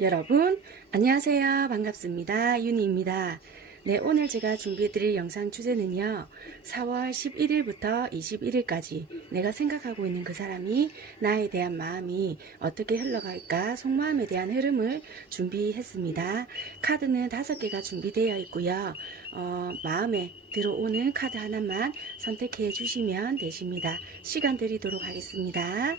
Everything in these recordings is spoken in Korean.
여러분 안녕하세요. 반갑습니다. 윤희입니다. 네, 오늘 제가 준비해드릴 영상 주제는요, 4월 11일부터 21일까지 내가 생각하고 있는 그 사람이 나에 대한 마음이 어떻게 흘러갈까, 속마음에 대한 흐름을 준비했습니다. 카드는 5개가 준비되어 있고요. 마음에 들어오는 카드 하나만 선택해 주시면 되십니다. 시간 드리도록 하겠습니다.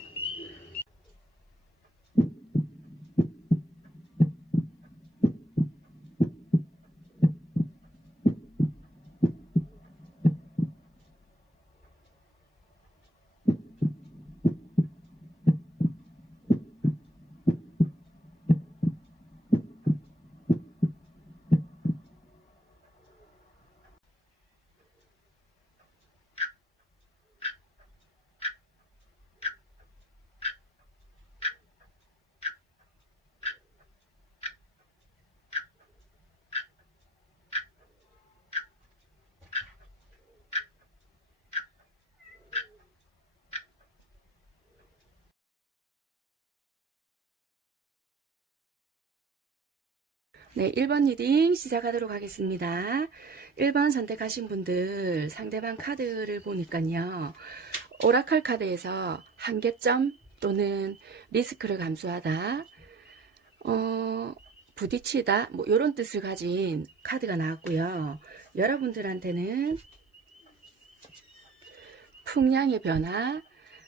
네, 1번 리딩 시작하도록 하겠습니다. 1번 선택하신 분들 상대방 카드를 보니까요, 오라클 카드에서 한계점 또는 리스크를 감수하다, 부딪히다, 뭐 이런 뜻을 가진 카드가 나왔고요. 여러분들한테는 풍량의 변화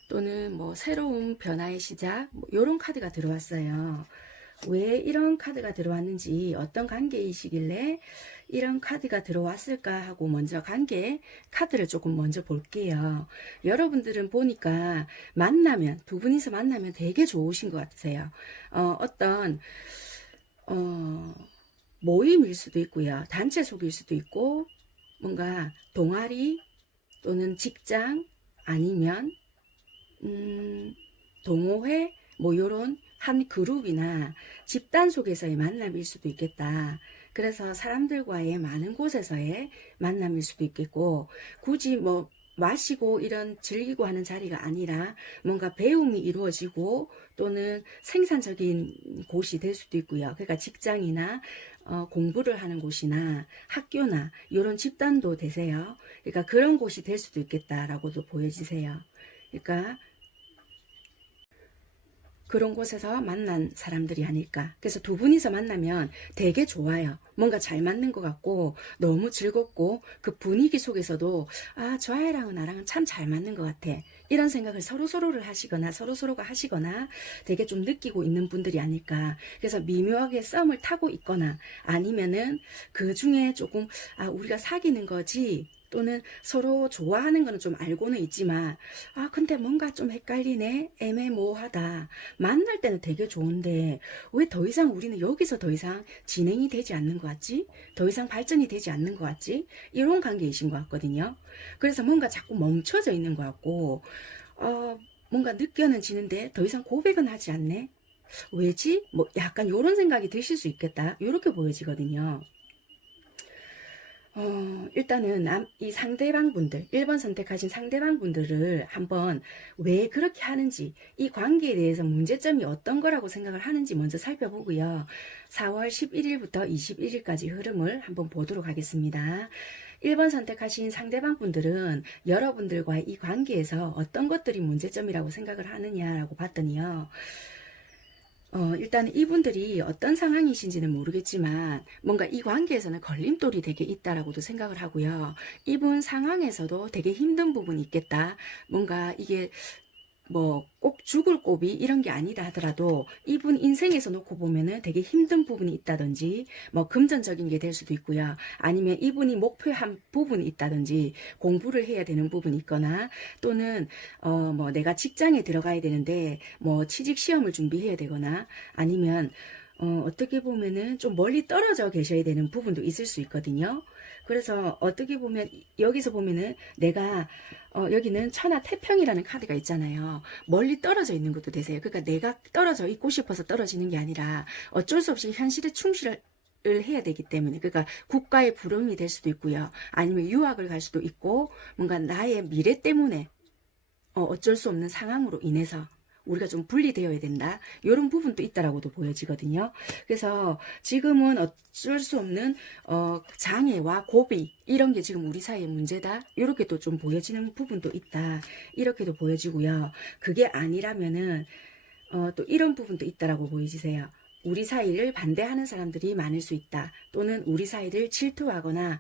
또는 뭐 새로운 변화의 시작, 뭐 이런 카드가 들어왔어요. 왜 이런 카드가 들어왔는지, 어떤 관계이시길래 이런 카드가 들어왔을까 하고 먼저 관계 카드를 조금 먼저 볼게요. 여러분들은 보니까 만나면, 두 분이서 만나면 되게 좋으신 것 같으세요. 어떤 모임일 수도 있고요, 단체 속일 수도 있고, 뭔가 동아리 또는 직장 아니면 동호회 뭐 요런 한 그룹이나 집단 속에서의 만남일 수도 있겠다. 그래서 사람들과의 많은 곳에서의 만남일 수도 있겠고, 굳이 뭐 마시고 이런 즐기고 하는 자리가 아니라 뭔가 배움이 이루어지고 또는 생산적인 곳이 될 수도 있고요. 그러니까 직장이나 공부를 하는 곳이나 학교나 이런 집단도 되세요. 그러니까 그런 곳이 될 수도 있겠다라고도 보여지세요. 그러니까 그런 곳에서 만난 사람들이 아닐까. 그래서 두 분이서 만나면 되게 좋아요. 뭔가 잘 맞는 것 같고 너무 즐겁고, 그 분위기 속에서도 아, 저 아이랑은 나랑은 참 잘 맞는 것 같아, 이런 생각을 서로서로를 하시거나 서로서로가 하시거나 되게 좀 느끼고 있는 분들이 아닐까. 그래서 미묘하게 썸을 타고 있거나 아니면은 그 중에 조금 아, 우리가 사귀는 거지, 또는 서로 좋아하는 거는 좀 알고는 있지만 아, 근데 뭔가 좀 헷갈리네, 애매모호하다, 만날 때는 되게 좋은데 왜 더 이상 우리는 여기서 더 이상 진행이 되지 않는 것 같지? 더 이상 발전이 되지 않는 것 같지? 이런 관계이신 것 같거든요. 그래서 뭔가 자꾸 멈춰져 있는 것 같고, 뭔가 느껴는 지는데 더 이상 고백은 하지 않네? 왜지? 뭐 약간 이런 생각이 드실 수 있겠다, 이렇게 보여지거든요. 일단은 이 상대방 분들, 1번 선택하신 상대방 분들을 한번 왜 그렇게 하는지, 이 관계에 대해서 문제점이 어떤 거라고 생각을 하는지 먼저 살펴보고요. 4월 11일부터 21일까지 흐름을 한번 보도록 하겠습니다. 1번 선택하신 상대방 분들은 여러분들과의 이 관계에서 어떤 것들이 문제점이라고 생각을 하느냐라고 봤더니요, 일단 이분들이 어떤 상황이신지는 모르겠지만 뭔가 이 관계에서는 걸림돌이 되게 있다라고도 생각을 하고요. 이분 상황에서도 되게 힘든 부분이 있겠다. 뭔가 이게 뭐 꼭 죽을 고비 이런 게 아니다 하더라도 이분 인생에서 놓고 보면은 되게 힘든 부분이 있다든지, 뭐 금전적인 게 될 수도 있고요. 아니면 이분이 목표한 부분이 있다든지, 공부를 해야 되는 부분이 있거나, 또는 뭐 내가 직장에 들어가야 되는데 뭐 취직 시험을 준비해야 되거나, 아니면 어떻게 보면은 좀 멀리 떨어져 계셔야 되는 부분도 있을 수 있거든요. 그래서 어떻게 보면 여기서 보면은 내가 여기는 천하태평이라는 카드가 있잖아요. 멀리 떨어져 있는 것도 되세요. 그러니까 내가 떨어져 있고 싶어서 떨어지는 게 아니라 어쩔 수 없이 현실에 충실을 해야 되기 때문에, 그러니까 국가의 부름이 될 수도 있고요. 아니면 유학을 갈 수도 있고, 뭔가 나의 미래 때문에 어쩔 수 없는 상황으로 인해서 우리가 좀 분리되어야 된다. 이런 부분도 있다라고도 보여지거든요. 그래서 지금은 어쩔 수 없는 장애와 고비 이런 게 지금 우리 사이의 문제다. 이렇게도 좀 보여지는 부분도 있다. 이렇게도 보여지고요. 그게 아니라면은 또 이런 부분도 있다라고 보여지세요. 우리 사이를 반대하는 사람들이 많을 수 있다. 또는 우리 사이를 질투하거나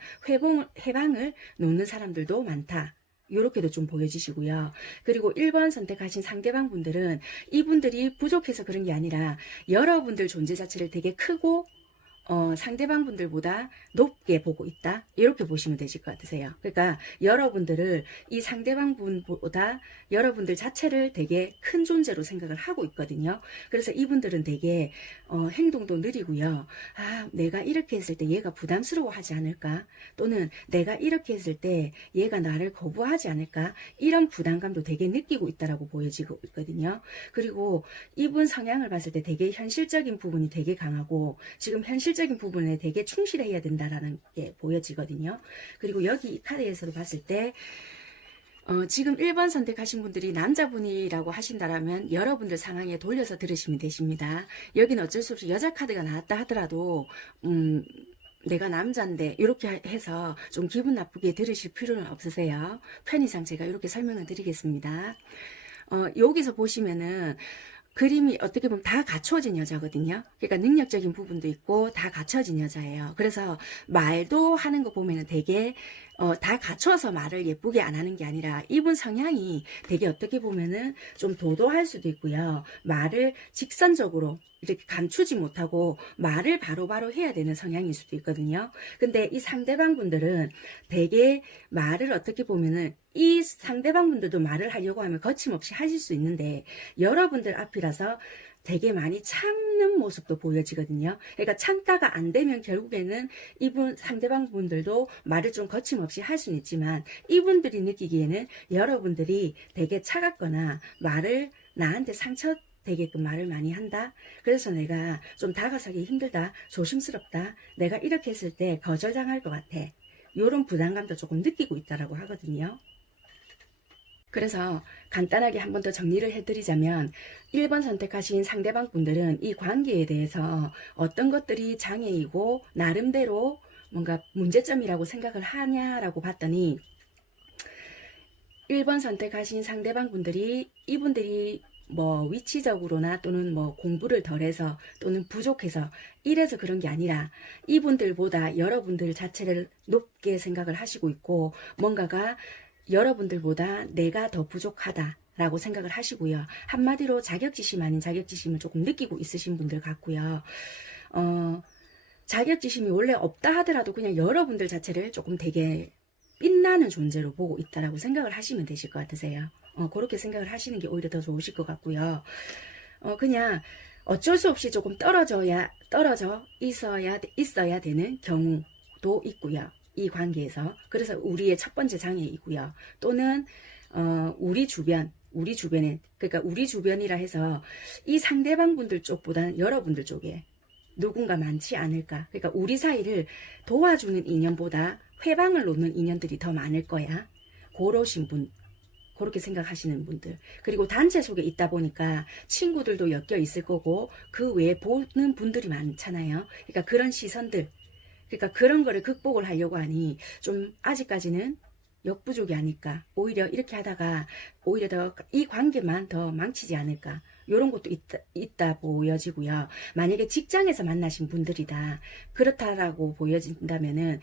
해방을 놓는 사람들도 많다. 이렇게도 좀 보여지시고요. 그리고 1번 선택하신 상대방 분들은 이분들이 부족해서 그런 게 아니라 여러분들 존재 자체를 되게 크고 상대방 분들보다 높게 보고 있다. 이렇게 보시면 되실 것 같으세요. 그러니까 여러분들을 이 상대방 분보다 여러분들 자체를 되게 큰 존재로 생각을 하고 있거든요. 그래서 이분들은 되게 행동도 느리고요. 아, 내가 이렇게 했을 때 얘가 부담스러워하지 않을까? 또는 내가 이렇게 했을 때 얘가 나를 거부하지 않을까? 이런 부담감도 되게 느끼고 있다라고 보여지고 있거든요. 그리고 이분 성향을 봤을 때 되게 현실적인 부분이 되게 강하고 지금 현실적인 부분에 되게 충실해야 된다라는 게 보여지거든요. 그리고 여기 이 카드에서도 봤을 때 지금 1번 선택하신 분들이 남자분이라고 하신다라면 여러분들 상황에 돌려서 들으시면 되십니다. 여기는 어쩔 수 없이 여자 카드가 나왔다 하더라도 내가 남자인데 이렇게 해서 좀 기분 나쁘게 들으실 필요는 없으세요. 편의상 제가 이렇게 설명을 드리겠습니다. 여기서 보시면은 그림이 어떻게 보면 다 갖춰진 여자거든요. 그러니까 능력적인 부분도 있고 다 갖춰진 여자예요. 그래서 말도 하는 거 보면은 되게 다 갖춰서 말을 예쁘게 안 하는 게 아니라 이분 성향이 되게 어떻게 보면은 좀 도도할 수도 있고요. 말을 직선적으로 이렇게 감추지 못하고 말을 바로바로 해야 되는 성향일 수도 있거든요. 근데 이 상대방 분들은 되게 말을 어떻게 보면은 이 상대방 분들도 말을 하려고 하면 거침없이 하실 수 있는데 여러분들 앞이라서 되게 많이 참는 모습도 보여지거든요. 그러니까 참다가 안 되면 결국에는 이분 상대방 분들도 말을 좀 거침없이 할 수는 있지만 이분들이 느끼기에는 여러분들이 되게 차갑거나 말을 나한테 상처 되게끔 말을 많이 한다. 그래서 내가 좀 다가서기 힘들다. 조심스럽다. 내가 이렇게 했을 때 거절당할 것 같아. 이런 부담감도 조금 느끼고 있다라고 하거든요. 그래서 간단하게 한 번 더 정리를 해드리자면 1번 선택하신 상대방 분들은 이 관계에 대해서 어떤 것들이 장애이고 나름대로 뭔가 문제점이라고 생각을 하냐라고 봤더니 1번 선택하신 상대방 분들이 이분들이 뭐 위치적으로나 또는 뭐 공부를 덜해서 또는 부족해서 이래서 그런 게 아니라 이분들보다 여러분들 자체를 높게 생각을 하시고 있고 뭔가가 여러분들보다 내가 더 부족하다 라고 생각을 하시고요. 한마디로 자격지심 아닌 자격지심을 조금 느끼고 있으신 분들 같고요. 자격지심이 원래 없다 하더라도 그냥 여러분들 자체를 조금 되게 빛나는 존재로 보고 있다라고 생각을 하시면 되실 것 같으세요. 그렇게 생각을 하시는 게 오히려 더 좋으실 것 같고요. 그냥 어쩔 수 없이 조금 떨어져 있어야 되는 경우도 있고요. 이 관계에서. 그래서 우리의 첫 번째 장애이고요. 또는 우리 주변에 그러니까 우리 주변이라 해서 이 상대방 분들 쪽보다는 여러분들 쪽에 누군가 많지 않을까. 그러니까 우리 사이를 도와주는 인연보다 회방을 놓는 인연들이 더 많을 거야. 그러신 분, 그렇게 생각하시는 분들. 그리고 단체 속에 있다 보니까 친구들도 엮여 있을 거고 그 외에 보는 분들이 많잖아요. 그러니까 그런 시선들, 그러니까 그런 거를 극복을 하려고 하니 좀 아직까지는 역부족이 아닐까. 오히려 이렇게 하다가 오히려 더 이 관계만 더 망치지 않을까. 이런 것도 있다 보여지고요. 만약에 직장에서 만나신 분들이다. 그렇다라고 보여진다면은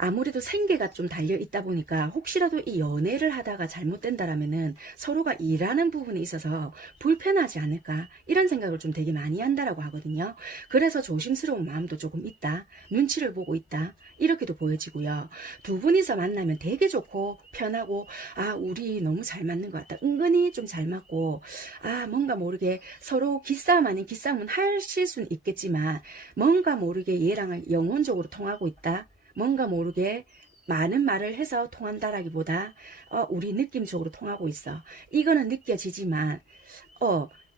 아무래도 생계가 좀 달려 있다 보니까 혹시라도 이 연애를 하다가 잘못된다라면은 서로가 일하는 부분에 있어서 불편하지 않을까 이런 생각을 좀 되게 많이 한다라고 하거든요. 그래서 조심스러운 마음도 조금 있다. 눈치를 보고 있다. 이렇게도 보여지고요. 두 분이서 만나면 되게 좋고 편하고 아 우리 너무 잘 맞는 것 같다. 은근히 좀 잘 맞고 아 뭔가 모르게 서로 기싸움 아닌 기싸움은 하실 수는 있겠지만 뭔가 모르게 얘랑은 영혼적으로 통하고 있다. 뭔가 모르게 많은 말을 해서 통한다라기보다 우리 느낌적으로 통하고 있어. 이거는 느껴지지만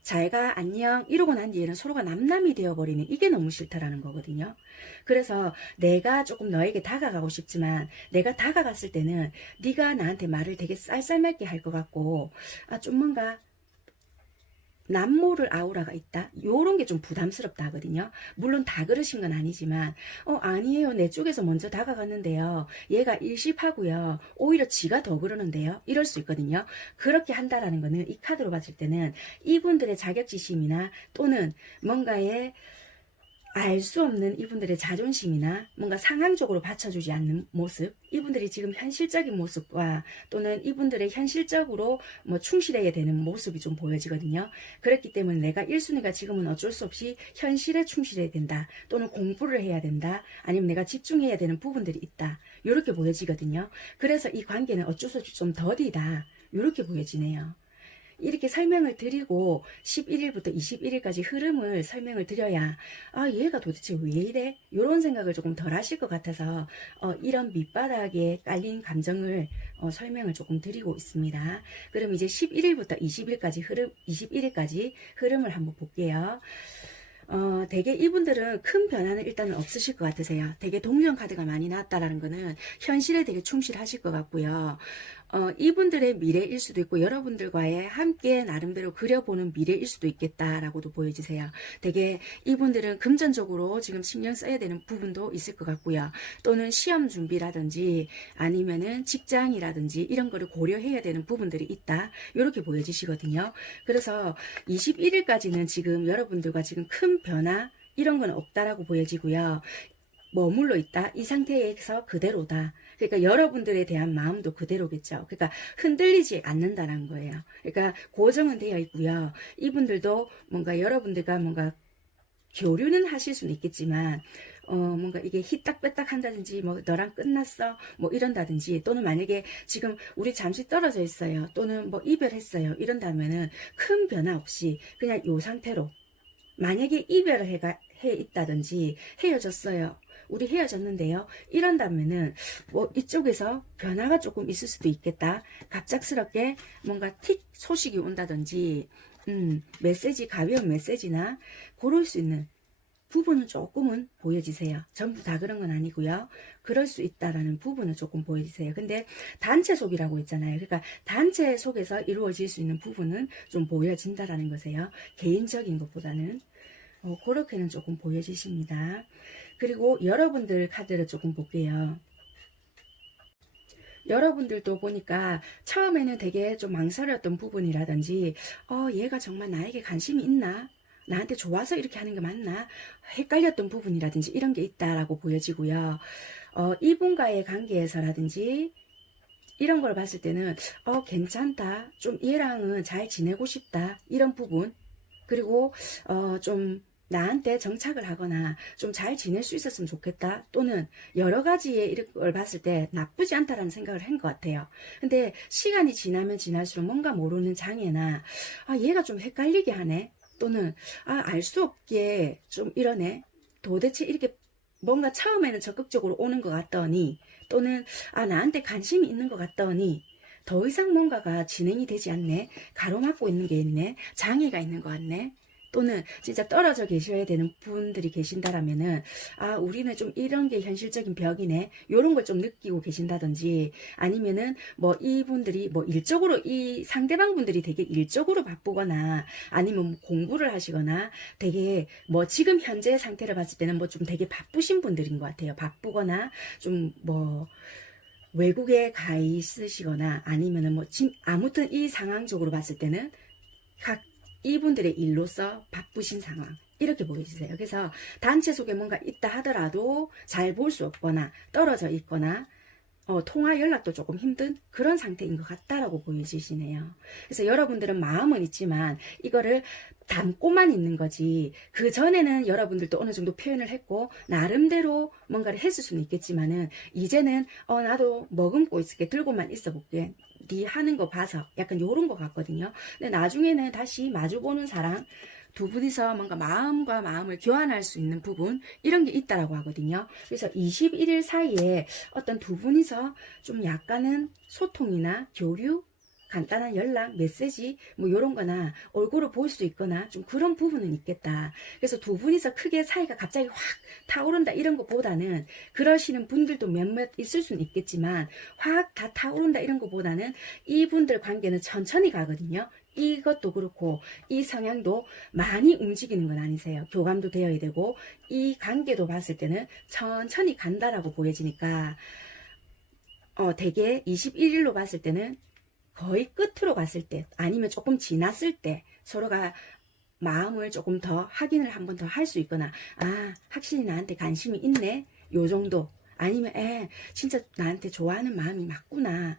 잘가 안녕 이러고 난 뒤에는 서로가 남남이 되어버리는 이게 너무 싫다라는 거거든요. 그래서 내가 조금 너에게 다가가고 싶지만 내가 다가갔을 때는 네가 나한테 말을 되게 쌀쌀맞게 할 것 같고 좀 뭔가 남모를 아우라가 있다. 요런 게 좀 부담스럽다 하거든요. 물론 다 그러신 건 아니지만 아니에요. 내 쪽에서 먼저 다가갔는데요. 얘가 일십하고요. 오히려 지가 더 그러는데요. 이럴 수 있거든요. 그렇게 한다라는 거는 이 카드로 봤을 때는 이분들의 자격지심이나 또는 뭔가의 알 수 없는 이분들의 자존심이나 뭔가 상황적으로 받쳐주지 않는 모습, 이분들이 지금 현실적인 모습과 또는 이분들의 현실적으로 뭐 충실해야 되는 모습이 좀 보여지거든요. 그렇기 때문에 내가 1순위가 지금은 어쩔 수 없이 현실에 충실해야 된다, 또는 공부를 해야 된다, 아니면 내가 집중해야 되는 부분들이 있다, 이렇게 보여지거든요. 그래서 이 관계는 어쩔 수 없이 좀 더디다, 이렇게 보여지네요. 이렇게 설명을 드리고 11일부터 21일까지 흐름을 설명을 드려야 얘가 도대체 왜 이래? 이런 생각을 조금 덜 하실 것 같아서 이런 밑바닥에 깔린 감정을 설명을 조금 드리고 있습니다. 그럼 이제 11일부터 21일까지 흐름을 한번 볼게요. 되게 이분들은 큰 변화는 일단은 없으실 것 같으세요. 되게 동전 카드가 많이 나왔다라는 거는 현실에 되게 충실하실 것 같고요. 이분들의 미래일 수도 있고 여러분들과의 함께 나름대로 그려보는 미래일 수도 있겠다라고도 보여지세요. 되게 이분들은 금전적으로 지금 신경 써야 되는 부분도 있을 것 같고요. 또는 시험 준비라든지 아니면은 직장이라든지 이런 거를 고려해야 되는 부분들이 있다, 이렇게 보여지시거든요. 그래서 21일까지는 지금 여러분들과 지금 큰 변화 이런 건 없다라고 보여지고요. 머물러 있다, 이 상태에서 그대로다. 그러니까 여러분들에 대한 마음도 그대로겠죠. 그러니까 흔들리지 않는다는 거예요. 그러니까 고정은 되어 있고요. 이분들도 뭔가 여러분들과 뭔가 교류는 하실 수는 있겠지만 뭔가 이게 희딱빼딱 한다든지 뭐 너랑 끝났어 뭐 이런다든지, 또는 만약에 지금 우리 잠시 떨어져 있어요, 또는 뭐 이별했어요 이런다면은 큰 변화 없이 그냥 요 상태로, 만약에 이별을 해 있다든지 헤어졌어요, 우리 헤어졌는데요, 이런다면은 뭐 이쪽에서 변화가 조금 있을 수도 있겠다. 갑작스럽게 뭔가 틱 소식이 온다든지 메시지, 가벼운 메시지나 그럴 수 있는 부분은 조금은 보여지세요. 전부 다 그런 건 아니고요. 그럴 수 있다라는 부분은 조금 보여지세요. 근데 단체 속이라고 있잖아요. 그러니까 단체 속에서 이루어질 수 있는 부분은 좀 보여진다라는 거세요. 개인적인 것보다는. 그렇게는 조금 보여지십니다. 그리고 여러분들 카드를 조금 볼게요. 여러분들도 보니까 처음에는 되게 좀 망설였던 부분이라든지 얘가 정말 나에게 관심이 있나? 나한테 좋아서 이렇게 하는 게 맞나? 헷갈렸던 부분이라든지 이런 게 있다라고 보여지고요. 이분과의 관계에서라든지 이런 걸 봤을 때는 괜찮다, 좀 얘랑은 잘 지내고 싶다, 이런 부분, 그리고 좀 나한테 정착을 하거나 좀 잘 지낼 수 있었으면 좋겠다, 또는 여러 가지의 이런 걸 봤을 때 나쁘지 않다라는 생각을 한 것 같아요. 근데 시간이 지나면 지날수록 뭔가 모르는 장애나 얘가 좀 헷갈리게 하네, 또는 알 수 없게 좀 이러네, 도대체 이렇게 뭔가 처음에는 적극적으로 오는 것 같더니, 또는 나한테 관심이 있는 것 같더니 더 이상 뭔가가 진행이 되지 않네, 가로막고 있는 게 있네, 장애가 있는 것 같네, 또는 진짜 떨어져 계셔야 되는 분들이 계신다라면은 우리는 좀 이런 게 현실적인 벽이네, 요런 걸 좀 느끼고 계신다든지, 아니면은 뭐 이분들이 뭐 일적으로 이 상대방 분들이 되게 일적으로 바쁘거나 아니면 뭐 공부를 하시거나 되게 뭐 지금 현재 상태를 봤을 때는 뭐 좀 되게 바쁘신 분들인 것 같아요. 바쁘거나 좀 뭐 외국에 가 있으시거나 아니면은 뭐 아무튼 이 상황적으로 봤을 때는 각 이분들의 일로서 바쁘신 상황, 이렇게 보여주세요. 그래서 단체 속에 뭔가 있다 하더라도 잘 볼 수 없거나 떨어져 있거나 통화 연락도 조금 힘든 그런 상태인 것 같다라고 보여지시네요. 그래서 여러분들은 마음은 있지만 이거를 담고만 있는 거지, 그 전에는 여러분들도 어느 정도 표현을 했고 나름대로 뭔가를 했을 수는 있겠지만은 이제는 나도 머금고 있을게, 들고만 있어 볼게, 네 하는 거 봐서 약간 요런 거 같거든요. 근데 나중에는 다시 마주보는 사람, 두 분이서 뭔가 마음과 마음을 교환할 수 있는 부분, 이런 게 있다라고 하거든요. 그래서 21일 사이에 어떤 두 분이서 좀 약간은 소통이나 교류, 간단한 연락, 메시지 뭐 요런 거나 얼굴을 볼 수 있거나 좀 그런 부분은 있겠다. 그래서 두 분이서 크게 사이가 갑자기 확 타오른다 이런 것보다는, 그러시는 분들도 몇몇 있을 수는 있겠지만 확 다 타오른다 이런 것보다는 이분들 관계는 천천히 가거든요. 이것도 그렇고 이 성향도 많이 움직이는 건 아니세요. 교감도 되어야 되고 이 관계도 봤을 때는 천천히 간다라고 보여지니까 대개 21일로 봤을 때는 거의 끝으로 갔을 때 아니면 조금 지났을 때 서로가 마음을 조금 더 확인을 한 번 더 할 수 있거나, 아 확실히 나한테 관심이 있네 요 정도, 아니면 진짜 나한테 좋아하는 마음이 맞구나,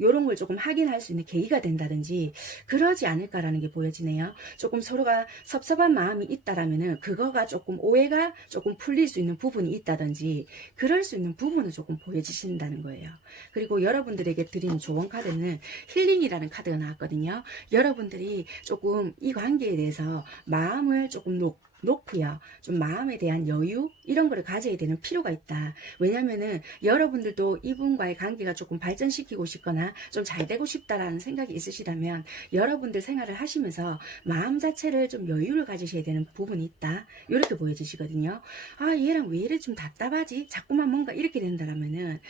요런 걸 조금 확인할 수 있는 계기가 된다든지 그러지 않을까라는 게 보여지네요. 조금 서로가 섭섭한 마음이 있다라면은 그거가 조금 오해가 조금 풀릴 수 있는 부분이 있다든지 그럴 수 있는 부분을 조금 보여주신다는 거예요. 그리고 여러분들에게 드린 조언 카드는 힐링이라는 카드가 나왔거든요. 여러분들이 조금 이 관계에 대해서 마음을 조금 놓고요. 좀 마음에 대한 여유 이런 거를 가져야 되는 필요가 있다. 왜냐면은 여러분들도 이분과의 관계가 조금 발전시키고 싶거나 좀 잘 되고 싶다라는 생각이 있으시다면 여러분들 생활을 하시면서 마음 자체를 좀 여유를 가지셔야 되는 부분이 있다. 이렇게 보여지시거든요. 아 얘랑 왜 이래 좀 답답하지? 자꾸만 뭔가 이렇게 된다라면은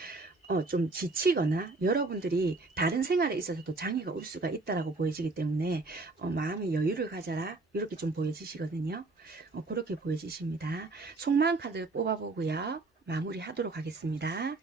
좀 지치거나 여러분들이 다른 생활에 있어서도 장애가 올 수가 있다라고 보여지기 때문에 마음의 여유를 가져라 이렇게 좀 보여지시거든요. 그렇게 보여지십니다. 속마음 카드를 뽑아보고요. 마무리 하도록 하겠습니다.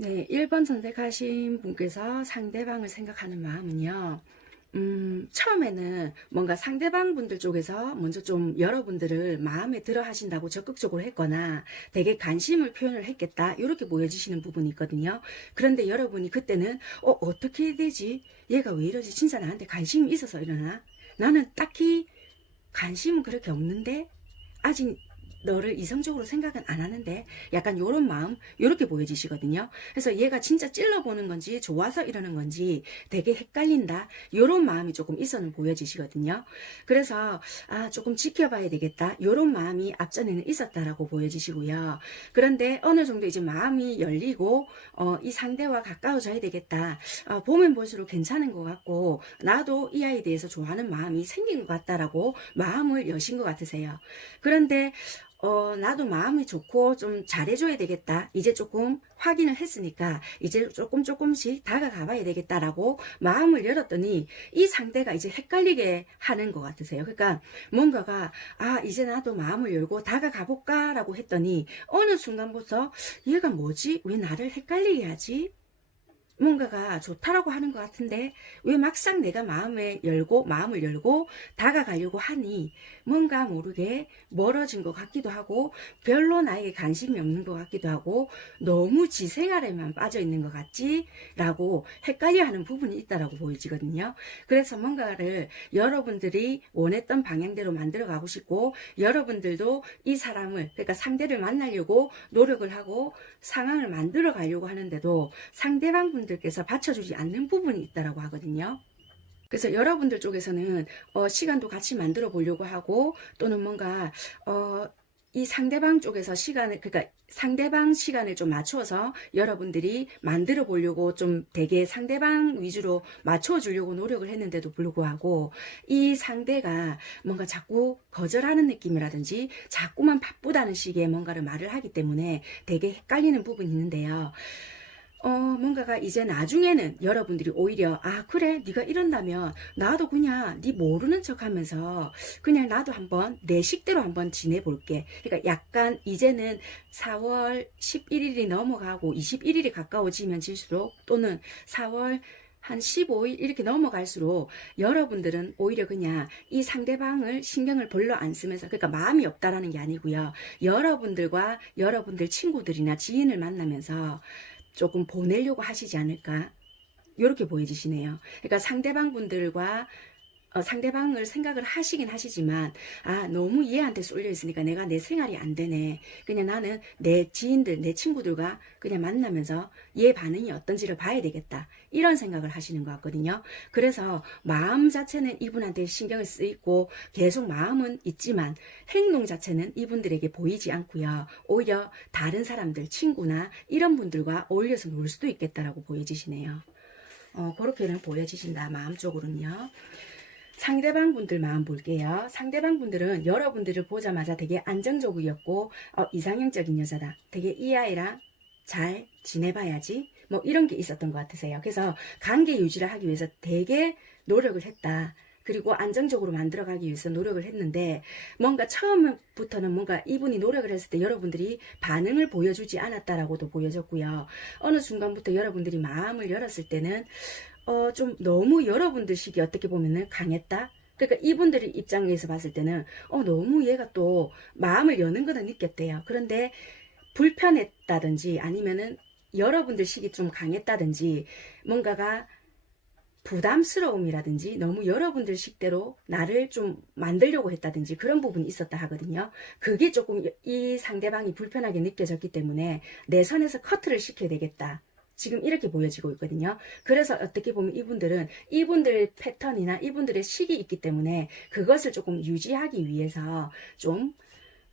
네, 1번 선택하신 분께서 상대방을 생각하는 마음은요. 처음에는 뭔가 상대방 분들 쪽에서 먼저 좀 여러분들을 마음에 들어 하신다고 적극적으로 했거나 되게 관심을 표현을 했겠다 이렇게 보여지시는 부분이 있거든요. 그런데 여러분이 그때는 어떻게 해야 되지? 얘가 왜 이러지? 진짜 나한테 관심이 있어서 이러나? 나는 딱히 관심은 그렇게 없는데 아직 너를 이성적으로 생각은 안 하는데, 약간 요런 마음 요렇게 보여지시거든요. 그래서 얘가 진짜 찔러보는 건지 좋아서 이러는 건지 되게 헷갈린다 요런 마음이 조금 있어는 보여지시거든요. 그래서 조금 지켜봐야 되겠다 요런 마음이 앞전에는 있었다라고 보여지시고요. 그런데 어느 정도 이제 마음이 열리고 이 상대와 가까워져야 되겠다, 보면 볼수록 괜찮은 것 같고 나도 이 아이에 대해서 좋아하는 마음이 생긴 것 같다라고 마음을 여신 것 같으세요. 그런데 나도 마음이 좋고 좀 잘해줘야 되겠다, 이제 조금 확인을 했으니까 이제 조금씩 다가가 봐야 되겠다라고 마음을 열었더니 이 상대가 이제 헷갈리게 하는 것 같으세요. 그러니까 뭔가가 이제 나도 마음을 열고 다가가 볼까 라고 했더니 어느 순간부터 얘가 뭐지? 왜 나를 헷갈리게 하지? 뭔가가 좋다라고 하는 것 같은데 왜 막상 내가 마음을 열고 다가가려고 하니 뭔가 모르게 멀어진 것 같기도 하고 별로 나에게 관심이 없는 것 같기도 하고 너무 지 생활에만 빠져 있는 것 같지? 라고 헷갈려하는 부분이 있다라고 보여지거든요. 그래서 뭔가를 여러분들이 원했던 방향대로 만들어 가고 싶고 여러분들도 이 사람을, 그러니까 상대를 만나려고 노력을 하고 상황을 만들어 가려고 하는데도 상대방 분들께서 받쳐주지 않는 부분이 있다라고 하거든요. 그래서 여러분들 쪽에서는 시간도 같이 만들어 보려고 하고 또는 뭔가 이 상대방 쪽에서 시간을, 그러니까 상대방 시간을 좀 맞춰서 여러분들이 만들어 보려고 좀 되게 상대방 위주로 맞춰 주려고 노력을 했는데도 불구하고 이 상대가 뭔가 자꾸 거절하는 느낌이라든지 자꾸만 바쁘다는 식의 뭔가를 말을 하기 때문에 되게 헷갈리는 부분이 있는데요. 뭔가가 이제 나중에는 여러분들이 오히려 아 그래 네가 이런다면 나도 그냥 네 모르는 척 하면서 그냥 나도 한번 내 식대로 한번 지내볼게. 그러니까 약간 이제는 4월 11일이 넘어가고 21일이 가까워지면 질수록 또는 4월 한 15일 이렇게 넘어갈수록 여러분들은 오히려 그냥 이 상대방을 신경을 별로 안 쓰면서 그러니까 마음이 없다라는 게 아니고요. 여러분들과 여러분들 친구들이나 지인을 만나면서 조금 보내려고 하시지 않을까 이렇게 보여지시네요. 그러니까 상대방 분들과 상대방을 생각을 하시긴 하시지만 아 너무 얘한테 쏠려 있으니까 내가 내 생활이 안 되네. 그냥 나는 내 지인들 내 친구들과 그냥 만나면서 얘 반응이 어떤지를 봐야 되겠다. 이런 생각을 하시는 것 같거든요. 그래서 마음 자체는 이분한테 신경을 쓰이고 계속 마음은 있지만 행동 자체는 이분들에게 보이지 않고요. 오히려 다른 사람들 친구나 이런 분들과 어울려서 놀 수도 있겠다라고 보여지시네요. 그렇게는 보여지신다. 마음적으로는요. 상대방 분들 마음 볼게요. 상대방 분들은 여러분들을 보자마자 되게 안정적이었고 이상형적인 여자다. 되게 이 아이랑 잘 지내봐야지. 뭐 이런 게 있었던 것 같으세요. 그래서 관계 유지를 하기 위해서 되게 노력을 했다. 그리고 안정적으로 만들어가기 위해서 노력을 했는데 뭔가 처음부터는 뭔가 이분이 노력을 했을 때 여러분들이 반응을 보여주지 않았다라고도 보여졌고요. 어느 순간부터 여러분들이 마음을 열었을 때는 좀 너무 여러분들식이 어떻게 보면은 강했다? 그러니까 이분들의 입장에서 봤을 때는 너무 얘가 또 마음을 여는 거는 느꼈대요. 그런데 불편했다든지 아니면은 여러분들식이 좀 강했다든지 뭔가가 부담스러움이라든지 너무 여러분들 식대로 나를 좀 만들려고 했다든지 그런 부분이 있었다 하거든요. 그게 조금 이 상대방이 불편하게 느껴졌기 때문에 내 선에서 커트를 시켜야 되겠다. 지금 이렇게 보여지고 있거든요. 그래서 어떻게 보면 이분들은 이분들의 패턴이나 이분들의 식이 있기 때문에 그것을 조금 유지하기 위해서 좀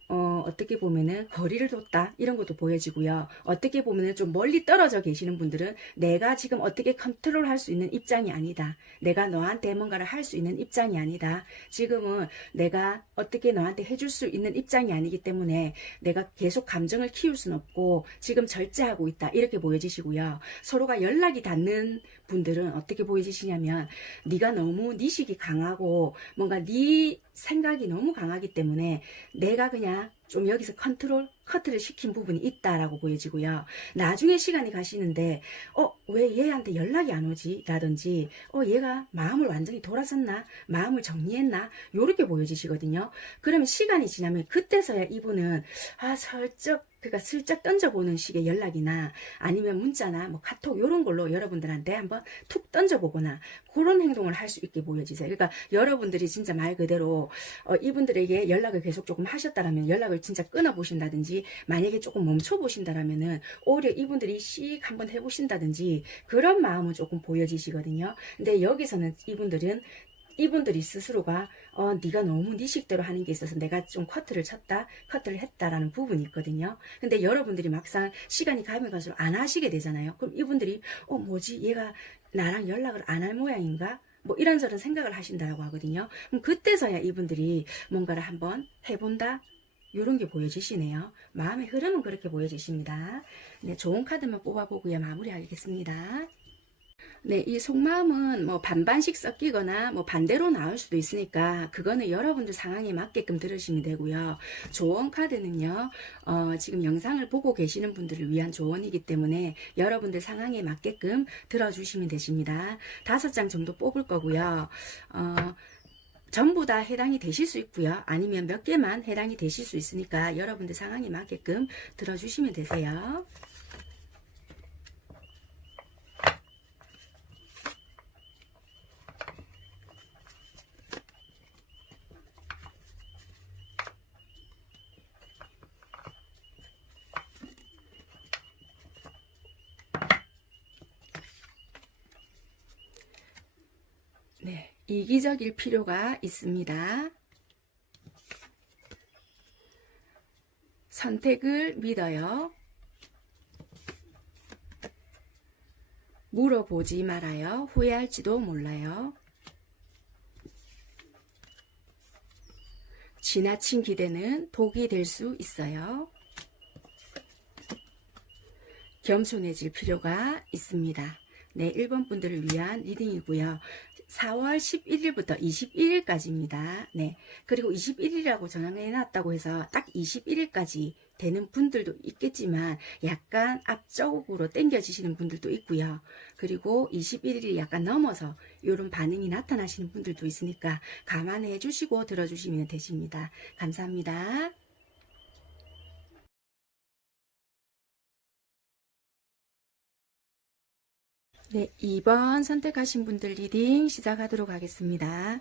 어떻게 보면은 거리를 뒀다 이런 것도 보여지고요. 어떻게 보면은 좀 멀리 떨어져 계시는 분들은 내가 지금 어떻게 컨트롤할 수 있는 입장이 아니다. 내가 너한테 뭔가를 할 수 있는 입장이 아니다. 지금은 내가 어떻게 너한테 해줄 수 있는 입장이 아니기 때문에 내가 계속 감정을 키울 수는 없고 지금 절제하고 있다 이렇게 보여지시고요. 서로가 연락이 닿는 분들은 어떻게 보여지시냐면 네가 너무 네 식이 강하고 뭔가 네 생각이 너무 강하기 때문에 내가 그냥 좀 여기서 커트를 시킨 부분이 있다라고 보여지고요. 나중에 시간이 가시는데 왜 얘한테 연락이 안 오지? 라든지 얘가 마음을 완전히 돌아섰나? 마음을 정리했나? 요렇게 보여지시거든요. 그러면 시간이 지나면 그때서야 이분은 그러니까 슬쩍 던져보는 식의 연락이나 아니면 문자나 뭐 카톡 요런 걸로 여러분들한테 한번 툭 던져보거나 그런 행동을 할 수 있게 보여지세요. 그러니까 여러분들이 진짜 말 그대로 이분들에게 연락을 계속 조금 하셨다라면 연락을 진짜 끊어보신다든지 만약에 조금 멈춰보신다라면은 오히려 이분들이 씩 한번 해보신다든지 그런 마음은 조금 보여지시거든요. 근데 여기서는 이분들이 스스로가 네가 너무 네 식대로 하는 게 있어서 내가 좀 커트를 했다라는 부분이 있거든요. 근데 여러분들이 막상 시간이 가면 갈수록 안 하시게 되잖아요. 그럼 이분들이 뭐지 얘가 나랑 연락을 안 할 모양인가? 뭐 이런저런 생각을 하신다고 하거든요. 그럼 그때서야 이분들이 뭔가를 한번 해본다? 이런 게 보여지시네요. 마음의 흐름은 그렇게 보여지십니다. 네, 좋은 카드만 뽑아보고요. 마무리하겠습니다. 네, 이 속마음은 뭐 반반씩 섞이거나 뭐 반대로 나올 수도 있으니까 그거는 여러분들 상황에 맞게끔 들으시면 되고요. 조언 카드는요, 지금 영상을 보고 계시는 분들을 위한 조언이기 때문에 여러분들 상황에 맞게끔 들어주시면 되십니다. 5장 정도 뽑을 거고요. 전부 다 해당이 되실 수 있고요. 아니면 몇 개만 해당이 되실 수 있으니까 여러분들 상황에 맞게끔 들어주시면 되세요. 네, 이기적일 필요가 있습니다. 선택을 믿어요. 물어보지 말아요. 후회할지도 몰라요. 지나친 기대는 독이 될 수 있어요. 겸손해질 필요가 있습니다. 네, 1번 분들을 위한 리딩이고요. 4월 11일부터 21일까지입니다. 네, 그리고 21일이라고 정해놨다고 해서 딱 21일까지 되는 분들도 있겠지만 약간 앞쪽으로 당겨지시는 분들도 있고요. 그리고 21일이 약간 넘어서 이런 반응이 나타나시는 분들도 있으니까 감안해 주시고 들어주시면 되십니다. 감사합니다. 네, 2번 선택하신 분들 리딩 시작하도록 하겠습니다.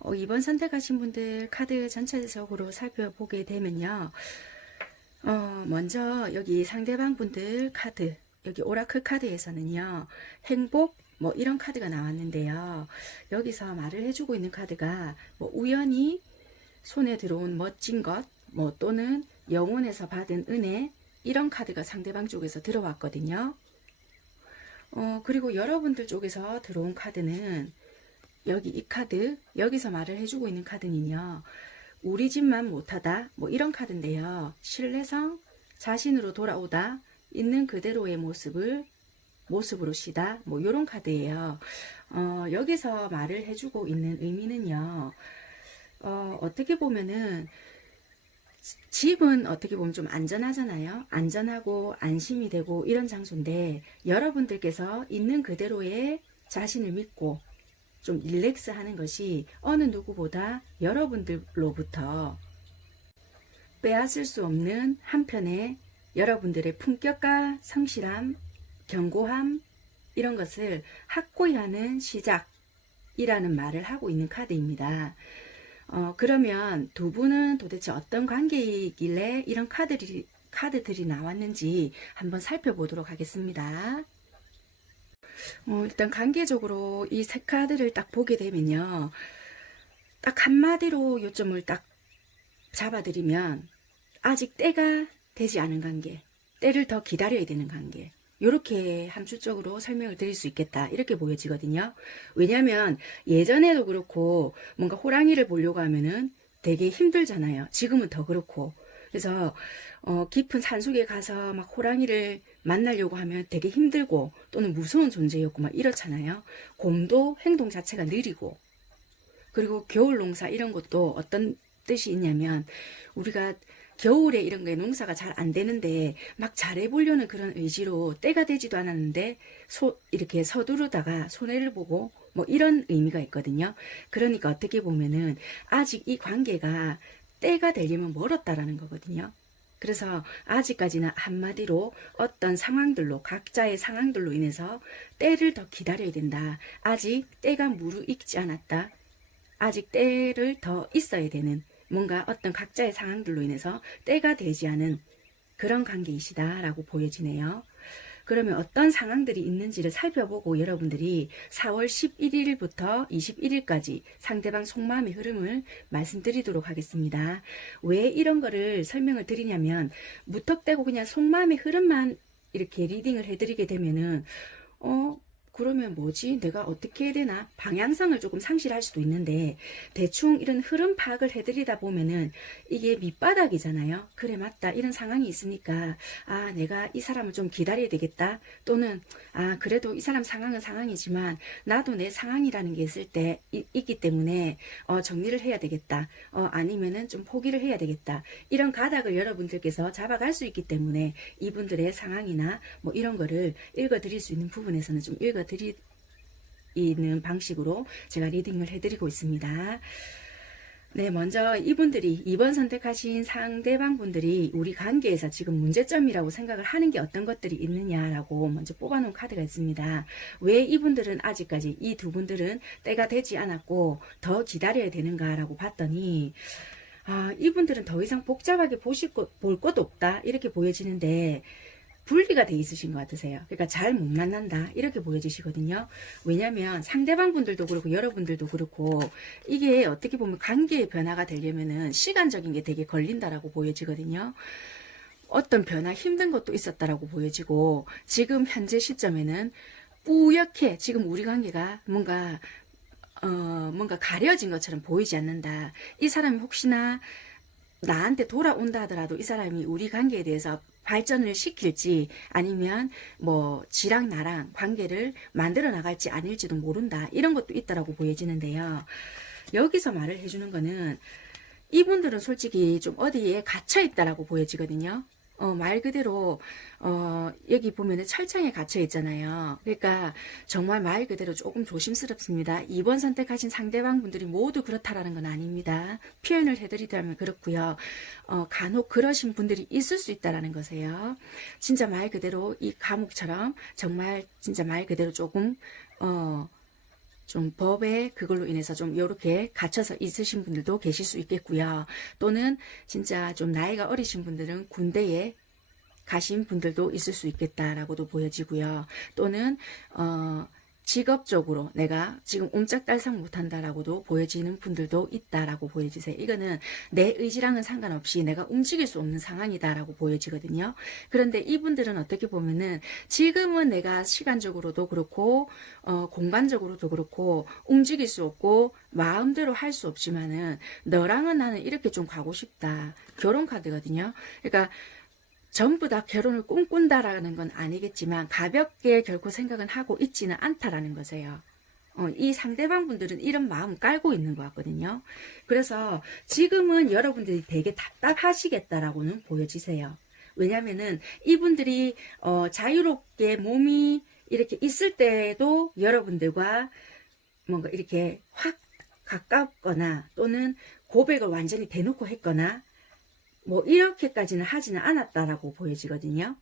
2번 선택하신 분들 카드 전체적으로 살펴보게 되면요. 먼저 여기 상대방 분들 카드, 여기 오라클 카드에서는요. 행복, 뭐 이런 카드가 나왔는데요. 여기서 말을 해주고 있는 카드가 뭐 우연히 손에 들어온 멋진 것, 뭐 또는 영혼에서 받은 은혜, 이런 카드가 상대방 쪽에서 들어왔거든요. 그리고 여러분들 쪽에서 들어온 카드는 여기 이 카드, 여기서 말을 해주고 있는 카드는요. 우리 집만 못하다, 뭐 이런 카드인데요. 신뢰성, 자신으로 돌아오다, 있는 그대로의 모습으로 쉬다, 뭐 이런 카드예요. 여기서 말을 해주고 있는 의미는요. 어떻게 보면은 집은 어떻게 보면 좀 안전하잖아요. 안전하고 안심이 되고 이런 장소인데 여러분들께서 있는 그대로의 자신을 믿고 좀 릴렉스 하는 것이 어느 누구보다 여러분들로부터 빼앗을 수 없는 한편의 여러분들의 품격과 성실함, 견고함 이런 것을 확고히 하는 시작이라는 말을 하고 있는 카드입니다. 그러면 두 분은 도대체 어떤 관계이길래 이런 카드들이 나왔는지 한번 살펴보도록 하겠습니다. 일단 관계적으로 이 세 카드를 딱 보게 되면요. 딱 한마디로 요점을 딱 잡아드리면 아직 때가 되지 않은 관계, 때를 더 기다려야 되는 관계, 이렇게 함축적으로 설명을 드릴 수 있겠다 이렇게 보여지거든요. 왜냐하면 예전에도 그렇고 뭔가 호랑이를 보려고 하면은 되게 힘들잖아요. 지금은 더 그렇고. 그래서 깊은 산속에 가서 막 호랑이를 만나려고 하면 되게 힘들고 또는 무서운 존재였고 막 이렇잖아요. 곰도 행동 자체가 느리고, 그리고 겨울 농사 이런 것도 어떤 뜻이 있냐면 우리가 겨울에 이런 게 농사가 잘 안 되는데 막 잘해보려는 그런 의지로 때가 되지도 않았는데 이렇게 서두르다가 손해를 보고 뭐 이런 의미가 있거든요. 그러니까 어떻게 보면은 아직 이 관계가 때가 되려면 멀었다라는 거거든요. 그래서 아직까지는 한마디로 어떤 상황들로 각자의 상황들로 인해서 때를 더 기다려야 된다. 아직 때가 무르익지 않았다. 아직 때를 더 있어야 되는 뭔가 어떤 각자의 상황들로 인해서 때가 되지 않은 그런 관계이시다라고 보여지네요. 그러면 어떤 상황들이 있는지를 살펴보고 여러분들이 4월 11일부터 21일까지 상대방 속마음의 흐름을 말씀드리도록 하겠습니다. 왜 이런 거를 설명을 드리냐면 무턱대고 그냥 속마음의 흐름만 이렇게 리딩을 해드리게 되면은 그러면 뭐지? 내가 어떻게 해야 되나? 방향성을 조금 상실할 수도 있는데 대충 이런 흐름 파악을 해드리다 보면은 이게 밑바닥이잖아요. 그래 맞다. 이런 상황이 있으니까 아 내가 이 사람을 좀 기다려야 되겠다. 또는 아 그래도 이 사람 상황은 상황이지만 나도 내 상황이라는 게 있을 때 있기 때문에 정리를 해야 되겠다. 아니면은 좀 포기를 해야 되겠다. 이런 가닥을 여러분들께서 잡아갈 수 있기 때문에 이분들의 상황이나 뭐 이런 거를 읽어드릴 수 있는 부분에서는 좀 드리는 방식으로 제가 리딩을 해드리고 있습니다. 네, 먼저 이분들이 2번 선택하신 상대방 분들이 우리 관계에서 지금 문제점이라고 생각을 하는 게 어떤 것들이 있느냐라고 먼저 뽑아놓은 카드가 있습니다. 왜 이분들은 아직까지 이 두 분들은 때가 되지 않았고 더 기다려야 되는가라고 봤더니 이분들은 더 이상 복잡하게 볼 것도 없다 이렇게 보여지는데 분리가 돼 있으신 것 같으세요. 그러니까 잘 못 만난다 이렇게 보여지시거든요. 왜냐하면 상대방 분들도 그렇고 여러분들도 그렇고 이게 어떻게 보면 관계의 변화가 되려면은 시간적인 게 되게 걸린다라고 보여지거든요. 어떤 변화 힘든 것도 있었다라고 보여지고 지금 현재 시점에는 뿌옇게 지금 우리 관계가 뭔가 가려진 것처럼 보이지 않는다. 이 사람이 혹시나 나한테 돌아온다 하더라도 이 사람이 우리 관계에 대해서 발전을 시킬지 아니면 뭐 지랑 나랑 관계를 만들어 나갈지 아닐지도 모른다. 이런 것도 있다라고 보여지는데요. 여기서 말을 해주는 거는 이분들은 솔직히 좀 어디에 갇혀 있다라고 보여지거든요. 말 그대로 여기 보면은 철창에 갇혀 있잖아요. 그러니까 정말 말 그대로 조금 조심스럽습니다. 2번 선택하신 상대방 분들이 모두 그렇다라는 건 아닙니다. 표현을 해드리자면 그렇고요. 간혹 그러신 분들이 있을 수 있다라는 거세요. 진짜 말 그대로 이 감옥처럼 정말 진짜 말 그대로 조금 좀 법에 그걸로 인해서 좀 이렇게 갇혀서 있으신 분들도 계실 수 있겠고요. 또는 진짜 좀 나이가 어리신 분들은 군대에 가신 분들도 있을 수 있겠다라고도 보여지고요. 또는 직업적으로 내가 지금 옴짝달싹 못한다라고도 보여지는 분들도 있다라고 보여지세요. 이거는 내 의지랑은 상관없이 내가 움직일 수 없는 상황이다라고 보여지거든요. 그런데 이분들은 어떻게 보면은 지금은 내가 시간적으로도 그렇고 공간적으로도 그렇고 움직일 수 없고 마음대로 할 수 없지만은 너랑은 나는 이렇게 좀 가고 싶다. 결혼 카드거든요. 그러니까 전부 다 결혼을 꿈꾼다라는 건 아니겠지만 가볍게 결코 생각은 하고 있지는 않다라는 거세요. 이 상대방 분들은 이런 마음 깔고 있는 것 같거든요. 그래서 지금은 여러분들이 되게 답답하시겠다라고는 보여지세요. 왜냐면은 이분들이 자유롭게 몸이 이렇게 있을 때도 여러분들과 뭔가 이렇게 확 가깝거나 또는 고백을 완전히 대놓고 했거나 뭐 이렇게까지는 하지는 않았다라고 보여지거든요.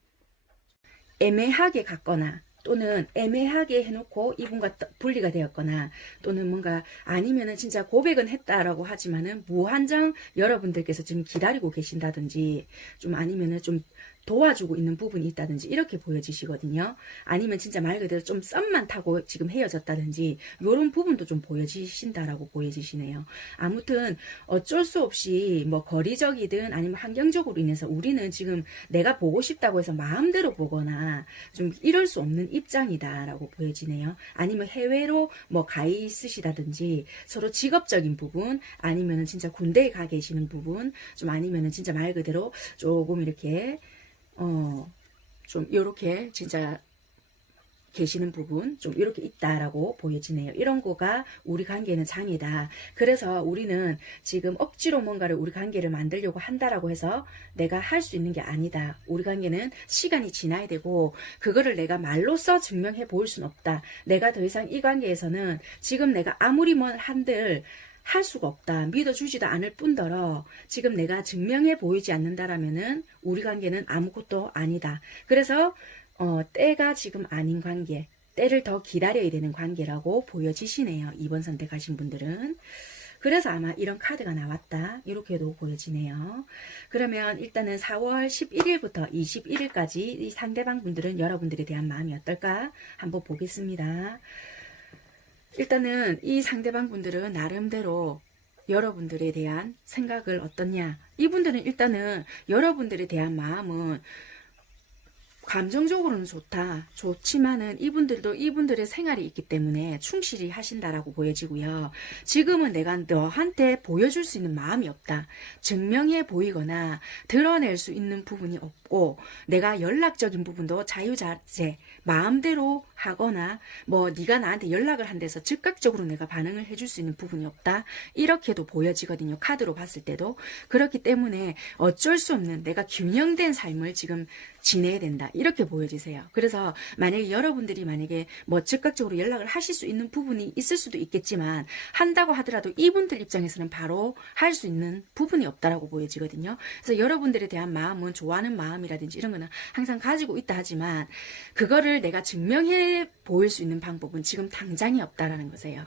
애매하게 갔거나 또는 애매하게 해놓고 이분과 분리가 되었거나 또는 뭔가 아니면은 진짜 고백은 했다라고 하지만은 무한정 여러분들께서 지금 기다리고 계신다든지 좀 아니면은 좀 도와주고 있는 부분이 있다든지 이렇게 보여지시거든요. 아니면 진짜 말 그대로 좀 썸만 타고 지금 헤어졌다든지 이런 부분도 좀 보여지신다라고 보여지시네요. 아무튼 어쩔 수 없이 뭐 거리적이든 아니면 환경적으로 인해서 우리는 지금 내가 보고 싶다고 해서 마음대로 보거나 좀 이럴 수 없는 입장이다라고 보여지네요. 아니면 해외로 뭐 가 있으시다든지 서로 직업적인 부분 아니면은 진짜 군대에 가 계시는 부분 좀 아니면은 진짜 말 그대로 조금 이렇게 좀 요렇게 진짜 계시는 부분 좀 이렇게 있다라고 보여지네요. 이런 거가 우리 관계는 장애다. 그래서 우리는 지금 억지로 뭔가를 우리 관계를 만들려고 한다라고 해서 내가 할 수 있는 게 아니다. 우리 관계는 시간이 지나야 되고 그거를 내가 말로써 증명해 보일 수는 없다. 내가 더 이상 이 관계에서는 지금 내가 아무리 뭐 한들 할 수가 없다. 믿어주지도 않을 뿐더러 지금 내가 증명해 보이지 않는다라면은 우리 관계는 아무것도 아니다. 그래서 때가 지금 아닌 관계, 때를 더 기다려야 되는 관계라고 보여지시네요. 2번 선택하신 분들은. 그래서 아마 이런 카드가 나왔다. 이렇게도 보여지네요. 그러면 일단은 4월 11일부터 21일까지 이 상대방 분들은 여러분들에 대한 마음이 어떨까 한번 보겠습니다. 일단은 이 상대방 분들은 나름대로 여러분들에 대한 생각을 어떻냐. 이분들은 일단은 여러분들에 대한 마음은 감정적으로는 좋지만은 이분들도 이분들의 생활이 있기 때문에 충실히 하신다라고 보여지고요. 지금은 내가 너한테 보여줄 수 있는 마음이 없다. 증명해 보이거나 드러낼 수 있는 부분이 없고 내가 연락적인 부분도 자유자재 마음대로 하거나 뭐 네가 나한테 연락을 한 데서 즉각적으로 내가 반응을 해줄 수 있는 부분이 없다. 이렇게도 보여지거든요. 카드로 봤을 때도. 그렇기 때문에 어쩔 수 없는 내가 균형된 삶을 지금 지내야 된다. 이렇게 보여지세요. 그래서 만약에 여러분들이 만약에 뭐 즉각적으로 연락을 하실 수 있는 부분이 있을 수도 있겠지만 한다고 하더라도 이분들 입장에서는 바로 할 수 있는 부분이 없다라고 보여지거든요. 그래서 여러분들에 대한 마음은 좋아하는 마음이라든지 이런 거는 항상 가지고 있다 하지만 그거를 내가 증명해 보일 수 있는 방법은 지금 당장이 없다라는 거세요.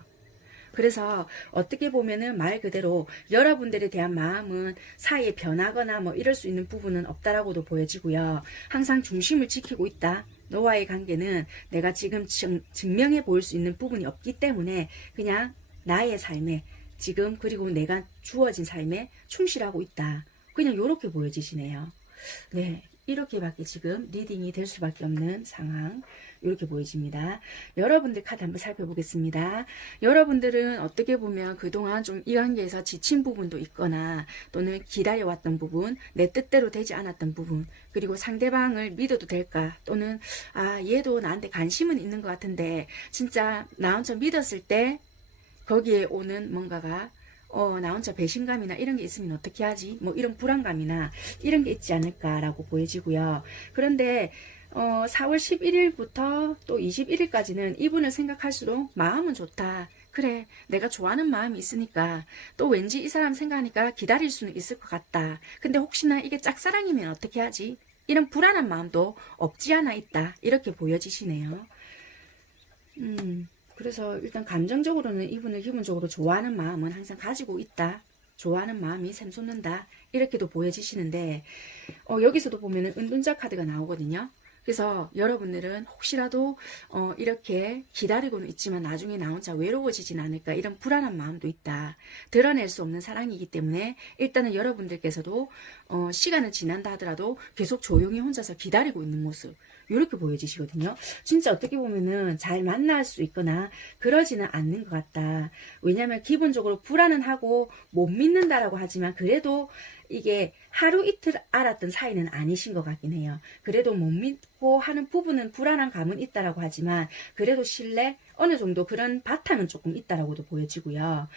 그래서 어떻게 보면은 말 그대로 여러분들에 대한 마음은 사이에 변하거나 뭐 이럴 수 있는 부분은 없다라고도 보여지고요. 항상 중심을 지키고 있다. 너와의 관계는 내가 지금 증명해 보일 수 있는 부분이 없기 때문에 그냥 나의 삶에 지금 그리고 내가 주어진 삶에 충실하고 있다. 그냥 이렇게 보여지시네요. 네. 이렇게밖에 지금 리딩이 될 수밖에 없는 상황, 이렇게 보여집니다. 여러분들 카드 한번 살펴보겠습니다. 여러분들은 어떻게 보면 그동안 좀 이 관계에서 지친 부분도 있거나 또는 기다려왔던 부분, 내 뜻대로 되지 않았던 부분, 그리고 상대방을 믿어도 될까, 또는 얘도 나한테 관심은 있는 것 같은데 진짜 나 혼자 믿었을 때 거기에 오는 뭔가가 나 혼자 배신감이나 이런 게 있으면 어떻게 하지? 뭐 이런 불안감이나 이런 게 있지 않을까라고 보여지고요. 그런데 4월 11일부터 또 21일까지는 이분을 생각할수록 마음은 좋다. 그래, 내가 좋아하는 마음이 있으니까 또 왠지 이 사람 생각하니까 기다릴 수는 있을 것 같다. 근데 혹시나 이게 짝사랑이면 어떻게 하지? 이런 불안한 마음도 없지 않아 있다. 이렇게 보여지시네요. 그래서 일단 감정적으로는 이분을 기본적으로 좋아하는 마음은 항상 가지고 있다. 좋아하는 마음이 샘솟는다. 이렇게도 보여지시는데 여기서도 보면은 은둔자 카드가 나오거든요. 그래서 여러분들은 혹시라도 이렇게 기다리고는 있지만 나중에 나 혼자 외로워지진 않을까, 이런 불안한 마음도 있다. 드러낼 수 없는 사랑이기 때문에 일단은 여러분들께서도 시간은 지난다 하더라도 계속 조용히 혼자서 기다리고 있는 모습, 이렇게 보여지시거든요. 진짜 어떻게 보면은 잘 만날 수 있거나 그러지는 않는 것 같다. 왜냐하면 기본적으로 불안은 하고 못 믿는다라고 하지만 그래도 이게 하루 이틀 알았던 사이는 아니신 것 같긴 해요. 그래도 못 믿고 하는 부분은 불안한 감은 있다라고 하지만 그래도 신뢰 어느 정도 그런 바탕은 조금 있다라고도 보여지고요.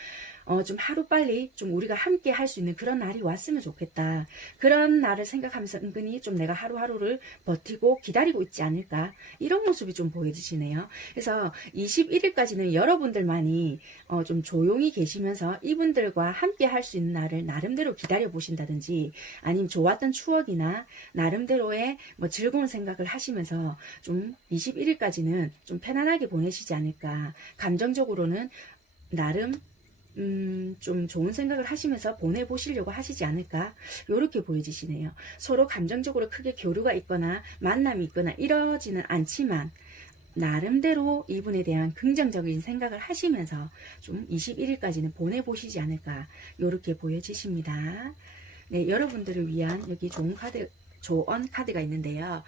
좀 하루빨리 좀 우리가 함께 할 수 있는 그런 날이 왔으면 좋겠다. 그런 날을 생각하면서 은근히 좀 내가 하루하루를 버티고 기다리고 있지 않을까, 이런 모습이 좀 보여지시네요. 그래서 21일까지는 여러분들만이 좀 조용히 계시면서 이분들과 함께 할 수 있는 날을 나름대로 기다려 보신다든지, 아니면 좋았던 추억이나 나름대로의 뭐 즐거운 생각을 하시면서 좀 21일까지는 좀 편안하게 보내시지 않을까. 감정적으로는 나름 좀 좋은 생각을 하시면서 보내보시려고 하시지 않을까, 이렇게 보여지시네요. 서로 감정적으로 크게 교류가 있거나 만남이 있거나 이러지는 않지만 나름대로 이분에 대한 긍정적인 생각을 하시면서 좀 21일까지는 보내보시지 않을까, 이렇게 보여지십니다. 네, 여러분들을 위한 여기 조언 카드가 있는데요.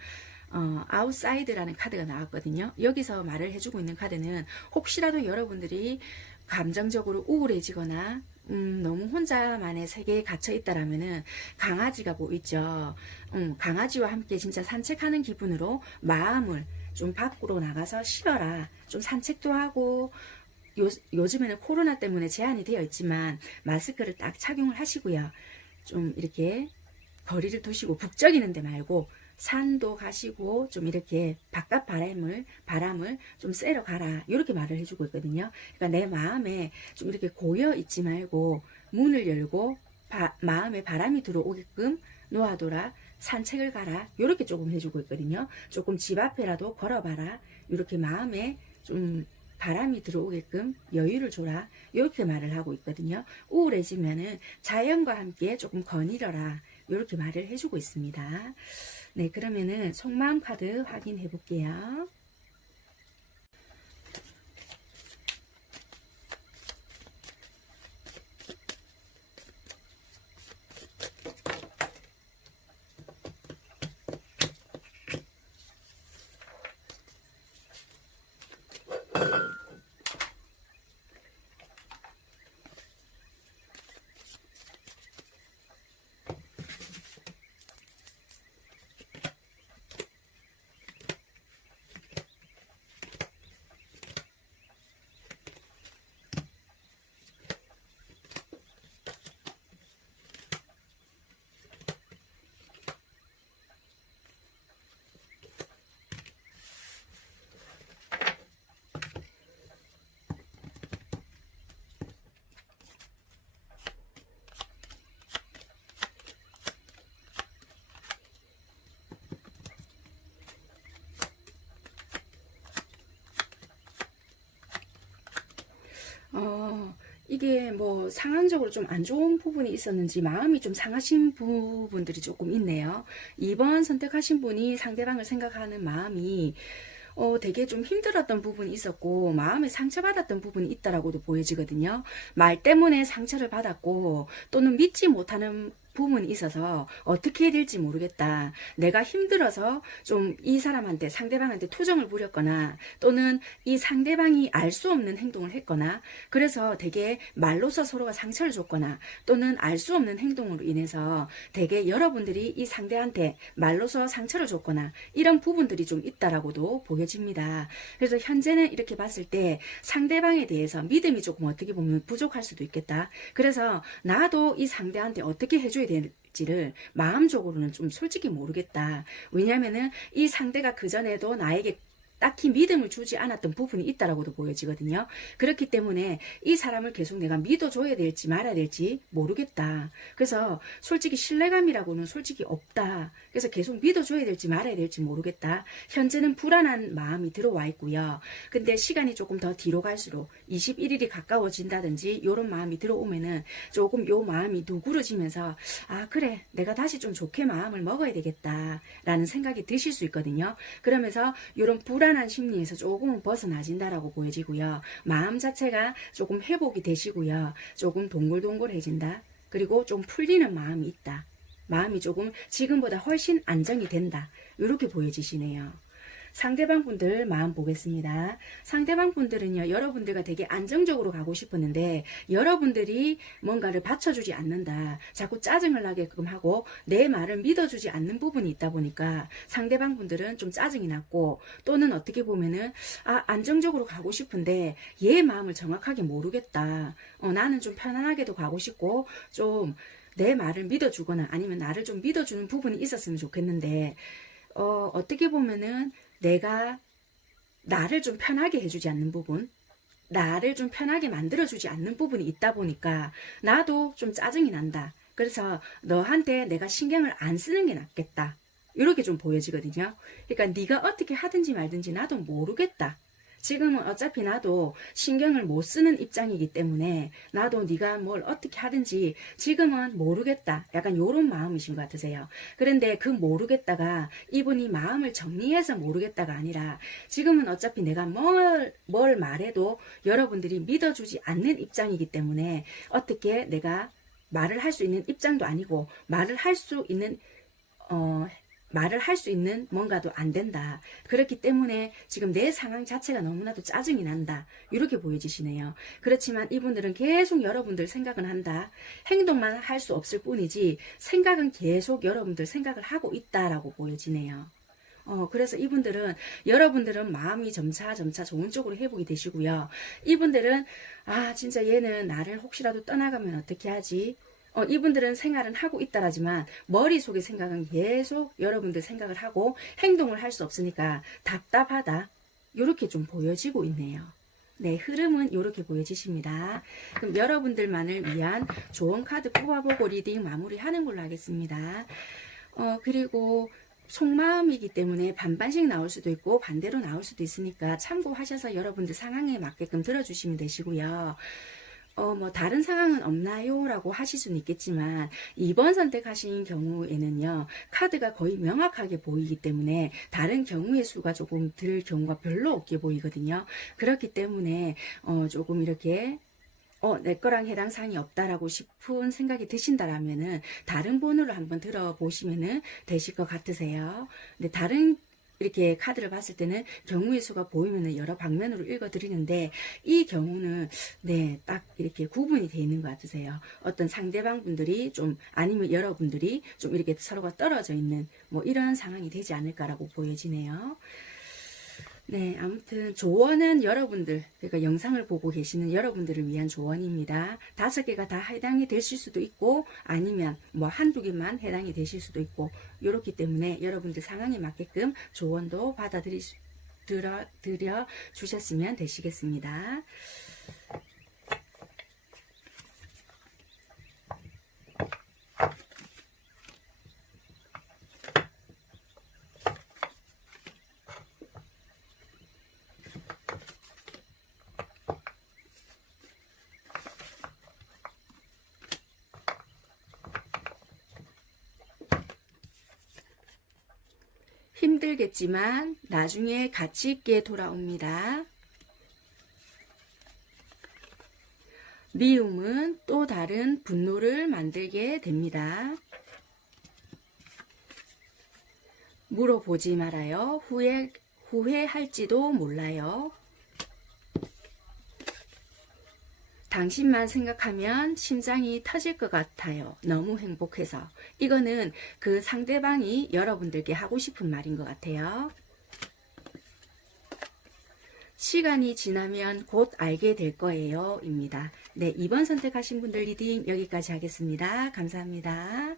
아웃사이드라는 카드가 나왔거든요. 여기서 말을 해주고 있는 카드는 혹시라도 여러분들이 감정적으로 우울해지거나 너무 혼자만의 세계에 갇혀 있다라면은 강아지가 뭐 있죠. 강아지와 함께 진짜 산책하는 기분으로 마음을 좀 밖으로 나가서 쉬어라. 좀 산책도 하고, 요즘에는 코로나 때문에 제한이 되어 있지만 마스크를 딱 착용을 하시고요. 좀 이렇게 거리를 두시고 북적이는 데 말고 산도 가시고 좀 이렇게 바깥 바람을 좀 쐬러 가라, 이렇게 말을 해주고 있거든요. 그러니까 내 마음에 좀 이렇게 고여 있지 말고 문을 열고 마음에 바람이 들어오게끔 놓아둬라, 산책을 가라, 이렇게 조금 해주고 있거든요. 조금 집 앞에라도 걸어봐라, 이렇게 마음에 좀 바람이 들어오게끔 여유를 줘라, 이렇게 말을 하고 있거든요. 우울해지면은 자연과 함께 조금 거닐어라, 이렇게 말을 해주고 있습니다. 네, 그러면은 속마음 카드 확인해 볼게요. 이게 뭐 상황적으로 좀 안 좋은 부분이 있었는지 마음이 좀 상하신 부분들이 조금 있네요. 2번 선택하신 분이 상대방을 생각하는 마음이 되게 좀 힘들었던 부분이 있었고 마음에 상처받았던 부분이 있다라고도 보여지거든요. 말 때문에 상처를 받았고 또는 믿지 못하는 부분이 있어서 어떻게 해야 될지 모르겠다. 내가 힘들어서 좀 이 사람한테, 상대방한테 투정을 부렸거나 또는 이 상대방이 알 수 없는 행동을 했거나 그래서 되게 말로서 서로가 상처를 줬거나 또는 알 수 없는 행동으로 인해서 되게 여러분들이 이 상대한테 말로서 상처를 줬거나 이런 부분들이 좀 있다라고도 보여집니다. 그래서 현재는 이렇게 봤을 때 상대방에 대해서 믿음이 조금 어떻게 보면 부족할 수도 있겠다. 그래서 나도 이 상대한테 어떻게 해줘야 될지를 마음적으로는 좀 솔직히 모르겠다. 왜냐면은 이 상대가 그전에도 나에게 딱히 믿음을 주지 않았던 부분이 있다라고도 보여지거든요. 그렇기 때문에 이 사람을 계속 내가 믿어줘야 될지 말아야 될지 모르겠다. 그래서 솔직히 신뢰감이라고는 솔직히 없다. 그래서 계속 믿어줘야 될지 말아야 될지 모르겠다. 현재는 불안한 마음이 들어와 있고요. 근데 시간이 조금 더 뒤로 갈수록 21일이 가까워진다든지 이런 마음이 들어오면은 조금 요 마음이 누그러지면서 아 그래 내가 다시 좀 좋게 마음을 먹어야 되겠다 라는 생각이 드실 수 있거든요. 그러면서 이런 불안한 심리에서 조금은 벗어나진다라고 보여지고요. 마음 자체가 조금 회복이 되시고요. 조금 동글동글해진다. 그리고 좀 풀리는 마음이 있다. 마음이 조금 지금보다 훨씬 안정이 된다. 이렇게 보여지시네요. 상대방 분들 마음 보겠습니다. 상대방 분들은요, 여러분들과 되게 안정적으로 가고 싶었는데 여러분들이 뭔가를 받쳐주지 않는다. 자꾸 짜증을 나게끔 하고 내 말을 믿어주지 않는 부분이 있다 보니까 상대방 분들은 좀 짜증이 났고 또는 어떻게 보면은 안정적으로 가고 싶은데 얘 마음을 정확하게 모르겠다. 나는 좀 편안하게도 가고 싶고 좀 내 말을 믿어주거나 아니면 나를 좀 믿어주는 부분이 있었으면 좋겠는데 어떻게 보면은 내가 나를 좀 편하게 해주지 않는 부분, 나를 좀 편하게 만들어주지 않는 부분이 있다 보니까 나도 좀 짜증이 난다. 그래서 너한테 내가 신경을 안 쓰는 게 낫겠다. 이렇게 좀 보여지거든요. 그러니까 네가 어떻게 하든지 말든지 나도 모르겠다. 지금은 어차피 나도 신경을 못 쓰는 입장이기 때문에 나도 네가 뭘 어떻게 하든지 지금은 모르겠다. 약간 요런 마음이신 것 같으세요. 그런데 그 모르겠다가 이분이 마음을 정리해서 모르겠다가 아니라 지금은 어차피 내가 뭘 말해도 여러분들이 믿어주지 않는 입장이기 때문에 어떻게 내가 말을 할 수 있는 입장도 아니고 말을 할 수 있는 뭔가도 안 된다. 그렇기 때문에 지금 내 상황 자체가 너무나도 짜증이 난다. 이렇게 보여지시네요. 그렇지만 이분들은 계속 여러분들 생각은 한다. 행동만 할 수 없을 뿐이지 생각은 계속 여러분들 생각을 하고 있다라고 보여지네요. 그래서 여러분들은 마음이 점차 좋은 쪽으로 회복이 되시고요. 이분들은 진짜 얘는 나를 혹시라도 떠나가면 어떻게 하지? 이분들은 생활은 하고 있다라지만 머릿속의 생각은 계속 여러분들 생각을 하고 행동을 할 수 없으니까 답답하다. 이렇게 좀 보여지고 있네요. 네, 흐름은 이렇게 보여지십니다. 그럼 여러분들만을 위한 조언 카드 뽑아보고 리딩 마무리하는 걸로 하겠습니다. 그리고 속마음이기 때문에 반반씩 나올 수도 있고 반대로 나올 수도 있으니까 참고하셔서 여러분들 상황에 맞게끔 들어주시면 되시고요. 다른 상황은 없나요? 라고 하실 수는 있겠지만 2번 선택하신 경우에는요. 카드가 거의 명확하게 보이기 때문에 다른 경우의 수가 조금 들 경우가 별로 없게 보이거든요. 그렇기 때문에 조금 이렇게 내 거랑 해당 사항이 없다라고 싶은 생각이 드신다라면은 다른 번호를 한번 들어보시면은 되실 것 같으세요. 근데 다른 이렇게 카드를 봤을 때는 경우의 수가 보이면은 여러 방면으로 읽어드리는데 이 경우는 딱 이렇게 구분이 되어 있는 것 같으세요. 어떤 상대방 분들이 좀 아니면 여러분들이 좀 이렇게 서로가 떨어져 있는 뭐 이런 상황이 되지 않을까라고 보여지네요. 네, 아무튼 조언은 여러분들, 그러니까 영상을 보고 계시는 여러분들을 위한 조언입니다. 5개가 다 해당이 되실 수도 있고 아니면 뭐 한두 개만 해당이 되실 수도 있고 이렇기 때문에 여러분들 상황에 맞게끔 조언도 드려 주셨으면 되시겠습니다. 힘들겠지만 나중에 가치 있게 돌아옵니다. 미움은 또 다른 분노를 만들게 됩니다. 물어보지 말아요. 후회할지도 몰라요. 당신만 생각하면 심장이 터질 것 같아요. 너무 행복해서. 이거는 그 상대방이 여러분들께 하고 싶은 말인 것 같아요. 시간이 지나면 곧 알게 될 거예요. 입니다. 네, 2번 선택하신 분들 리딩 여기까지 하겠습니다. 감사합니다.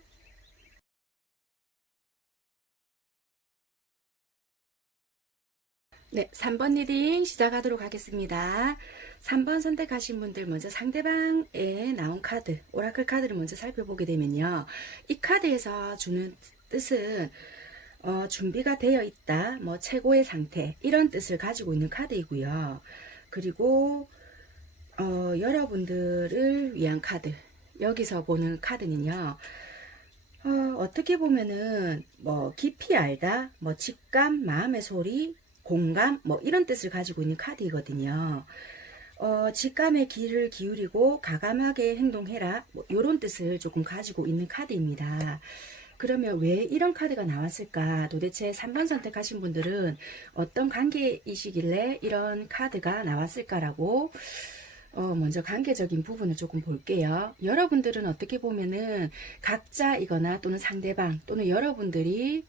네, 3번 리딩 시작하도록 하겠습니다. 3번 선택하신 분들 먼저 상대방에 나온 카드, 오라클 카드를 먼저 살펴보게 되면요. 이 카드에서 주는 뜻은 준비가 되어 있다, 뭐 최고의 상태, 이런 뜻을 가지고 있는 카드이고요. 그리고 여러분들을 위한 카드, 여기서 보는 카드는요. 어떻게 보면은 뭐 깊이 알다, 뭐 직감, 마음의 소리, 공감, 뭐 이런 뜻을 가지고 있는 카드이거든요. 직감에 귀를 기울이고 가감하게 행동해라, 뭐 이런 뜻을 조금 가지고 있는 카드입니다. 그러면 왜 이런 카드가 나왔을까? 도대체 3번 선택하신 분들은 어떤 관계이시길래 이런 카드가 나왔을까라고 먼저 관계적인 부분을 조금 볼게요. 여러분들은 어떻게 보면은 각자이거나 또는 상대방 또는 여러분들이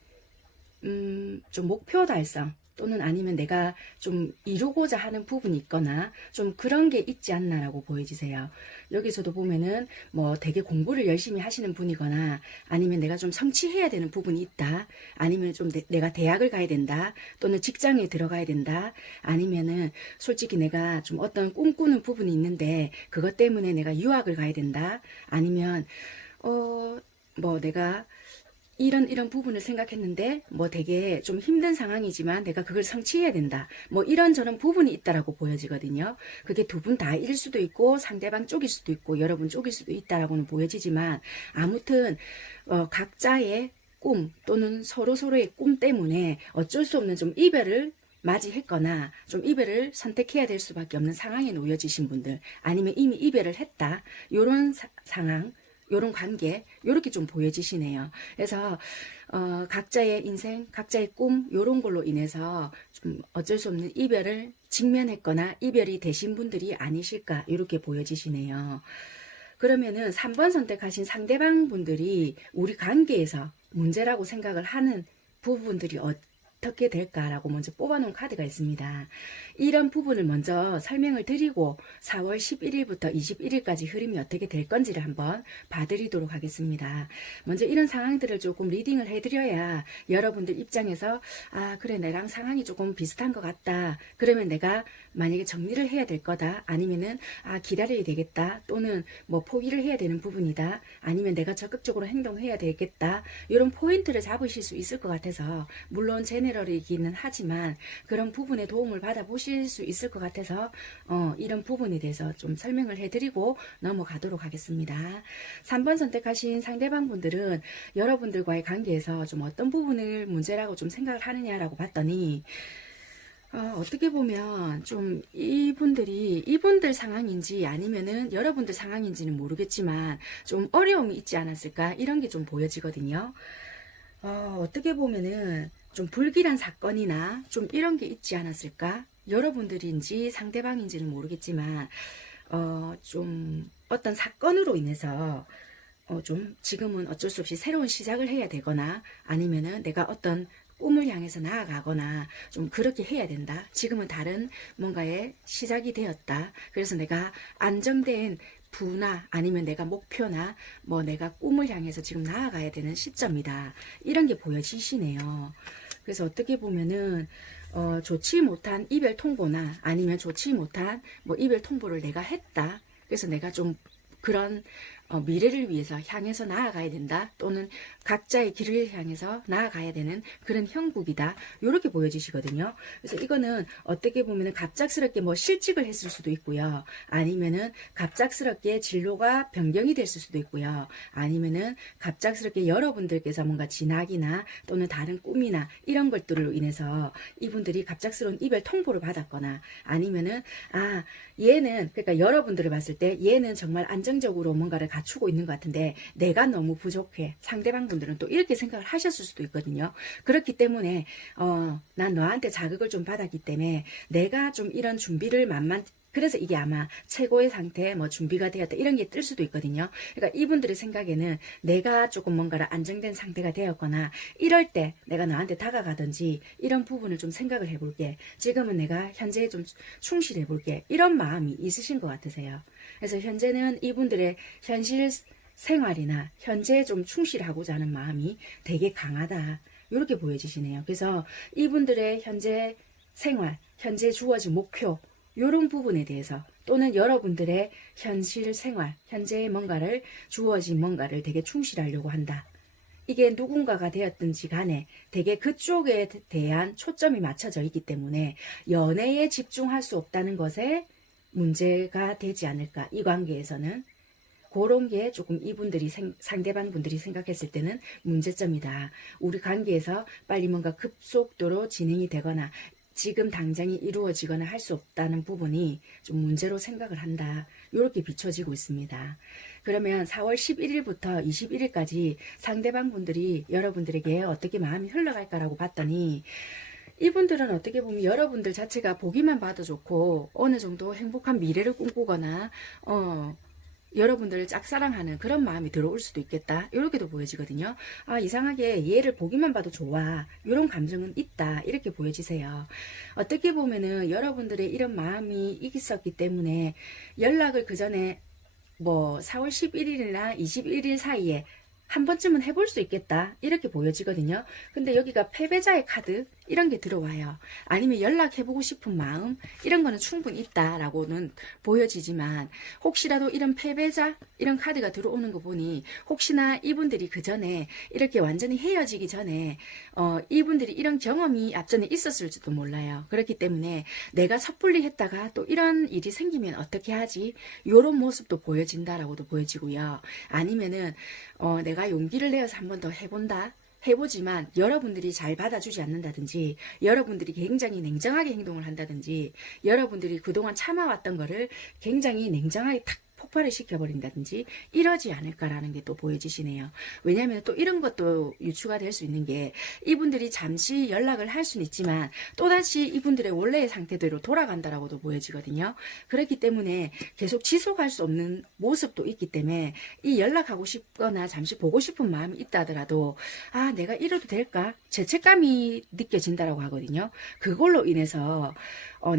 좀 목표 달성 또는 아니면 내가 좀 이루고자 하는 부분이 있거나 좀 그런 게 있지 않나라고 보여지세요. 여기서도 보면은 뭐 되게 공부를 열심히 하시는 분이거나 아니면 내가 좀 성취해야 되는 부분이 있다. 아니면 좀 내가 대학을 가야 된다. 또는 직장에 들어가야 된다. 아니면은 솔직히 내가 좀 어떤 꿈꾸는 부분이 있는데 그것 때문에 내가 유학을 가야 된다. 아니면 뭐 내가 이런 부분을 생각했는데 뭐 되게 좀 힘든 상황이지만 내가 그걸 성취해야 된다. 뭐 이런저런 부분이 있다라고 보여지거든요. 그게 두 분 다일 수도 있고 상대방 쪽일 수도 있고 여러분 쪽일 수도 있다라고는 보여지지만 아무튼 각자의 꿈 또는 서로서로의 꿈 때문에 어쩔 수 없는 좀 이별을 맞이했거나 좀 이별을 선택해야 될 수밖에 없는 상황에 놓여지신 분들 아니면 이미 이별을 했다. 요런 상황 요런 관계 요렇게 좀 보여지시네요. 그래서 각자의 인생 각자의 꿈 요런 걸로 인해서 좀 어쩔 수 없는 이별을 직면했거나 이별이 되신 분들이 아니실까 이렇게 보여지시네요. 그러면은 3번 선택하신 상대방 분들이 우리 관계에서 문제라고 생각을 하는 부분들이 어떻게 될까라고 먼저 뽑아놓은 카드가 있습니다. 이런 부분을 먼저 설명을 드리고 4월 11일부터 21일까지 흐름이 어떻게 될 건지를 한번 봐드리도록 하겠습니다. 먼저 이런 상황들을 조금 리딩을 해드려야 여러분들 입장에서 아 그래 나랑 상황이 조금 비슷한 것 같다. 그러면 내가 만약에 정리를 해야 될 거다. 아니면은 아 기다려야 되겠다. 또는 뭐 포기를 해야 되는 부분이다. 아니면 내가 적극적으로 행동해야 되겠다. 이런 포인트를 잡으실 수 있을 것 같아서 물론 제네럴이기는 하지만 그런 부분에 도움을 받아보실 수 있을 것 같아서 이런 부분에 대해서 좀 설명을 해드리고 넘어가도록 하겠습니다. 3번 선택하신 상대방 분들은 여러분들과의 관계에서 좀 어떤 부분을 문제라고 좀 생각을 하느냐라고 봤더니 어떻게 보면 좀 이분들 상황인지 아니면은 여러분들 상황인지는 모르겠지만 좀 어려움이 있지 않았을까 이런 게 좀 보여지거든요. 어떻게 보면은 좀 불길한 사건이나 좀 이런 게 있지 않았을까? 여러분들인지 상대방인지는 모르겠지만 좀 어떤 사건으로 인해서 좀 지금은 어쩔 수 없이 새로운 시작을 해야 되거나 아니면은 내가 어떤 꿈을 향해서 나아가거나 좀 그렇게 해야 된다. 지금은 다른 뭔가의 시작이 되었다. 그래서 내가 안정된 부나 아니면 내가 목표나 뭐 내가 꿈을 향해서 지금 나아가야 되는 시점이다. 이런 게 보여지시네요. 그래서 어떻게 보면은 좋지 못한 이별 통보나 아니면 좋지 못한 뭐 이별 통보를 내가 했다. 그래서 내가 좀 그런 미래를 위해서 향해서 나아가야 된다. 또는 각자의 길을 향해서 나아가야 되는 그런 형국이다. 이렇게 보여지시거든요. 그래서 이거는 어떻게 보면 갑작스럽게 뭐 실직을 했을 수도 있고요. 아니면은 갑작스럽게 진로가 변경이 됐을 수도 있고요. 아니면은 갑작스럽게 여러분들께서 뭔가 진학이나 또는 다른 꿈이나 이런 것들로 인해서 이분들이 갑작스러운 이별 통보를 받았거나 아니면은 얘는 그러니까 여러분들을 봤을 때 얘는 정말 안정적으로 뭔가를 갖추고 있는 것 같은데 내가 너무 부족해. 상대방 분들은 또 이렇게 생각을 하셨을 수도 있거든요. 그렇기 때문에 난 너한테 자극을 좀 받았기 때문에 내가 좀 이런 준비를 그래서 이게 아마 최고의 상태, 뭐 준비가 되었다 이런 게 뜰 수도 있거든요. 그러니까 이분들의 생각에는 내가 조금 뭔가를 안정된 상태가 되었거나 이럴 때 내가 너한테 다가가든지 이런 부분을 좀 생각을 해볼게. 지금은 내가 현재에 좀 충실해볼게. 이런 마음이 있으신 것 같으세요. 그래서 현재는 이분들의 현실 생활이나 현재에 좀 충실하고자 하는 마음이 되게 강하다. 이렇게 보여지시네요. 그래서 이분들의 현재 생활, 현재 주어진 목표 이런 부분에 대해서 또는 여러분들의 현실 생활, 현재의 뭔가를 주어진 뭔가를 되게 충실하려고 한다. 이게 누군가가 되었든지 간에 되게 그쪽에 대한 초점이 맞춰져 있기 때문에 연애에 집중할 수 없다는 것에 문제가 되지 않을까. 이 관계에서는. 그런 게 조금 이분들이 상대방 분들이 생각했을 때는 문제점이다. 우리 관계에서 빨리 뭔가 급속도로 진행이 되거나 지금 당장이 이루어지거나 할 수 없다는 부분이 좀 문제로 생각을 한다. 이렇게 비춰지고 있습니다. 그러면 4월 11일부터 21일까지 상대방 분들이 여러분들에게 어떻게 마음이 흘러갈까라고 봤더니 이분들은 어떻게 보면 여러분들 자체가 보기만 봐도 좋고 어느 정도 행복한 미래를 꿈꾸거나 여러분들을 짝사랑하는 그런 마음이 들어올 수도 있겠다. 이렇게도 보여지거든요. 이상하게 얘를 보기만 봐도 좋아. 이런 감정은 있다. 이렇게 보여지세요. 어떻게 보면은 여러분들의 이런 마음이 있었기 때문에 연락을 그 전에 뭐 4월 11일이나 21일 사이에 한 번쯤은 해볼 수 있겠다. 이렇게 보여지거든요. 근데 여기가 패배자의 카드 이런 게 들어와요. 아니면 연락해보고 싶은 마음 이런 거는 충분히 있다라고는 보여지지만 혹시라도 이런 패배자 이런 카드가 들어오는 거 보니 혹시나 이분들이 그 전에 이렇게 완전히 헤어지기 전에 이분들이 이런 경험이 앞전에 있었을지도 몰라요. 그렇기 때문에 내가 섣불리 했다가 또 이런 일이 생기면 어떻게 하지? 이런 모습도 보여진다라고도 보여지고요. 아니면은 내가 용기를 내어서 한 번 더 해보지만 여러분들이 잘 받아주지 않는다든지 여러분들이 굉장히 냉정하게 행동을 한다든지 여러분들이 그동안 참아왔던 거를 굉장히 냉정하게 탁 폭발을 시켜버린다든지 이러지 않을까라는 게 또 보여지시네요. 왜냐하면 또 이런 것도 유추가 될 수 있는 게 이분들이 잠시 연락을 할 수는 있지만 또다시 이분들의 원래의 상태대로 돌아간다라고도 보여지거든요. 그렇기 때문에 계속 지속할 수 없는 모습도 있기 때문에 이 연락하고 싶거나 잠시 보고 싶은 마음이 있다 하더라도 내가 이래도 될까? 죄책감이 느껴진다라고 하거든요. 그걸로 인해서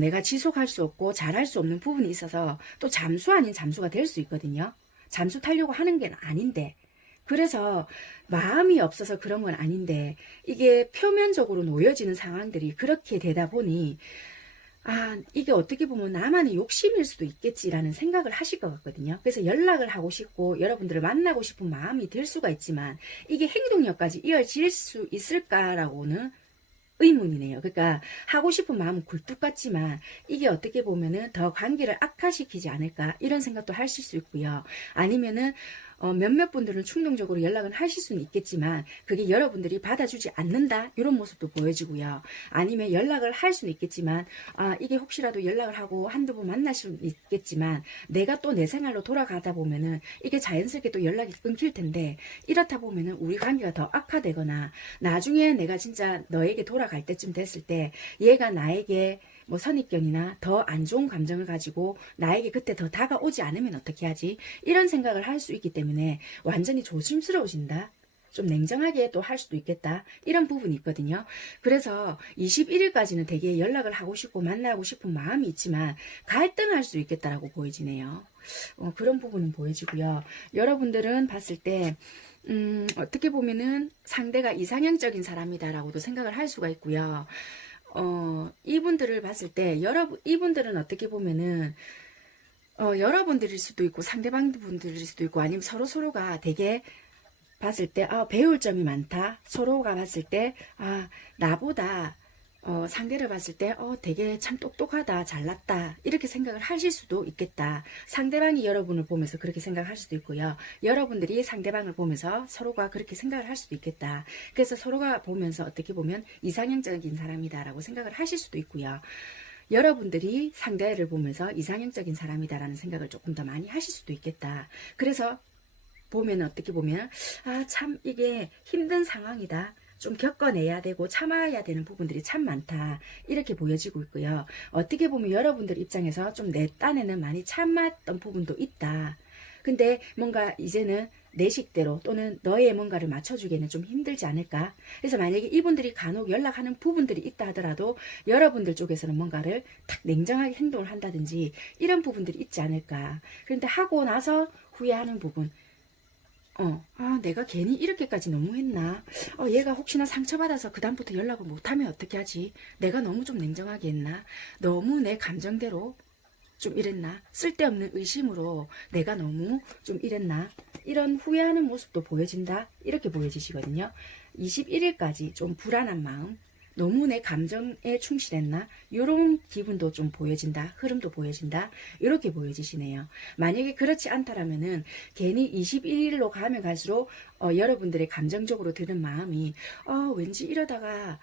내가 지속할 수 없고 잘할 수 없는 부분이 있어서 또 잠수 아닌 잠수가 될 수 있거든요. 잠수 타려고 하는 게 아닌데 그래서 마음이 없어서 그런 건 아닌데 이게 표면적으로 놓여지는 상황들이 그렇게 되다 보니 이게 어떻게 보면 나만의 욕심일 수도 있겠지라는 생각을 하실 것 같거든요. 그래서 연락을 하고 싶고 여러분들을 만나고 싶은 마음이 들 수가 있지만 이게 행동력까지 이어질 수 있을까라고는 의문이네요. 그러니까 하고 싶은 마음은 굴뚝 같지만 이게 어떻게 보면은 더 관계를 악화시키지 않을까 이런 생각도 하실 수 있고요. 아니면은 몇몇 분들은 충동적으로 연락을 하실 수는 있겠지만 그게 여러분들이 받아주지 않는다 이런 모습도 보여지고요. 아니면 연락을 할 수는 있겠지만 이게 혹시라도 연락을 하고 한두 번 만날 수는 있겠지만 내가 또 내 생활로 돌아가다 보면은 이게 자연스럽게 또 연락이 끊길 텐데 이렇다 보면은 우리 관계가 더 악화되거나 나중에 내가 진짜 너에게 돌아갈 때쯤 됐을 때 얘가 나에게 뭐 선입견이나 더 안 좋은 감정을 가지고 나에게 그때 더 다가오지 않으면 어떻게 하지? 이런 생각을 할 수 있기 때문에 완전히 조심스러워진다. 좀 냉정하게 또 할 수도 있겠다. 이런 부분이 있거든요. 그래서 21일까지는 되게 연락을 하고 싶고 만나고 싶은 마음이 있지만 갈등할 수 있겠다라고 보여지네요. 그런 부분은 보여지고요. 여러분들은 봤을 때 어떻게 보면은 상대가 이상형적인 사람이다라고도 생각을 할 수가 있고요. 이분들을 봤을 때 이분들은 어떻게 보면은 여러분들일 수도 있고 상대방 분들일 수도 있고 아니면 서로가 되게 봤을 때 배울 점이 많다. 서로가 봤을 때 나보다 상대를 봤을 때 되게 참 똑똑하다, 잘났다 이렇게 생각을 하실 수도 있겠다. 상대방이 여러분을 보면서 그렇게 생각할 수도 있고요. 여러분들이 상대방을 보면서 서로가 그렇게 생각을 할 수도 있겠다. 그래서 서로가 보면서 어떻게 보면 이상형적인 사람이다라고 생각을 하실 수도 있고요. 여러분들이 상대를 보면서 이상형적인 사람이다라는 생각을 조금 더 많이 하실 수도 있겠다. 그래서 보면 어떻게 보면 참 이게 힘든 상황이다. 좀 겪어내야 되고 참아야 되는 부분들이 참 많다. 이렇게 보여지고 있고요. 어떻게 보면 여러분들 입장에서 좀 내 딴에는 많이 참았던 부분도 있다. 근데 뭔가 이제는 내 식대로 또는 너의 뭔가를 맞춰주기에는 좀 힘들지 않을까. 그래서 만약에 이분들이 간혹 연락하는 부분들이 있다 하더라도 여러분들 쪽에서는 뭔가를 탁 냉정하게 행동을 한다든지 이런 부분들이 있지 않을까. 그런데 하고 나서 후회하는 부분. 내가 괜히 이렇게까지 너무 했나? 얘가 혹시나 상처받아서 그다음부터 연락을 못하면 어떻게 하지? 내가 너무 좀 냉정하게 했나? 너무 내 감정대로 좀 이랬나? 쓸데없는 의심으로 내가 너무 좀 이랬나? 이런 후회하는 모습도 보여진다? 이렇게 보여지시거든요. 21일까지 좀 불안한 마음, 너무 내 감정에 충실했나? 이런 기분도 좀 보여진다. 흐름도 보여진다. 이렇게 보여지시네요. 만약에 그렇지 않다라면은 괜히 21일로 가면 갈수록 여러분들의 감정적으로 드는 마음이 왠지 이러다가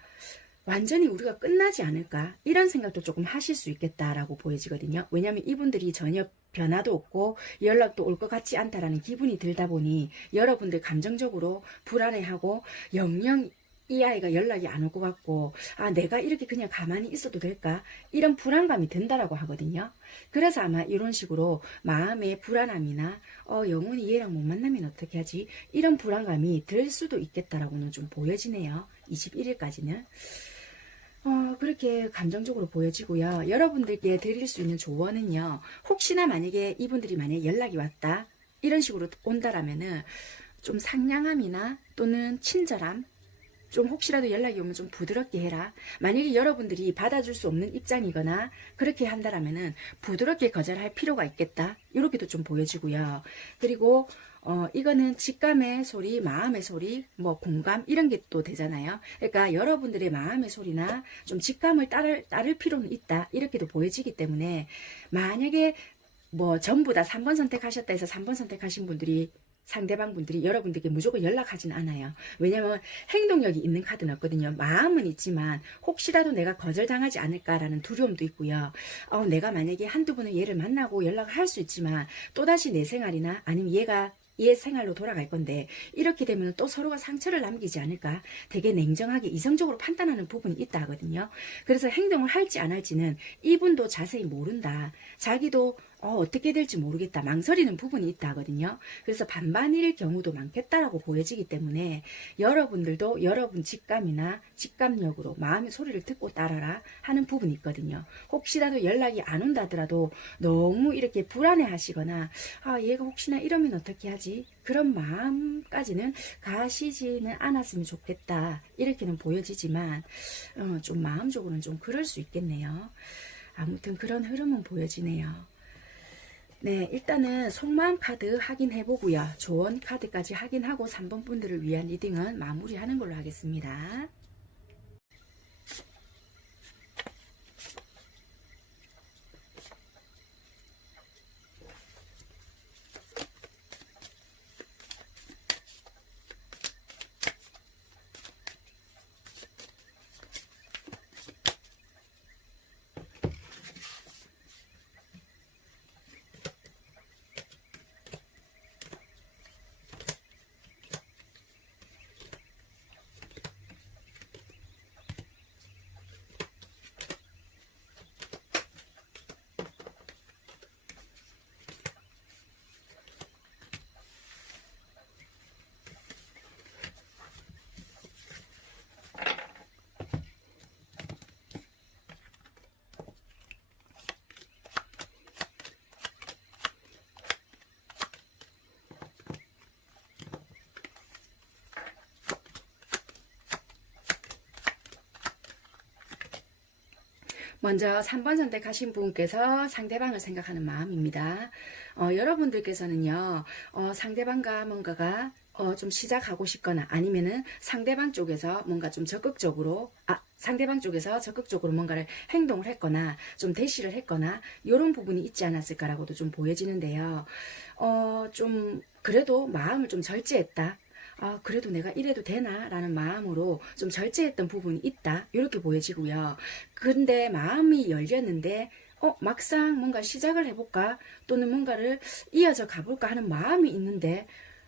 완전히 우리가 끝나지 않을까? 이런 생각도 조금 하실 수 있겠다라고 보여지거든요. 왜냐하면 이분들이 전혀 변화도 없고 연락도 올 것 같지 않다라는 기분이 들다 보니 여러분들 감정적으로 불안해하고 영영 이 아이가 연락이 안 올 것 같고 내가 이렇게 그냥 가만히 있어도 될까? 이런 불안감이 든다라고 하거든요. 그래서 아마 이런 식으로 마음의 불안함이나 영원히 얘랑 못 만나면 어떻게 하지? 이런 불안감이 들 수도 있겠다라고는 좀 보여지네요. 21일까지는. 그렇게 감정적으로 보여지고요. 여러분들께 드릴 수 있는 조언은요. 혹시나 만약에 이분들이 만약에 연락이 왔다. 이런 식으로 온다라면은 좀 상냥함이나 또는 친절함, 좀 혹시라도 연락이 오면 좀 부드럽게 해라. 만약에 여러분들이 받아줄 수 없는 입장이거나 그렇게 한다라면은 부드럽게 거절할 필요가 있겠다. 이렇게도 좀 보여지고요. 그리고 이거는 직감의 소리, 마음의 소리, 뭐 공감 이런 게 또 되잖아요. 그러니까 여러분들의 마음의 소리나 좀 직감을 따를 필요는 있다. 이렇게도 보여지기 때문에 만약에 뭐 전부 다 3번 선택하셨다 해서 3번 선택하신 분들이 상대방 분들이 여러분들께 무조건 연락하진 않아요. 왜냐면 행동력이 있는 카드는 없거든요. 마음은 있지만 혹시라도 내가 거절당하지 않을까라는 두려움도 있고요. 내가 만약에 한두 번은 얘를 만나고 연락을 할 수 있지만 또다시 내 생활이나 아니면 얘가 얘 생활로 돌아갈 건데 이렇게 되면 또 서로가 상처를 남기지 않을까 되게 냉정하게 이성적으로 판단하는 부분이 있다 하거든요. 그래서 행동을 할지 안 할지는 이분도 자세히 모른다. 자기도 어떻게 될지 모르겠다. 망설이는 부분이 있다 하거든요. 그래서 반반일 경우도 많겠다라고 보여지기 때문에 여러분들도 여러분 직감이나 직감력으로 마음의 소리를 듣고 따라라 하는 부분이 있거든요. 혹시라도 연락이 안 온다 하더라도 너무 이렇게 불안해 하시거나 얘가 혹시나 이러면 어떻게 하지? 그런 마음까지는 가시지는 않았으면 좋겠다. 이렇게는 보여지지만 좀 마음적으로는 좀 그럴 수 있겠네요. 아무튼 그런 흐름은 보여지네요. 네, 일단은 속마음 카드 확인해보고요. 조언 카드까지 확인하고 3번 분들을 위한 리딩은 마무리하는 걸로 하겠습니다. 먼저 3번 선택하신 분께서 상대방을 생각하는 마음입니다. 여러분들께서는요, 상대방과 뭔가가 좀 시작하고 싶거나 아니면은 상대방 쪽에서 뭔가 좀 적극적으로, 상대방 쪽에서 적극적으로 뭔가를 행동을 했거나 좀 대시를 했거나 이런 부분이 있지 않았을까라고도 좀 보여지는데요. 좀 그래도 마음을 좀 절제했다. 그래도 내가 이래도 되나? 라는 마음으로 좀 절제했던 부분이 있다. 이렇게 보여지고요. 근데 마음이 열렸는데, 막상 뭔가 시작을 해볼까? 또는 뭔가를 이어져 가볼까 하는 마음이 있는데,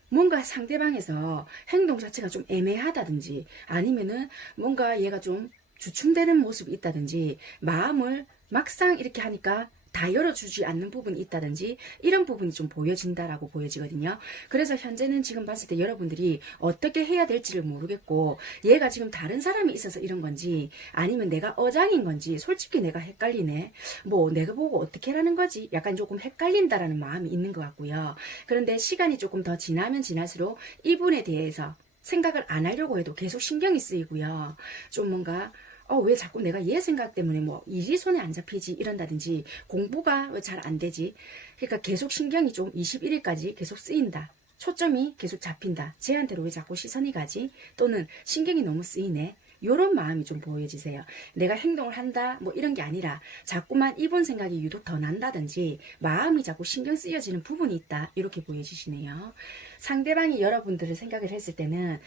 뭔가 상대방에서 행동 자체가 좀 애매하다든지, 아니면은 뭔가 얘가 좀 주춤되는 모습이 있다든지, 마음을 막상 이렇게 하니까 다 열어주지 않는 부분이 있다든지 이런 부분이 좀 보여진다라고 보여지거든요. 그래서 현재는 지금 봤을 때 여러분들이 어떻게 해야 될지를 모르겠고 얘가 지금 다른 사람이 있어서 이런 건지 아니면 내가 어장인 건지 솔직히 내가 헷갈리네. 뭐 내가 보고 어떻게 하라는 거지? 약간 조금 헷갈린다라는 마음이 있는 것 같고요. 그런데 시간이 조금 더 지나면 지날수록 이분에 대해서 생각을 안 하려고 해도 계속 신경이 쓰이고요. 좀 뭔가 왜 자꾸 내가 얘 생각 때문에 뭐 일이 손에 안 잡히지 이런다든지 공부가 왜 잘 안 되지. 그러니까 계속 신경이 좀 21일까지 계속 쓰인다. 초점이 계속 잡힌다. 쟤한테로 왜 자꾸 시선이 가지? 또는 신경이 너무 쓰이네. 요런 마음이 좀 보여지세요. 내가 행동을 한다 뭐 이런 게 아니라 자꾸만 이번 생각이 유독 더 난다든지 마음이 자꾸 신경 쓰여지는 부분이 있다. 이렇게 보여지시네요. 상대방이 여러분들을 생각을 했을 때는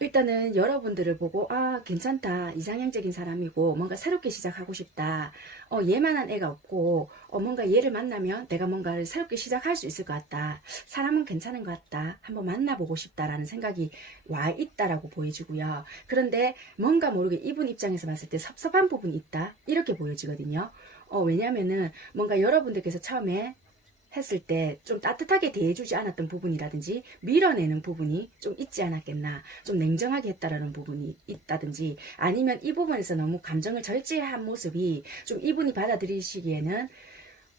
일단은 여러분들을 보고 괜찮다 이상향적인 사람이고 뭔가 새롭게 시작하고 싶다 얘만한 애가 없고 뭔가 얘를 만나면 내가 뭔가를 새롭게 시작할 수 있을 것 같다 사람은 괜찮은 것 같다 한번 만나보고 싶다라는 생각이 와 있다라고 보여지고요. 그런데 뭔가 모르게 이분 입장에서 봤을 때 섭섭한 부분이 있다 이렇게 보여지거든요. 왜냐면은 뭔가 여러분들께서 처음에 했을 때 좀 따뜻하게 대해주지 않았던 부분이라든지 밀어내는 부분이 좀 있지 않았겠나 좀 냉정하게 했다라는 부분이 있다든지 아니면 이 부분에서 너무 감정을 절제한 모습이 좀 이분이 받아들이시기에는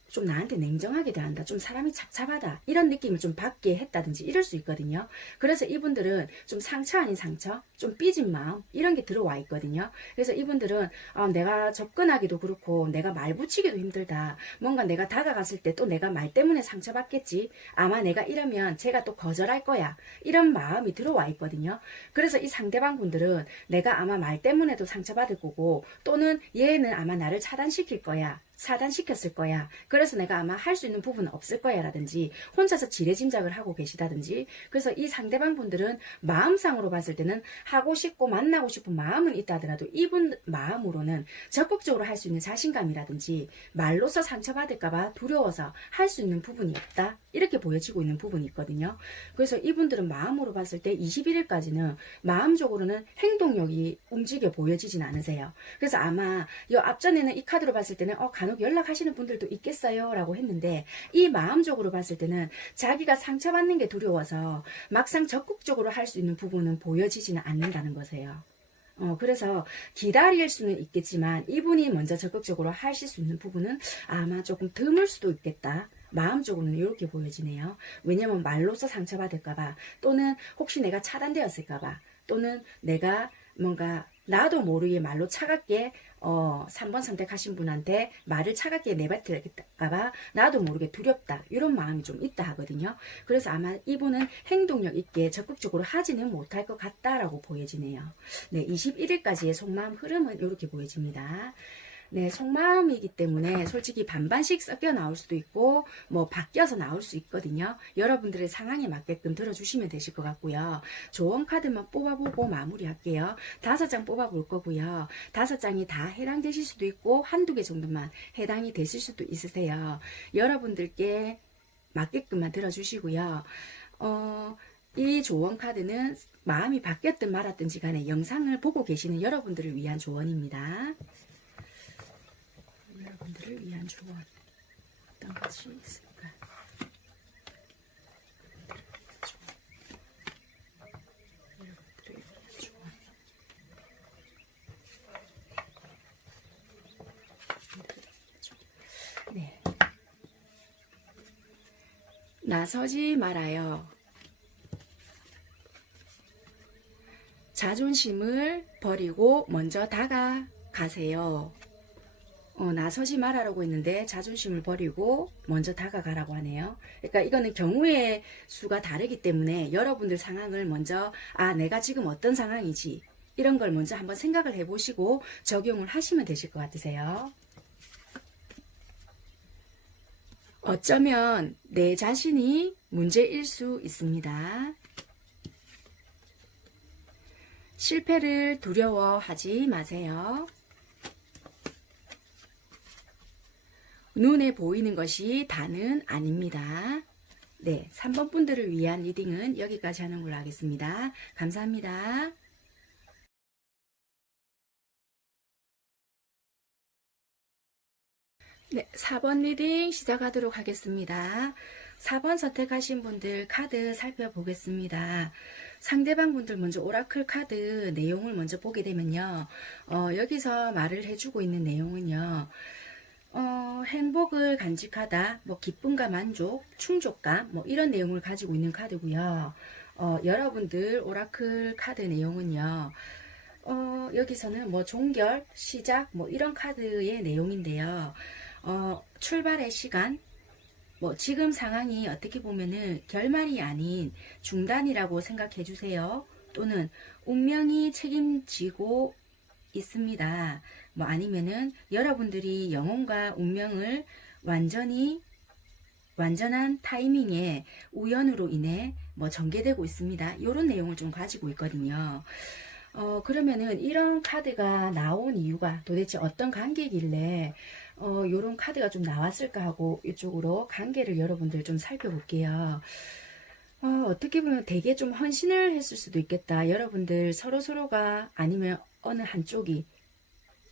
좀 나한테 냉정하게 대한다 좀 사람이 착잡하다 이런 느낌을 좀 받게 했다든지 이럴 수 있거든요. 그래서 이분들은 좀 상처 아닌 상처 좀 삐진 마음 이런 게 들어와 있거든요. 그래서 이분들은 내가 접근하기도 그렇고 내가 말 붙이기도 힘들다 뭔가 내가 다가갔을 때 또 내가 말 때문에 상처받겠지 아마 내가 이러면 제가 또 거절할 거야 이런 마음이 들어와 있거든요. 그래서 이 상대방 분들은 내가 아마 말 때문에도 상처받을 거고 또는 얘는 아마 나를 차단시킬 거야 차단시켰을 거야. 그래서 내가 아마 할 수 있는 부분은 없을 거야 라든지 혼자서 지레짐작을 하고 계시다든지 그래서 이 상대방 분들은 마음상으로 봤을 때는 하고 싶고 만나고 싶은 마음은 있다 하더라도 이분 마음으로는 적극적으로 할 수 있는 자신감이라든지 말로서 상처받을까봐 두려워서 할 수 있는 부분이 없다. 이렇게 보여지고 있는 부분이 있거든요. 그래서 이분들은 마음으로 봤을 때 21일까지는 마음적으로는 행동력이 움직여 보여지진 않으세요. 그래서 아마 이 앞전에는 이 카드로 봤을 때는 간혹 연락하시는 분들도 있겠어요 라고 했는데 이 마음적으로 봤을 때는 자기가 상처받는 게 두려워서 막상 적극적으로 할 수 있는 부분은 보여지지는 않는다는 거세요. 그래서 기다릴 수는 있겠지만 이분이 먼저 적극적으로 하실 수 있는 부분은 아마 조금 드물 수도 있겠다. 마음적으로는 이렇게 보여지네요. 왜냐면 말로서 상처받을까봐 또는 혹시 내가 차단되었을까봐 또는 내가 뭔가 나도 모르게 말로 차갑게 3번 선택하신 분한테 말을 차갑게 내뱉을까봐 나도 모르게 두렵다 이런 마음이 좀 있다 하거든요. 그래서 아마 이분은 행동력 있게 적극적으로 하지는 못할 것 같다라고 보여지네요. 네, 21일까지의 속마음 흐름은 이렇게 보여집니다. 네, 속마음이기 때문에 솔직히 반반씩 섞여 나올 수도 있고 뭐 바뀌어서 나올 수 있거든요. 여러분들의 상황에 맞게끔 들어주시면 되실 것 같고요. 조언 카드만 뽑아보고 마무리할게요. 5장 뽑아볼 거고요. 5장이 다 해당되실 수도 있고 한두 개 정도만 해당이 되실 수도 있으세요. 여러분들께 맞게끔만 들어주시고요. 이 조언 카드는 마음이 바뀌었든 말았든지 간에 영상을 보고 계시는 여러분들을 위한 조언입니다. 여러분들을 위한 조언 어떤 것이 있을까? 여러분들을 위한 조언. 네. 나서지 말아요. 자존심을 버리고 먼저 다가가세요. 나서지 말아라고 했는데 자존심을 버리고 먼저 다가가라고 하네요. 그러니까 이거는 경우의 수가 다르기 때문에 여러분들 상황을 먼저 내가 지금 어떤 상황이지 이런 걸 먼저 한번 생각을 해보시고 적용을 하시면 되실 것 같으세요. 어쩌면 내 자신이 문제일 수 있습니다. 실패를 두려워하지 마세요. 눈에 보이는 것이 다는 아닙니다. 네, 3번 분들을 위한 리딩은 여기까지 하는 걸로 하겠습니다. 감사합니다. 네, 4번 리딩 시작하도록 하겠습니다. 4번 선택하신 분들 카드 살펴보겠습니다. 상대방 분들 먼저 오라클 카드 내용을 먼저 보게 되면요. 여기서 말을 해주고 있는 내용은요. 행복을 간직하다, 뭐 기쁨과 만족, 충족감, 뭐 이런 내용을 가지고 있는 카드고요. 여러분들 오라클 카드 내용은요. 여기서는 뭐 종결, 시작, 뭐 이런 카드의 내용인데요. 출발의 시간, 뭐 지금 상황이 어떻게 보면은 결말이 아닌 중단이라고 생각해 주세요. 또는 운명이 책임지고 있습니다. 뭐 아니면은 여러분들이 영혼과 운명을 완전한 타이밍에 우연으로 인해 뭐 전개되고 있습니다. 이런 내용을 좀 가지고 있거든요. 그러면은 이런 카드가 나온 이유가 도대체 어떤 관계길래 요런 카드가 좀 나왔을까 하고 이쪽으로 관계를 여러분들 좀 살펴볼게요. 어떻게 보면 되게 좀 헌신을 했을 수도 있겠다. 여러분들 서로서로가 아니면 어느 한쪽이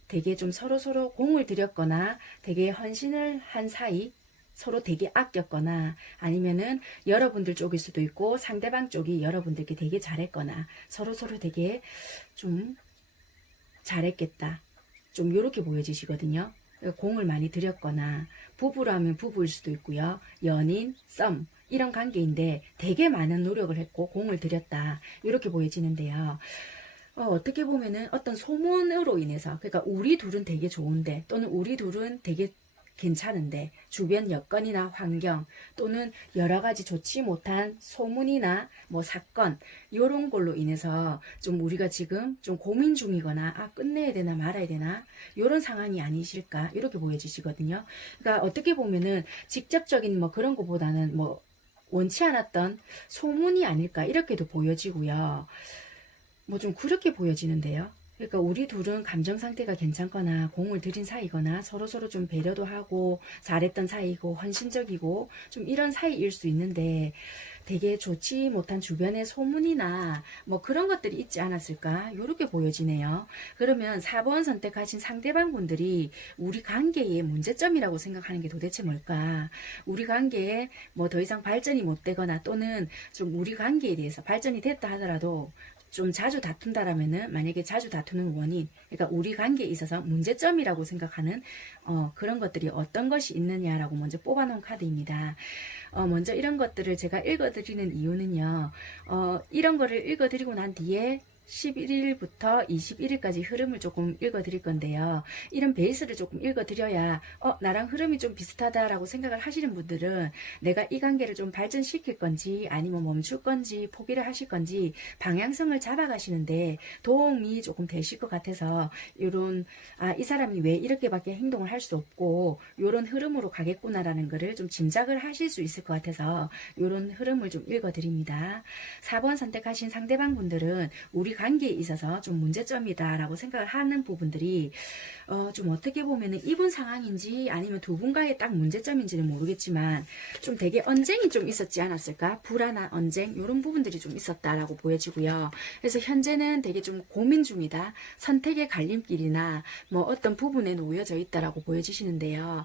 되게 좀 서로서로 공을 들였거나 되게 헌신을 한 사이, 서로 되게 아꼈거나 아니면은 여러분들 쪽일 수도 있고 상대방 쪽이 여러분들께 되게 잘했거나 서로서로 되게 좀 잘했겠다. 좀 요렇게 보여지시거든요. 공을 많이 들였거나 부부라면 부부일 수도 있고요. 연인, 썸 이런 관계인데 되게 많은 노력을 했고 공을 들였다. 이렇게 보여지는데요. 어떻게 보면은 어떤 소문으로 인해서 그러니까 우리 둘은 되게 좋은데 또는 우리 둘은 되게 괜찮은데 주변 여건이나 환경 또는 여러 가지 좋지 못한 소문이나 뭐 사건 이런 걸로 인해서 좀 우리가 지금 좀 고민 중이거나 끝내야 되나 말아야 되나 이런 상황이 아니실까 이렇게 보여지시거든요. 그러니까 어떻게 보면은 직접적인 뭐 그런 것보다는 뭐 원치 않았던 소문이 아닐까 이렇게도 보여지고요. 뭐 좀 그렇게 보여지는데요. 그러니까 우리 둘은 감정 상태가 괜찮거나 공을 들인 사이거나 서로서로 좀 배려도 하고 잘했던 사이고 헌신적이고 좀 이런 사이일 수 있는데 되게 좋지 못한 주변의 소문이나 뭐 그런 것들이 있지 않았을까 이렇게 보여지네요. 그러면 4번 선택하신 상대방 분들이 우리 관계의 문제점이라고 생각하는 게 도대체 뭘까? 우리 관계에 뭐 더 이상 발전이 못 되거나 또는 좀 우리 관계에 대해서 발전이 됐다 하더라도 좀 자주 다툰다라면은 만약에 자주 다투는 원인, 그러니까 우리 관계에 있어서 문제점이라고 생각하는 그런 것들이 어떤 것이 있느냐라고 먼저 뽑아놓은 카드입니다. 먼저 이런 것들을 제가 읽어드리는 이유는요. 이런 거를 읽어드리고 난 뒤에 11일부터 21일까지 흐름을 조금 읽어드릴 건데요. 이런 베이스를 조금 읽어드려야 나랑 흐름이 좀 비슷하다라고 생각을 하시는 분들은 내가 이 관계를 좀 발전시킬 건지 아니면 멈출 건지 포기를 하실 건지 방향성을 잡아가시는데 도움이 조금 되실 것 같아서 요런 이 사람이 왜 이렇게밖에 행동을 할 수 없고 요런 흐름으로 가겠구나라는 거를 좀 짐작을 하실 수 있을 것 같아서 요런 흐름을 좀 읽어드립니다. 4번 선택하신 상대방 분들은 우리 관계에 있어서 좀 문제점이다라고 생각을 하는 부분들이 좀 어떻게 보면은 이분 상황인지 아니면 두 분과의 딱 문제점인지는 모르겠지만 좀 되게 언쟁이 좀 있었지 않았을까? 불안한 언쟁 이런 부분들이 좀 있었다라고 보여지고요. 그래서 현재는 되게 좀 고민 중이다. 선택의 갈림길이나 뭐 어떤 부분에 놓여져 있다라고 보여지시는데요.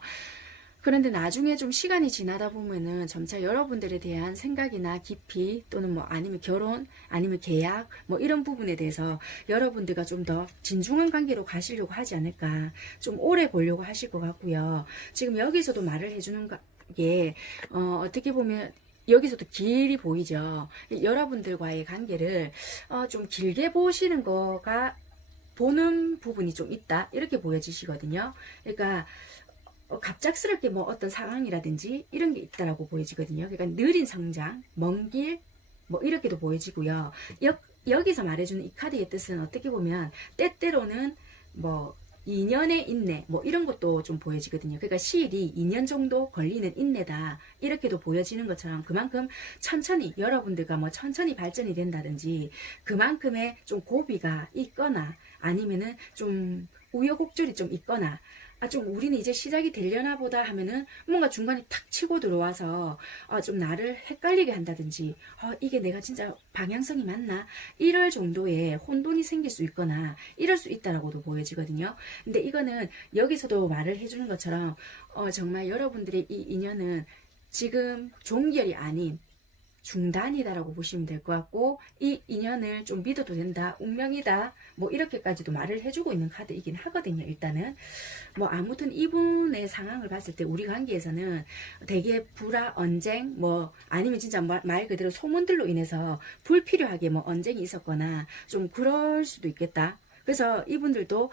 그런데 나중에 좀 시간이 지나다 보면은 점차 여러분들에 대한 생각이나 깊이 또는 뭐 아니면 결혼 아니면 계약 뭐 이런 부분에 대해서 여러분들과 좀 더 진중한 관계로 가시려고 하지 않을까, 좀 오래 보려고 하실 것 같고요. 지금 여기서도 말을 해주는 게 어떻게 보면 여기서도 길이 보이죠. 여러분들과의 관계를 좀 길게 보시는 거가 보는 부분이 좀 있다 이렇게 보여지시거든요. 그러니까 갑작스럽게 뭐 어떤 상황이라든지 이런 게 있다라고 보여지거든요. 그러니까 느린 성장, 먼 길, 뭐 이렇게도 보여지고요. 여기서 말해주는 이 카드의 뜻은 어떻게 보면 때때로는 뭐 2년의 인내 뭐 이런 것도 좀 보여지거든요. 그러니까 시일이 2년 정도 걸리는 인내다 이렇게도 보여지는 것처럼 그만큼 천천히 여러분들과 뭐 천천히 발전이 된다든지 그만큼의 좀 고비가 있거나 아니면은 좀 우여곡절이 좀 있거나 좀 우리는 이제 시작이 되려나 보다 하면은 뭔가 중간에 탁 치고 들어와서 좀 나를 헷갈리게 한다든지 이게 내가 진짜 방향성이 맞나 이럴 정도의 혼돈이 생길 수 있거나 이럴 수 있다라고도 보여지거든요. 근데 이거는 여기서도 말을 해주는 것처럼 정말 여러분들의 이 인연은 지금 종결이 아닌 중단이다라고 보시면 될 것 같고 이 인연을 좀 믿어도 된다 운명이다 뭐 이렇게까지도 말을 해주고 있는 카드이긴 하거든요. 일단은 뭐 아무튼 이분의 상황을 봤을 때 우리 관계에서는 되게 불화 언쟁 뭐 아니면 진짜 말 그대로 소문들로 인해서 불필요하게 뭐 언쟁이 있었거나 좀 그럴 수도 있겠다. 그래서 이분들도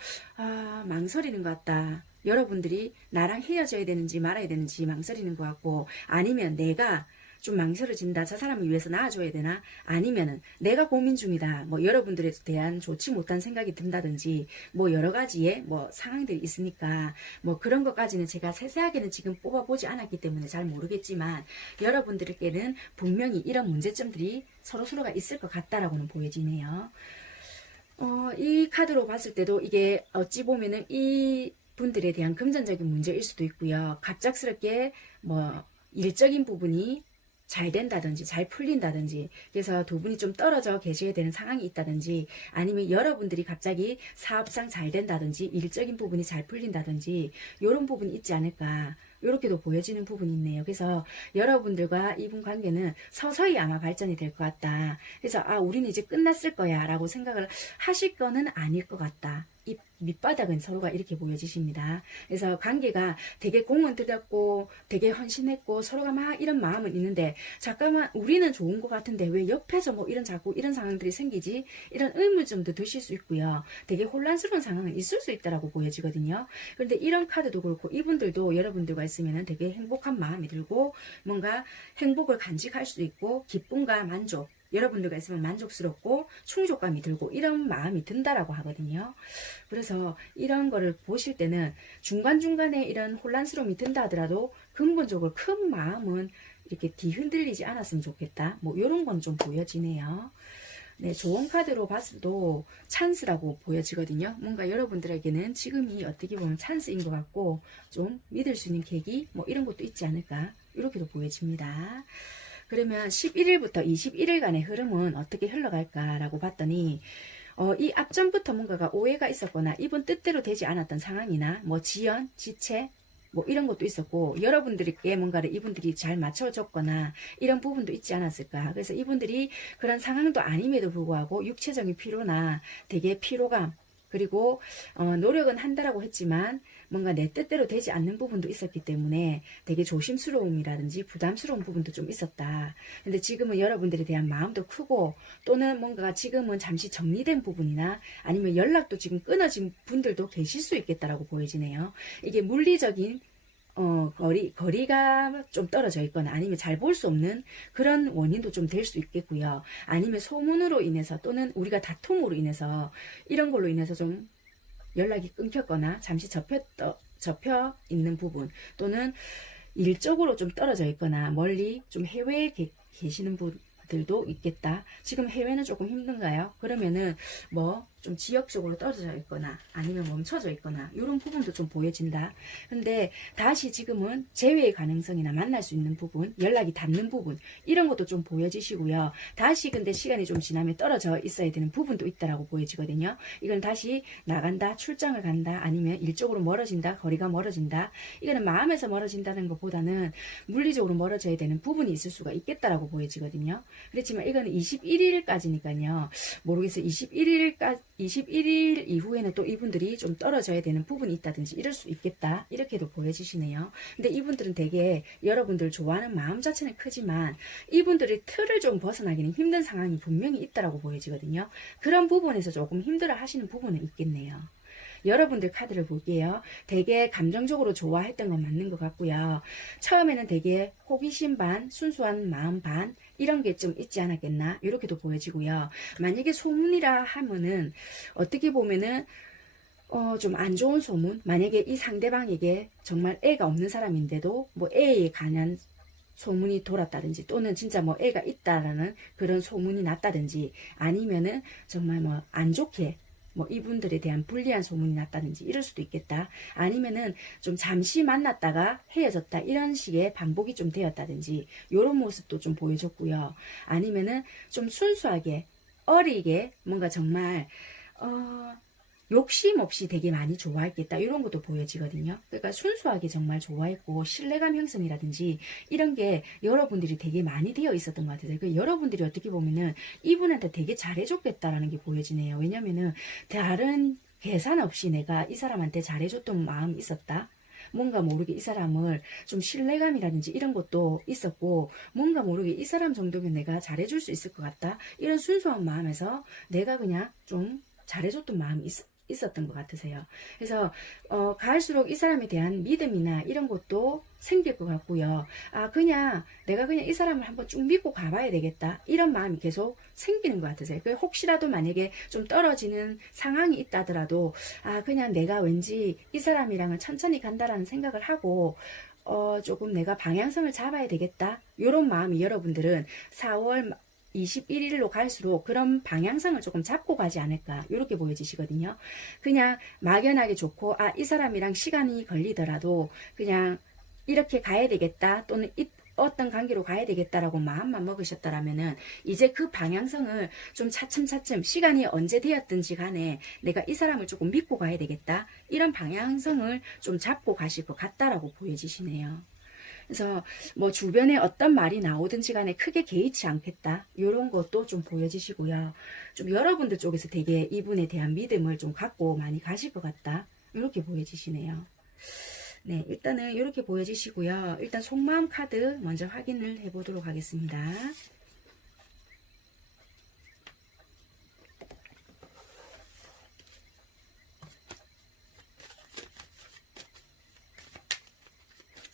망설이는 것 같다. 여러분들이 나랑 헤어져야 되는지 말아야 되는지 망설이는 것 같고 아니면 내가 좀 망설여진다. 저 사람을 위해서 나아줘야 되나? 아니면은 내가 고민 중이다. 뭐 여러분들에 대한 좋지 못한 생각이 든다든지 뭐 여러 가지의 뭐 상황들이 있으니까 뭐 그런 것까지는 제가 세세하게는 지금 뽑아보지 않았기 때문에 잘 모르겠지만 여러분들께는 분명히 이런 문제점들이 서로가 있을 것 같다라고는 보여지네요. 이 카드로 봤을 때도 이게 어찌 보면은 이 분들에 대한 금전적인 문제일 수도 있고요. 갑작스럽게 뭐 일적인 부분이 잘 된다든지 잘 풀린다든지 그래서 두 분이 좀 떨어져 계셔야 되는 상황이 있다든지 아니면 여러분들이 갑자기 사업상 잘 된다든지 일적인 부분이 잘 풀린다든지 이런 부분이 있지 않을까 이렇게도 보여지는 부분이 있네요. 그래서 여러분들과 이분 관계는 서서히 아마 발전이 될 것 같다. 그래서 우리는 이제 끝났을 거야 라고 생각을 하실 거는 아닐 것 같다. 이 밑바닥은 서로가 이렇게 보여지십니다. 그래서 관계가 되게 공은 들였고 되게 헌신했고 서로가 막 이런 마음은 있는데 잠깐만 우리는 좋은 것 같은데 왜 옆에서 뭐 자꾸 이런 상황들이 생기지? 이런 의문점도 드실 수 있고요. 되게 혼란스러운 상황은 있을 수 있다라고 보여지거든요. 그런데 이런 카드도 그렇고 이분들도 여러분들과 있으면 되게 행복한 마음이 들고 뭔가 행복을 간직할 수 있고 기쁨과 만족 여러분들과 있으면 만족스럽고 충족감이 들고 이런 마음이 든다라고 하거든요. 그래서 이런 거를 보실 때는 중간중간에 이런 혼란스러움이 든다 하더라도 근본적으로 큰 마음은 이렇게 뒤흔들리지 않았으면 좋겠다. 뭐 이런 건 좀 보여지네요. 네, 조언 카드로 봤어도 찬스라고 보여지거든요. 뭔가 여러분들에게는 지금이 어떻게 보면 찬스인 것 같고 좀 믿을 수 있는 계기 뭐 이런 것도 있지 않을까 이렇게도 보여집니다. 그러면 11일부터 21일간의 흐름은 어떻게 흘러갈까라고 봤더니 이 앞전부터 뭔가가 오해가 있었거나 이분 뜻대로 되지 않았던 상황이나 뭐 지연, 지체 뭐 이런 것도 있었고 여러분들께 뭔가를 이분들이 잘 맞춰줬거나 이런 부분도 있지 않았을까. 그래서 이분들이 그런 상황도 아님에도 불구하고 육체적인 피로나 되게 피로감 그리고 노력은 한다라고 했지만 뭔가 내 뜻대로 되지 않는 부분도 있었기 때문에 되게 조심스러움이라든지 부담스러운 부분도 좀 있었다. 근데 지금은 여러분들에 대한 마음도 크고 또는 뭔가 지금은 잠시 정리된 부분이나 아니면 연락도 지금 끊어진 분들도 계실 수 있겠다라고 보여지네요. 이게 물리적인 거리가 좀 떨어져 있거나 아니면 잘 볼 수 없는 그런 원인도 좀 될 수 있겠고요. 아니면 소문으로 인해서 또는 우리가 다툼으로 인해서 이런 걸로 인해서 좀 연락이 끊겼거나 잠시 접혀 있는 부분 또는 일적으로 좀 떨어져 있거나 멀리 좀 해외에 계시는 분들도 있겠다. 지금 해외는 조금 힘든가요? 그러면은 뭐 좀 지역적으로 떨어져 있거나 아니면 멈춰져 있거나 이런 부분도 좀 보여진다. 근데 다시 지금은 재회의 가능성이나 만날 수 있는 부분, 연락이 닿는 부분 이런 것도 좀 보여지시고요. 다시 근데 시간이 좀 지나면 떨어져 있어야 되는 부분도 있다라고 보여지거든요. 이건 다시 나간다, 출장을 간다, 아니면 일적으로 멀어진다, 거리가 멀어진다. 이거는 마음에서 멀어진다는 것보다는 물리적으로 멀어져야 되는 부분이 있을 수가 있겠다라고 보여지거든요. 그렇지만 이거는 21일까지니까요. 모르겠어요. 21일 이후에는 또 이분들이 좀 떨어져야 되는 부분이 있다든지 이럴 수 있겠다. 이렇게도 보여지시네요. 근데 이분들은 되게 여러분들 좋아하는 마음 자체는 크지만 이분들이 틀을 좀 벗어나기는 힘든 상황이 분명히 있다라고 보여지거든요. 그런 부분에서 조금 힘들어 하시는 부분은 있겠네요. 여러분들 카드를 볼게요. 되게 감정적으로 좋아했던 건 맞는 것 같고요. 처음에는 되게 호기심 반, 순수한 마음 반 이런 게 좀 있지 않았겠나 이렇게도 보여지고요. 만약에 소문이라 하면은 어떻게 보면은 좀 안 좋은 소문, 만약에 이 상대방에게 정말 애가 없는 사람인데도 뭐 애에 관한 소문이 돌았다든지 또는 진짜 뭐 애가 있다라는 그런 소문이 났다든지 아니면은 정말 뭐 안 좋게 뭐 이분들에 대한 불리한 소문이 났다든지 이럴 수도 있겠다. 아니면은 좀 잠시 만났다가 헤어졌다 이런 식의 반복이 좀 되었다든지 이런 모습도 좀 보여줬고요. 아니면은 좀 순수하게 어리게 뭔가 정말 욕심 없이 되게 많이 좋아했겠다 이런 것도 보여지거든요. 그러니까 순수하게 정말 좋아했고 신뢰감 형성이라든지 이런 게 여러분들이 되게 많이 되어 있었던 것 같아요. 그러니까 여러분들이 어떻게 보면은 이분한테 되게 잘해줬겠다라는 게 보여지네요. 왜냐면은 다른 계산 없이 내가 이 사람한테 잘해줬던 마음이 있었다. 뭔가 모르게 이 사람을 좀 신뢰감이라든지 이런 것도 있었고 뭔가 모르게 이 사람 정도면 내가 잘해줄 수 있을 것 같다. 이런 순수한 마음에서 내가 그냥 좀 잘해줬던 마음이 있었던 것 같으세요. 그래서 갈수록 이 사람에 대한 믿음이나 이런 것도 생길 것 같고요. 그냥 내가 그냥 이 사람을 한번 쭉 믿고 가봐야 되겠다 이런 마음이 계속 생기는 것 같으세요. 혹시라도 만약에 좀 떨어지는 상황이 있다더라도 그냥 내가 왠지 이 사람이랑은 천천히 간다라는 생각을 하고 조금 내가 방향성을 잡아야 되겠다 이런 마음이 여러분들은 4월 21일로 갈수록 그런 방향성을 조금 잡고 가지 않을까 이렇게 보여지시거든요. 그냥 막연하게 좋고 이 사람이랑 시간이 걸리더라도 그냥 이렇게 가야 되겠다 또는 어떤 관계로 가야 되겠다라고 마음만 먹으셨다라면은 이제 그 방향성을 좀 차츰차츰 시간이 언제 되었든지 간에 내가 이 사람을 조금 믿고 가야 되겠다 이런 방향성을 좀 잡고 가실 것 같다라고 보여지시네요. 그래서 뭐 주변에 어떤 말이 나오든지 간에 크게 개의치 않겠다 이런 것도 좀 보여지시고요. 좀 여러분들 쪽에서 되게 이분에 대한 믿음을 좀 갖고 많이 가실 것 같다 이렇게 보여지시네요. 네, 일단은 이렇게 보여지시고요. 일단 속마음 카드 먼저 확인을 해보도록 하겠습니다.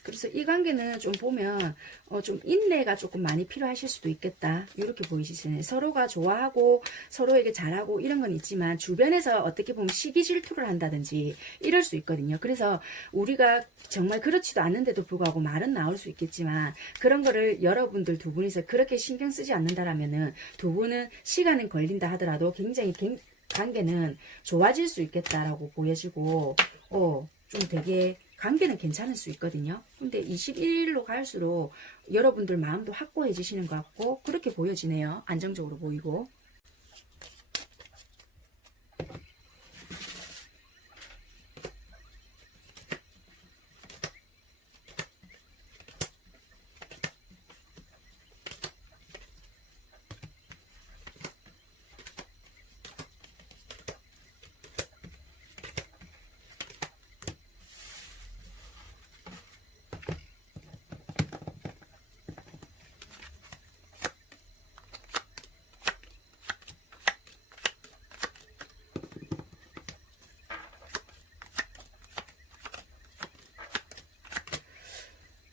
그래서 이 관계는 좀 보면 좀 인내가 조금 많이 필요하실 수도 있겠다 이렇게 보이시잖아요. 서로가 좋아하고 서로에게 잘하고 이런 건 있지만 주변에서 어떻게 보면 시기 질투를 한다든지 이럴 수 있거든요. 그래서 우리가 정말 그렇지도 않는데도 불구하고 말은 나올 수 있겠지만 그런 거를 여러분들 두 분이서 그렇게 신경 쓰지 않는다라면은 두 분은 시간은 걸린다 하더라도 굉장히 관계는 좋아질 수 있겠다라고 보여지고 좀 되게 관계는 괜찮을 수 있거든요. 근데 21일로 갈수록 여러분들 마음도 확고해지시는 것 같고 그렇게 보여지네요. 안정적으로 보이고.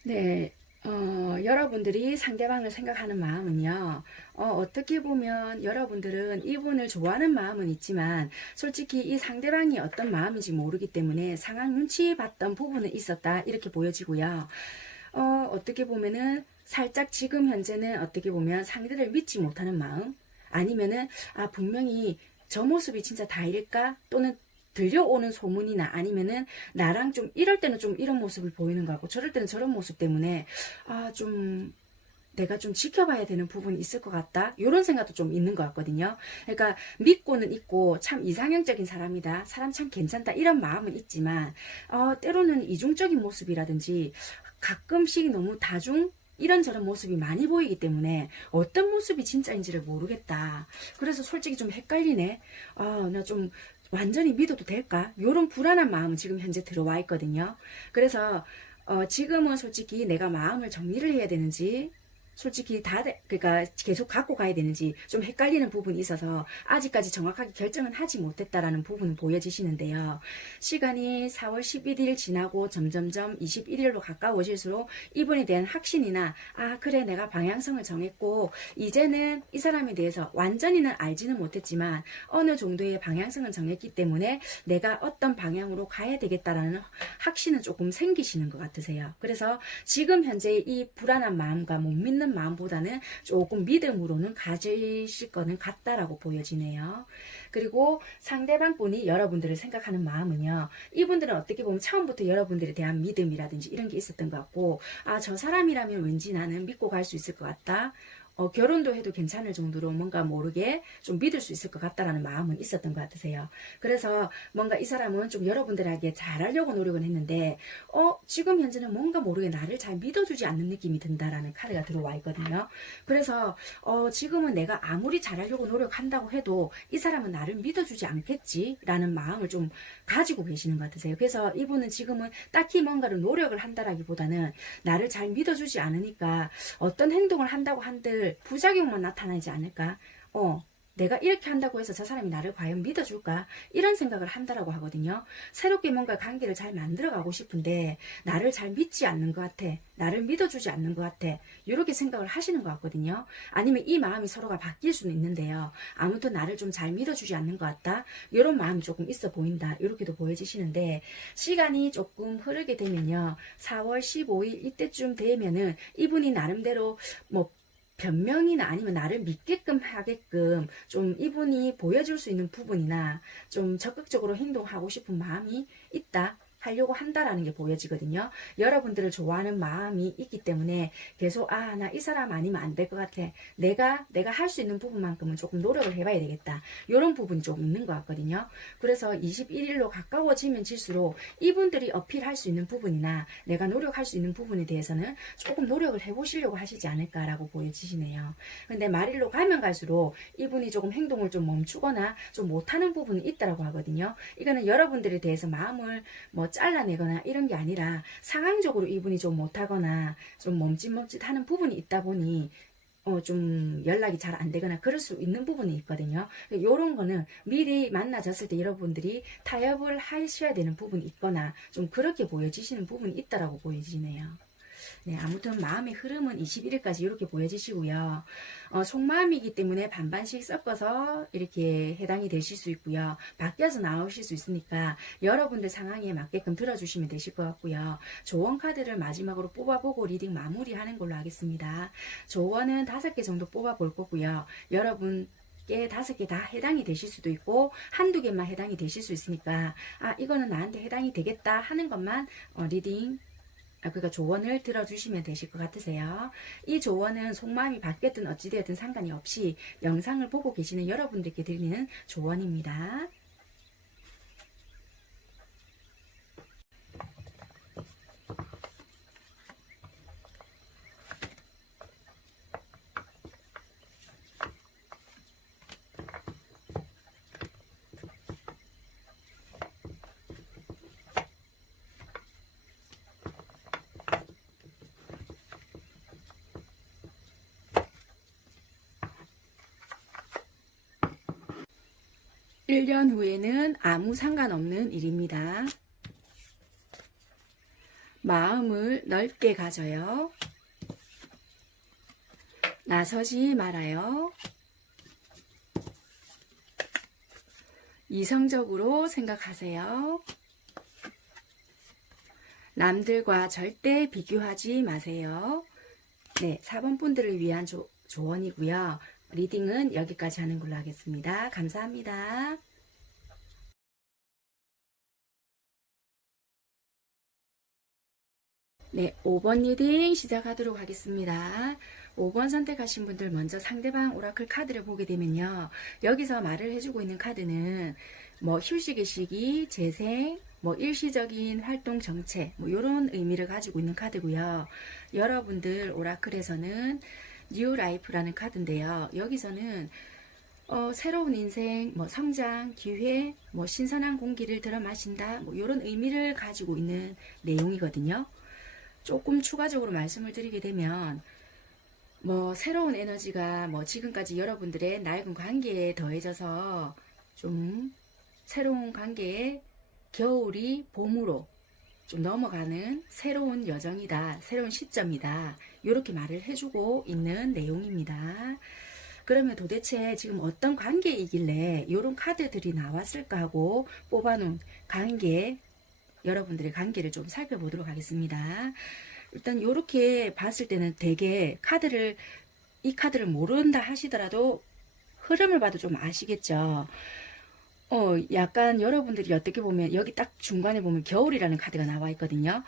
네, 여러분들이 상대방을 생각하는 마음은요, 어떻게 보면 여러분들은 이분을 좋아하는 마음은 있지만, 솔직히 이 상대방이 어떤 마음인지 모르기 때문에 상황 눈치 봤던 부분은 있었다, 이렇게 보여지고요. 어떻게 보면은 살짝 지금 현재는 어떻게 보면 상대를 믿지 못하는 마음, 아니면은, 분명히 저 모습이 진짜 다일까? 또는 들려오는 소문이나 아니면은 나랑 좀 이럴 때는 좀 이런 모습을 보이는 거 같고 저럴 때는 저런 모습 때문에 좀 내가 좀 지켜봐야 되는 부분이 있을 것 같다 이런 생각도 좀 있는 것 같거든요. 그러니까 믿고는 있고 참 이상형적인 사람이다, 사람 참 괜찮다 이런 마음은 있지만 때로는 이중적인 모습이라든지 가끔씩 너무 이런저런 모습이 많이 보이기 때문에 어떤 모습이 진짜인지를 모르겠다. 그래서 솔직히 좀 헷갈리네. 나 좀 완전히 믿어도 될까? 요런 불안한 마음은 지금 현재 들어와 있거든요. 그래서 지금은 솔직히 내가 마음을 정리를 해야 되는지, 솔직히 그러니까 계속 갖고 가야 되는지 좀 헷갈리는 부분이 있어서 아직까지 정확하게 결정은 하지 못했다라는 부분은 보여지시는데요. 시간이 4월 11일 지나고 점점점 21일로 가까워질수록 이분에 대한 확신이나, 그래, 내가 방향성을 정했고 이제는 이 사람에 대해서 완전히는 알지는 못했지만 어느 정도의 방향성은 정했기 때문에 내가 어떤 방향으로 가야 되겠다라는 확신은 조금 생기시는 것 같으세요. 그래서 지금 현재 이 불안한 마음과 못 믿는 마음보다는 조금 믿음으로는 가지실 거는 같다라고 보여지네요. 그리고 상대방 분이 여러분들을 생각하는 마음은요, 이분들은 어떻게 보면 처음부터 여러분들에 대한 믿음이라든지 이런 게 있었던 것 같고, 저 사람이라면 왠지 나는 믿고 갈 수 있을 것 같다, 결혼도 해도 괜찮을 정도로 뭔가 모르게 좀 믿을 수 있을 것 같다라는 마음은 있었던 것 같으세요. 그래서 뭔가 이 사람은 좀 여러분들에게 잘하려고 노력은 했는데 지금 현재는 뭔가 모르게 나를 잘 믿어주지 않는 느낌이 든다라는 카드가 들어와 있거든요. 그래서 지금은 내가 아무리 잘하려고 노력한다고 해도 이 사람은 나를 믿어주지 않겠지라는 마음을 좀 가지고 계시는 것 같으세요. 그래서 이분은 지금은 딱히 뭔가를 노력을 한다라기보다는 나를 잘 믿어주지 않으니까 어떤 행동을 한다고 한들 부작용만 나타나지 않을까? 내가 이렇게 한다고 해서 저 사람이 나를 과연 믿어줄까? 이런 생각을 한다라고 하거든요. 새롭게 뭔가 관계를 잘 만들어가고 싶은데 나를 잘 믿지 않는 것 같아. 나를 믿어주지 않는 것 같아. 이렇게 생각을 하시는 것 같거든요. 아니면 이 마음이 서로가 바뀔 수는 있는데요. 아무튼 나를 좀 잘 믿어주지 않는 것 같다. 이런 마음이 조금 있어 보인다. 이렇게도 보여지시는데 시간이 조금 흐르게 되면요. 4월 15일 이때쯤 되면은 이분이 나름대로 뭐 변명이나 아니면 나를 믿게끔 하게끔 좀 이분이 보여줄 수 있는 부분이나 좀 적극적으로 행동하고 싶은 마음이 있다. 하려고 한다라는 게 보여지거든요. 여러분들을 좋아하는 마음이 있기 때문에 계속 나 이 사람 아니면 안 될 것 같아. 내가 할 수 있는 부분만큼은 조금 노력을 해봐야 되겠다. 이런 부분이 좀 있는 것 같거든요. 그래서 21일로 가까워지면 질수록 이분들이 어필할 수 있는 부분이나 내가 노력할 수 있는 부분에 대해서는 조금 노력을 해보시려고 하시지 않을까라고 보여지시네요. 근데 말일로 가면 갈수록 이분이 조금 행동을 좀 멈추거나 좀 못하는 부분이 있다라고 하거든요. 이거는 여러분들에 대해서 마음을 잘라내거나 이런 게 아니라 상황적으로 이분이 좀 못하거나 좀 멈칫멈칫하는 부분이 있다 보니 좀 연락이 잘 안 되거나 그럴 수 있는 부분이 있거든요. 이런 거는 미리 만나졌을 때 여러분들이 타협을 하셔야 되는 부분이 있거나 좀 그렇게 보여지시는 부분이 있다라고 보여지네요. 네, 아무튼 마음의 흐름은 21일까지 이렇게 보여지시고요. 속마음이기 때문에 반반씩 섞어서 이렇게 해당이 되실 수 있고요. 바뀌어서 나오실 수 있으니까 여러분들 상황에 맞게끔 들어주시면 되실 것 같고요. 조언 카드를 마지막으로 뽑아보고 리딩 마무리하는 걸로 하겠습니다. 조언은 5개 정도 뽑아볼 거고요. 여러분 5개 다 해당이 되실 수도 있고 한두 개만 해당이 되실 수 있으니까 이거는 나한테 해당이 되겠다 하는 것만 리딩 그러니까 조언을 들어주시면 되실 것 같으세요. 이 조언은 속마음이 바뀌었든 어찌되었든 상관이 없이 영상을 보고 계시는 여러분들께 드리는 조언입니다. 1년 후에는 아무 상관없는 일입니다. 마음을 넓게 가져요. 나서지 말아요. 이성적으로 생각하세요. 남들과 절대 비교하지 마세요. 네, 4번 분들을 위한 조언이고요. 리딩은 여기까지 하는 걸로 하겠습니다. 감사합니다. 네, 5번 리딩 시작하도록 하겠습니다. 5번 선택하신 분들 먼저 상대방 오라클 카드를 보게 되면요. 여기서 말을 해주고 있는 카드는 휴식의 시기, 재생, 뭐 일시적인 활동 정체, 뭐 이런 의미를 가지고 있는 카드고요. 여러분들 오라클에서는 뉴 라이프라는 카드인데요. 여기서는 새로운 인생, 뭐 성장, 기회, 뭐 신선한 공기를 들어 마신다, 뭐 이런 의미를 가지고 있는 내용이거든요. 조금 추가적으로 말씀을 드리게 되면 뭐 새로운 에너지가 뭐 지금까지 여러분들의 낡은 관계에 더해져서 좀 새로운 관계에 겨울이 봄으로 좀 넘어가는 새로운 여정이다, 새로운 시점이다, 이렇게 말을 해주고 있는 내용입니다. 그러면 도대체 지금 어떤 관계이길래 이런 카드들이 나왔을까 하고 뽑아놓은 관계, 여러분들의 관계를 좀 살펴보도록 하겠습니다. 일단 이렇게 봤을 때는 되게 이 카드를 모른다 하시더라도 흐름을 봐도 좀 아시겠죠. 약간 여러분들이 어떻게 보면 여기 딱 중간에 보면 겨울이라는 카드가 나와 있거든요.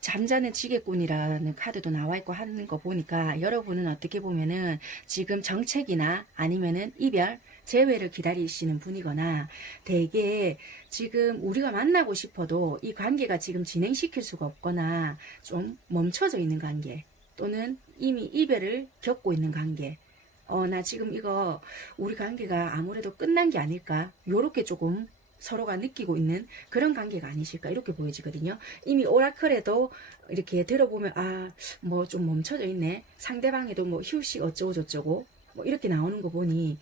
잠자는 지게꾼이라는 카드도 나와 있고 하는 거 보니까 여러분은 어떻게 보면은 지금 정책이나 아니면은 이별, 재회를 기다리시는 분이거나 되게 지금 우리가 만나고 싶어도 이 관계가 지금 진행시킬 수가 없거나 좀 멈춰져 있는 관계 또는 이미 이별을 겪고 있는 관계. 나 지금 이거 우리 관계가 아무래도 끝난 게 아닐까? 요렇게 조금 서로가 느끼고 있는 그런 관계가 아니실까? 이렇게 보여지거든요. 이미 오라클에도 이렇게 들어보면, 뭐 좀 멈춰져 있네. 상대방에도 뭐 휴식 어쩌고 저쩌고, 뭐 이렇게 나오는 거 보니,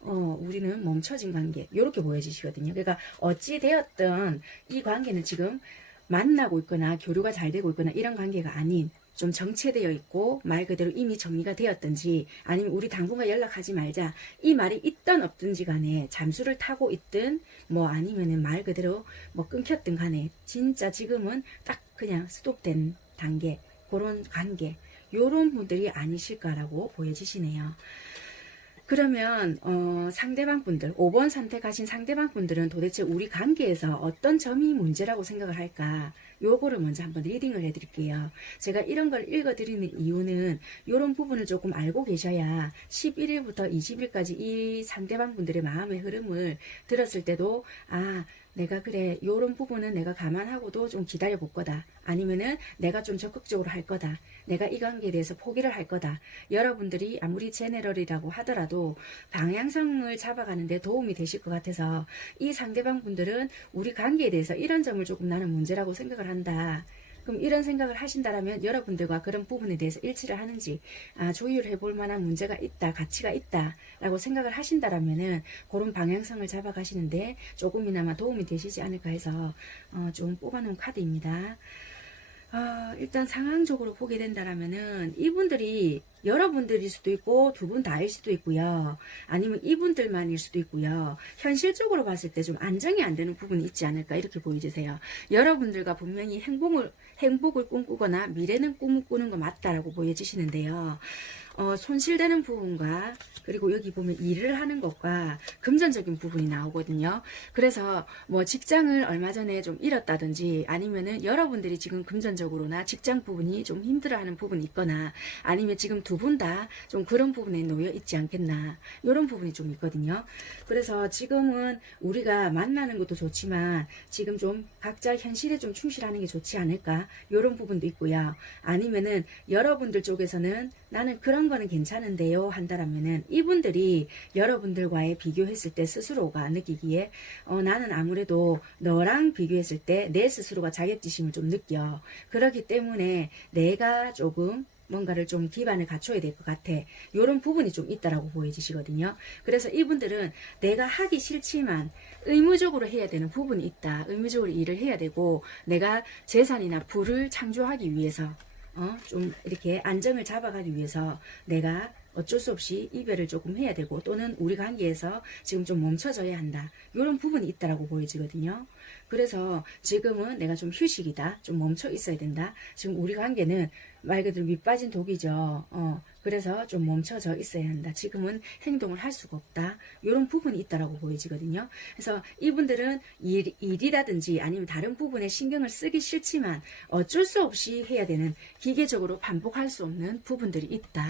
우리는 멈춰진 관계. 요렇게 보여지시거든요. 그러니까 어찌 되었든 이 관계는 지금 만나고 있거나 교류가 잘 되고 있거나 이런 관계가 아닌 좀 정체되어 있고 말 그대로 이미 정리가 되었든지 아니면 우리 당분간 연락하지 말자 이 말이 있든 없든지 간에 잠수를 타고 있든 뭐 아니면은 말 그대로 뭐 끊겼든 간에 진짜 지금은 딱 그냥 스톱된 단계 그런 관계 요런 분들이 아니실까라고 보여지시네요. 그러면 상대방 분들 5번 선택하신 상대방 분들은 도대체 우리 관계에서 어떤 점이 문제라고 생각을 할까 요거를 먼저 한번 리딩을 해드릴게요. 제가 이런 걸 읽어드리는 이유는 이런 부분을 조금 알고 계셔야 11일부터 20일까지 이 상대방 분들의 마음의 흐름을 들었을 때도 내가 그래 요런 부분은 내가 감안하고도 좀 기다려 볼 거다. 아니면은 내가 좀 적극적으로 할 거다. 내가 이 관계에 대해서 포기를 할 거다. 여러분들이 아무리 제네럴이라고 하더라도 방향성을 잡아가는 데 도움이 되실 것 같아서 이 상대방 분들은 우리 관계에 대해서 이런 점을 조금 나는 문제라고 생각을 한다. 그럼 이런 생각을 하신다라면 여러분들과 그런 부분에 대해서 일치를 하는지 조율해 볼 만한 문제가 있다, 가치가 있다 라고 생각을 하신다라면은 그런 방향성을 잡아가시는데 조금이나마 도움이 되시지 않을까 해서 좀 뽑아놓은 카드입니다. 일단 상황적으로 보게 된다라면은 이분들이 여러분들일 수도 있고 두 분 다일 수도 있고요. 아니면 이분들만일 수도 있고요. 현실적으로 봤을 때 좀 안정이 안 되는 부분이 있지 않을까 이렇게 보여지세요. 여러분들과 분명히 행복을 꿈꾸거나 미래는 꿈을 꾸는 거 맞다라고 보여지시는데요. 손실되는 부분과 그리고 여기 보면 일을 하는 것과 금전적인 부분이 나오거든요. 그래서 뭐 직장을 얼마 전에 좀 잃었다든지 아니면은 여러분들이 지금 금전적으로나 직장 부분이 좀 힘들어하는 부분이 있거나 아니면 지금 두 분 다 좀 그런 부분에 놓여 있지 않겠나 이런 부분이 좀 있거든요. 그래서 지금은 우리가 만나는 것도 좋지만 지금 좀 각자 현실에 좀 충실하는 게 좋지 않을까 이런 부분도 있고요. 아니면은 여러분들 쪽에서는 나는 그런 거는 괜찮은데요 한다라면은 이분들이 여러분들과의 비교했을 때 스스로가 느끼기에 나는 아무래도 너랑 비교했을 때 내 스스로가 자격지심을 좀 느껴. 그렇기 때문에 내가 조금 뭔가를 좀 기반을 갖춰야 될 것 같아. 이런 부분이 좀 있다라고 보여지시거든요. 그래서 이분들은 내가 하기 싫지만 의무적으로 해야 되는 부분이 있다. 의무적으로 일을 해야 되고 내가 재산이나 부를 창조하기 위해서 좀 이렇게 안정을 잡아가기 위해서 내가 어쩔 수 없이 이별을 조금 해야 되고 또는 우리 관계에서 지금 좀 멈춰져야 한다. 이런 부분이 있다라고 보여지거든요. 그래서 지금은 내가 좀 휴식이다. 좀 멈춰 있어야 된다. 지금 우리 관계는 말 그대로 밑빠진 독이죠. 그래서 좀 멈춰져 있어야 한다. 지금은 행동을 할 수가 없다. 이런 부분이 있다라고 보여지거든요. 그래서 이분들은 일이라든지 아니면 다른 부분에 신경을 쓰기 싫지만 어쩔 수 없이 해야 되는 기계적으로 반복할 수 없는 부분들이 있다.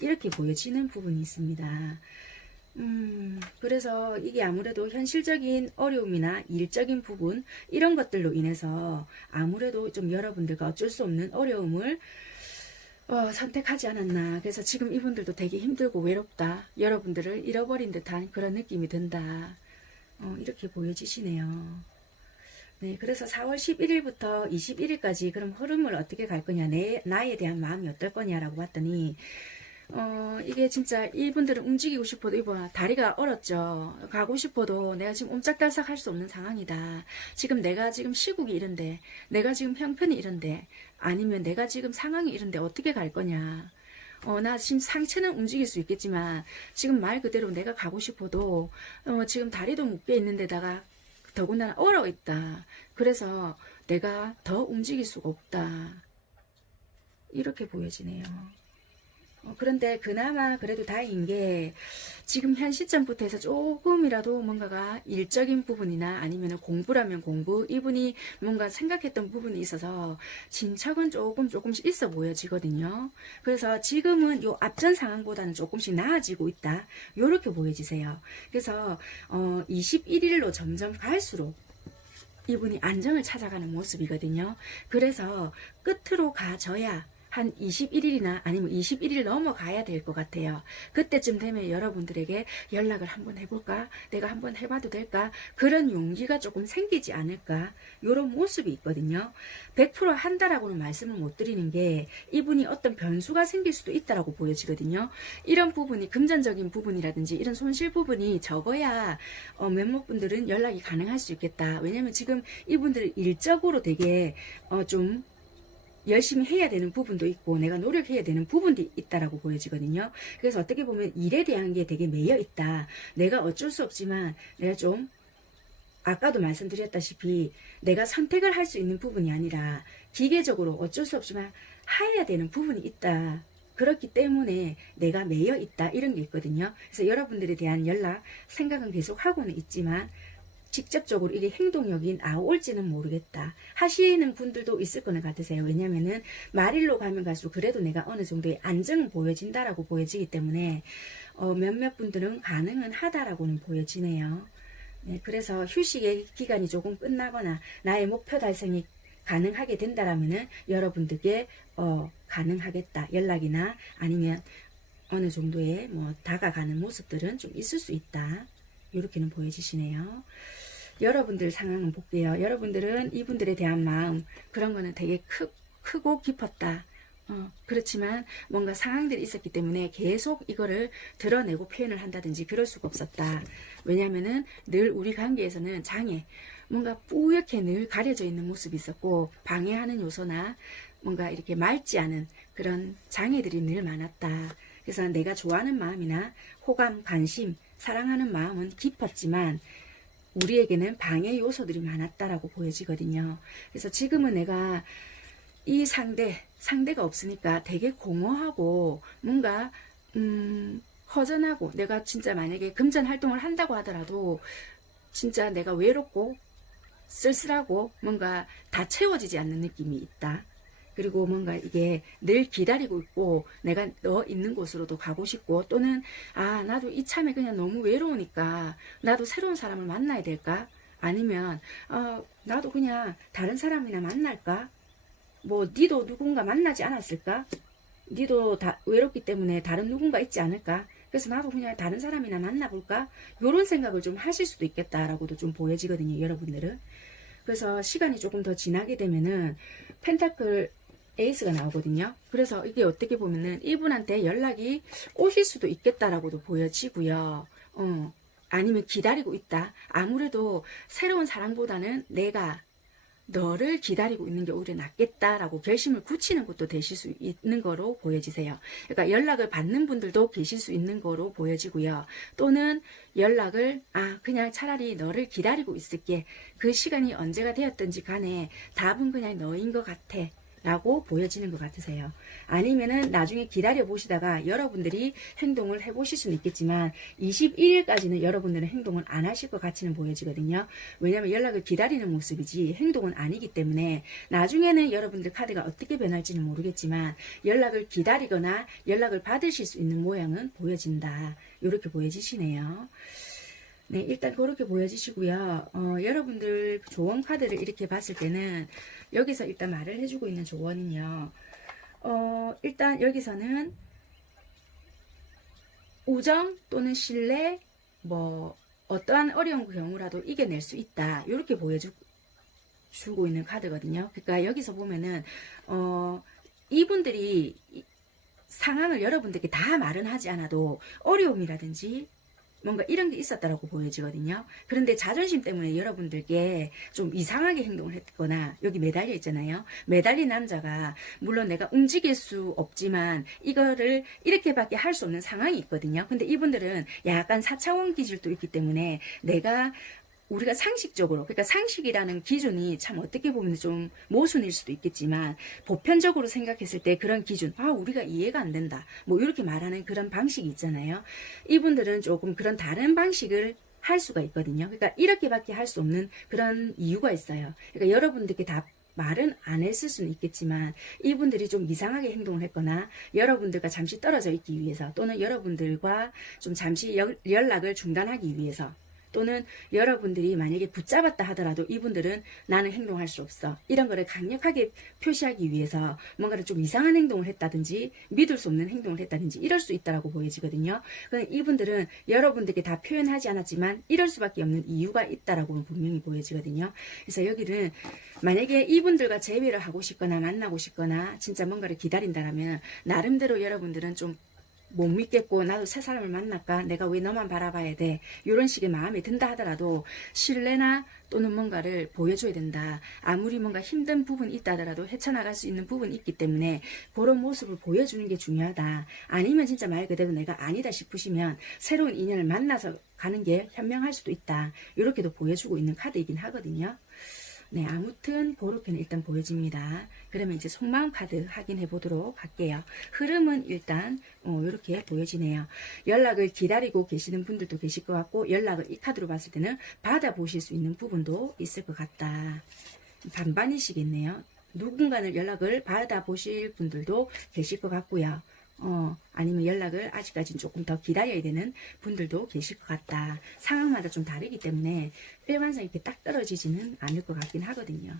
이렇게 보여지는 부분이 있습니다. 그래서 이게 아무래도 현실적인 어려움이나 일적인 부분, 이런 것들로 인해서 아무래도 좀 여러분들과 어쩔 수 없는 어려움을 선택하지 않았나. 그래서 지금 이분들도 되게 힘들고 외롭다. 여러분들을 잃어버린 듯한 그런 느낌이 든다. 이렇게 보여지시네요. 네, 그래서 4월 11일부터 21일까지 그럼 흐름을 어떻게 갈 거냐, 나에 대한 마음이 어떨 거냐라고 봤더니, 이게 진짜 이분들은 움직이고 싶어도 이봐, 다리가 얼었죠. 가고 싶어도 내가 지금 옴짝달싹 할 수 없는 상황이다. 지금 내가 지금 시국이 이런데, 내가 지금 형편이 이런데, 아니면 내가 지금 상황이 이런데 어떻게 갈 거냐. 나 지금 상체는 움직일 수 있겠지만, 지금 말 그대로 내가 가고 싶어도, 지금 다리도 묶여 있는 데다가, 더군다나 얼어 있다. 그래서 내가 더 움직일 수가 없다. 이렇게 보여지네요. 그런데 그나마 그래도 다행인 게 지금 현 시점부터 해서 조금이라도 뭔가가 일적인 부분이나 아니면 공부라면 공부, 이분이 뭔가 생각했던 부분이 있어서 진척은 조금씩 있어 보여지거든요. 그래서 지금은 요 앞전 상황보다는 조금씩 나아지고 있다. 요렇게 보여지세요. 그래서 21일로 점점 갈수록 이분이 안정을 찾아가는 모습이거든요. 그래서 끝으로 가져야 한 21일이나 아니면 21일 넘어가야 될 것 같아요. 그때쯤 되면 여러분들에게 연락을 한번 해볼까? 내가 한번 해봐도 될까? 그런 용기가 조금 생기지 않을까? 이런 모습이 있거든요. 100% 한다라고는 말씀을 못 드리는 게 이분이 어떤 변수가 생길 수도 있다라고 보여지거든요. 이런 부분이 금전적인 부분이라든지 이런 손실 부분이 적어야 몇몇 분들은 연락이 가능할 수 있겠다. 왜냐면 지금 이분들은 일적으로 되게 좀 열심히 해야 되는 부분도 있고 내가 노력해야 되는 부분도 있다라고 보여지거든요. 그래서 어떻게 보면 일에 대한 게 되게 매여 있다. 내가 어쩔 수 없지만 내가 좀 아까도 말씀드렸다시피 내가 선택을 할 수 있는 부분이 아니라 기계적으로 어쩔 수 없지만 해야 되는 부분이 있다. 그렇기 때문에 내가 매여 있다. 이런 게 있거든요. 그래서 여러분들에 대한 연락 생각은 계속 하고는 있지만 직접적으로 이게 행동력이 나올지는 모르겠다 하시는 분들도 있을 거는 같으세요. 왜냐면은 말일로 가면 갈수록 그래도 내가 어느 정도의 안정은 보여진다라고 보여지기 때문에 몇몇 분들은 가능은 하다라고는 보여지네요. 네, 그래서 휴식의 기간이 조금 끝나거나 나의 목표 달성이 가능하게 된다라면은 여러분들께 가능하겠다. 연락이나 아니면 어느 정도의 뭐 다가가는 모습들은 좀 있을 수 있다. 이렇게는 보여지시네요. 여러분들 상황은 볼게요. 여러분들은 이분들에 대한 마음, 그런 거는 되게 크고 깊었다. 그렇지만 뭔가 상황들이 있었기 때문에 계속 이거를 드러내고 표현을 한다든지 그럴 수가 없었다. 왜냐면은 늘 우리 관계에서는 장애, 뭔가 뿌옇게 늘 가려져 있는 모습이 있었고 방해하는 요소나 뭔가 이렇게 맑지 않은 그런 장애들이 늘 많았다. 그래서 내가 좋아하는 마음이나 호감, 관심, 사랑하는 마음은 깊었지만 우리에게는 방해 요소들이 많았다라고 보여지거든요. 그래서 지금은 내가 이 상대가 없으니까 되게 공허하고 뭔가 허전하고 내가 진짜 만약에 금전 활동을 한다고 하더라도 진짜 내가 외롭고 쓸쓸하고 뭔가 다 채워지지 않는 느낌이 있다. 그리고 뭔가 이게 늘 기다리고 있고 내가 너 있는 곳으로도 가고 싶고 또는 나도 이참에 그냥 너무 외로우니까 나도 새로운 사람을 만나야 될까? 아니면 나도 그냥 다른 사람이나 만날까? 뭐 니도 누군가 만나지 않았을까? 니도 다 외롭기 때문에 다른 누군가 있지 않을까? 그래서 나도 그냥 다른 사람이나 만나볼까? 요런 생각을 좀 하실 수도 있겠다라고도 좀 보여지거든요, 여러분들은. 그래서 시간이 조금 더 지나게 되면은 펜타클 에이스가 나오거든요. 그래서 이게 어떻게 보면은 이분한테 연락이 오실 수도 있겠다라고도 보여지고요. 아니면 기다리고 있다. 아무래도 새로운 사랑보다는 내가 너를 기다리고 있는 게 오히려 낫겠다라고 결심을 굳히는 것도 되실 수 있는 거로 보여지세요. 그러니까 연락을 받는 분들도 계실 수 있는 거로 보여지고요. 또는 연락을 그냥 차라리 너를 기다리고 있을게. 그 시간이 언제가 되었든지 간에 답은 그냥 너인 것 같아. 라고 보여지는 것 같으세요. 아니면은 나중에 기다려 보시다가 여러분들이 행동을 해보실 수는 있겠지만 21일까지는 여러분들은 행동을 안 하실 것 같이는 보여지거든요. 왜냐하면 연락을 기다리는 모습이지 행동은 아니기 때문에 나중에는 여러분들 카드가 어떻게 변할지는 모르겠지만 연락을 기다리거나 연락을 받으실 수 있는 모양은 보여진다. 이렇게 보여지시네요. 네, 일단 그렇게 보여지시고요. 여러분들 조언 카드를 이렇게 봤을 때는 여기서 일단 말을 해주고 있는 조언은요. 일단 여기서는 우정 또는 신뢰, 뭐 어떠한 어려운 경우라도 이겨낼 수 있다. 이렇게 보여주고 있는 카드거든요. 그러니까 여기서 보면은 이분들이 상황을 여러분들께 다 말은 하지 않아도 어려움이라든지 뭔가 이런 게 있었다라고 보여지거든요. 그런데 자존심 때문에 여러분들께 좀 이상하게 행동을 했거나 여기 매달려 있잖아요. 매달린 남자가 물론 내가 움직일 수 없지만 이거를 이렇게밖에 할 수 없는 상황이 있거든요. 근데 이분들은 약간 4차원 기질도 있기 때문에 우리가 상식적으로, 그러니까 상식이라는 기준이 참 어떻게 보면 좀 모순일 수도 있겠지만 보편적으로 생각했을 때 그런 기준, 우리가 이해가 안 된다, 뭐 이렇게 말하는 그런 방식이 있잖아요. 이분들은 조금 그런 다른 방식을 할 수가 있거든요. 그러니까 이렇게밖에 할 수 없는 그런 이유가 있어요. 그러니까 여러분들께 다 말은 안 했을 수는 있겠지만 이분들이 좀 이상하게 행동을 했거나 여러분들과 잠시 떨어져 있기 위해서 또는 여러분들과 좀 잠시 연락을 중단하기 위해서 또는 여러분들이 만약에 붙잡았다 하더라도 이분들은 나는 행동할 수 없어, 이런 거를 강력하게 표시하기 위해서 뭔가를 좀 이상한 행동을 했다든지 믿을 수 없는 행동을 했다든지 이럴 수 있다라고 보여지거든요. 이분들은 여러분들께 다 표현하지 않았지만 이럴 수밖에 없는 이유가 있다라고 분명히 보여지거든요. 그래서 여기는 만약에 이분들과 재회를 하고 싶거나 만나고 싶거나 진짜 뭔가를 기다린다라면 나름대로 여러분들은 좀 못 믿겠고 나도 새 사람을 만날까, 내가 왜 너만 바라봐야 돼, 이런 식의 마음이 든다 하더라도 신뢰나 또는 뭔가를 보여줘야 된다. 아무리 뭔가 힘든 부분이 있다 하더라도 헤쳐나갈 수 있는 부분이 있기 때문에 그런 모습을 보여주는 게 중요하다. 아니면 진짜 말 그대로 내가 아니다 싶으시면 새로운 인연을 만나서 가는 게 현명할 수도 있다. 이렇게도 보여주고 있는 카드이긴 하거든요. 네, 아무튼 그렇게는 일단 보여집니다. 그러면 이제 속마음 카드 확인해 보도록 할게요. 흐름은 일단 이렇게 보여지네요. 연락을 기다리고 계시는 분들도 계실 것 같고 연락을 이 카드로 봤을 때는 받아보실 수 있는 부분도 있을 것 같다. 반반이시겠네요. 누군가는 연락을 받아보실 분들도 계실 것 같고요. 아니면 연락을 아직까지는 조금 더 기다려야 되는 분들도 계실 것 같다. 상황마다 좀 다르기 때문에 일관성 이렇게 딱 떨어지지는 않을 것 같긴 하거든요.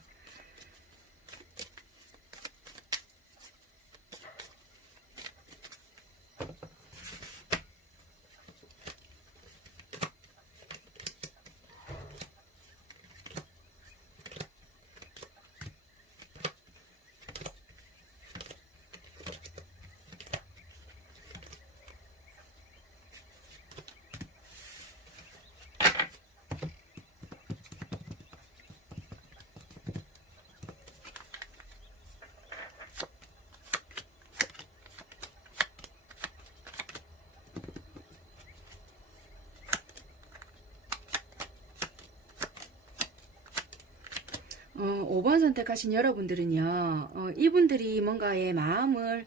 어, 5번 선택하신 여러분들은요, 이분들이 뭔가의 마음을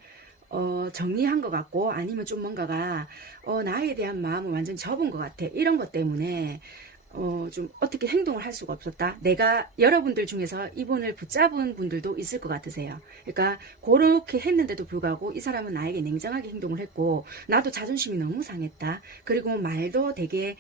정리한 것 같고, 아니면 좀 뭔가가, 나에 대한 마음을 완전 접은 것 같아. 이런 것 때문에, 좀 어떻게 행동을 할 수가 없었다. 내가 여러분들 중에서 이분을 붙잡은 분들도 있을 것 같으세요. 그러니까 그렇게 했는데도 불구하고 이 사람은 나에게 냉정하게 행동을 했고 나도 자존심이 너무 상했다. 그리고 말도 되게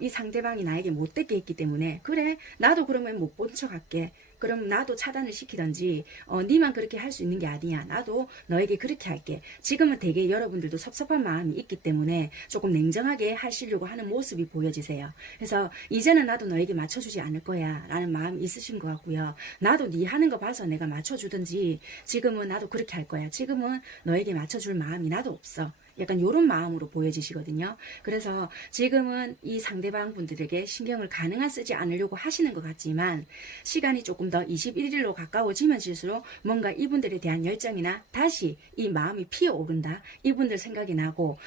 이 상대방이 나에게 못되게 했기 때문에 그래 나도 그러면 못 본 척 할게. 그럼 나도 차단을 시키던지 니만 그렇게 할 수 있는 게 아니야. 나도 너에게 그렇게 할게. 지금은 되게 여러분들도 섭섭한 마음이 있기 때문에 조금 냉정하게 하시려고 하는 모습이 보여지세요. 그래서 이제는 나도 너에게 맞춰주지 않을 거야 라는 마음이 있으신 것 같고요. 나도 네 하는 거 봐서 내가 맞춰주든지 지금은 나도 그렇게 할 거야. 지금은 너에게 맞춰줄 마음이 나도 없어. 약간 이런 마음으로 보여지시거든요. 그래서 지금은 이 상대방 분들에게 신경을 가능한 쓰지 않으려고 하시는 것 같지만 시간이 조금 더 21일로 가까워지면 질수록 뭔가 이분들에 대한 열정이나 다시 이 마음이 피어오른다. 이분들 생각이 나고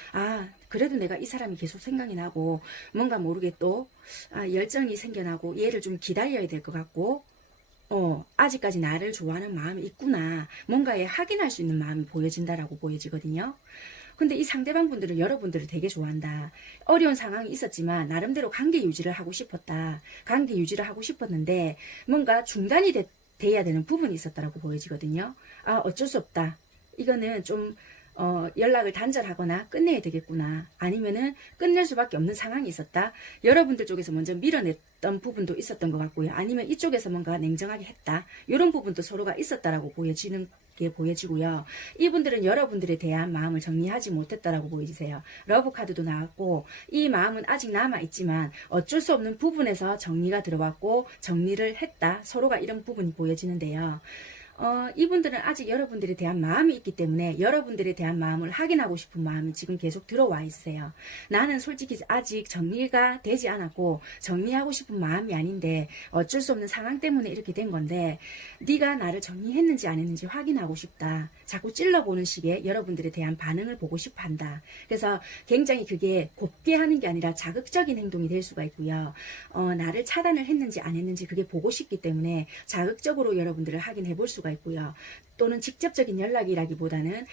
그래도 내가 이 사람이 계속 생각이 나고 뭔가 모르게 또 열정이 생겨나고 얘를 좀 기다려야 될 것 같고 아직까지 나를 좋아하는 마음이 있구나. 뭔가에 확인할 수 있는 마음이 보여진다라고 보여지거든요. 근데 이 상대방 분들은 여러분들을 되게 좋아한다. 어려운 상황이 있었지만 나름대로 관계 유지를 하고 싶었다. 관계 유지를 하고 싶었는데 뭔가 중단이 돼야 되는 부분이 있었다라고 보여지거든요. 아, 어쩔 수 없다. 이거는 좀 연락을 단절하거나 끝내야 되겠구나. 아니면은 끝낼 수밖에 없는 상황이 있었다. 여러분들 쪽에서 먼저 밀어냈던 부분도 있었던 것 같고요. 아니면 이쪽에서 뭔가 냉정하게 했다. 이런 부분도 서로가 있었다라고 보여지는 게 보여지고요. 이분들은 여러분들에 대한 마음을 정리하지 못했다라고 보여지세요. 러브 카드도 나왔고 이 마음은 아직 남아있지만 어쩔 수 없는 부분에서 정리가 들어왔고 정리를 했다. 서로가 이런 부분이 보여지는데요. 이분들은 아직 여러분들에 대한 마음이 있기 때문에 여러분들에 대한 마음을 확인하고 싶은 마음이 지금 계속 들어와 있어요. 나는 솔직히 아직 정리가 되지 않았고 정리하고 싶은 마음이 아닌데 어쩔 수 없는 상황 때문에 이렇게 된 건데 네가 나를 정리했는지 안 했는지 확인하고 싶다. 자꾸 찔러보는 식의 여러분들에 대한 반응을 보고 싶어 한다. 그래서 굉장히 그게 곱게 하는 게 아니라 자극적인 행동이 될 수가 있고요. 나를 차단을 했는지 안 했는지 그게 보고 싶기 때문에 자극적으로 여러분들을 확인해 볼 수가 있고요. 또는 직접적인 연락이라기보다는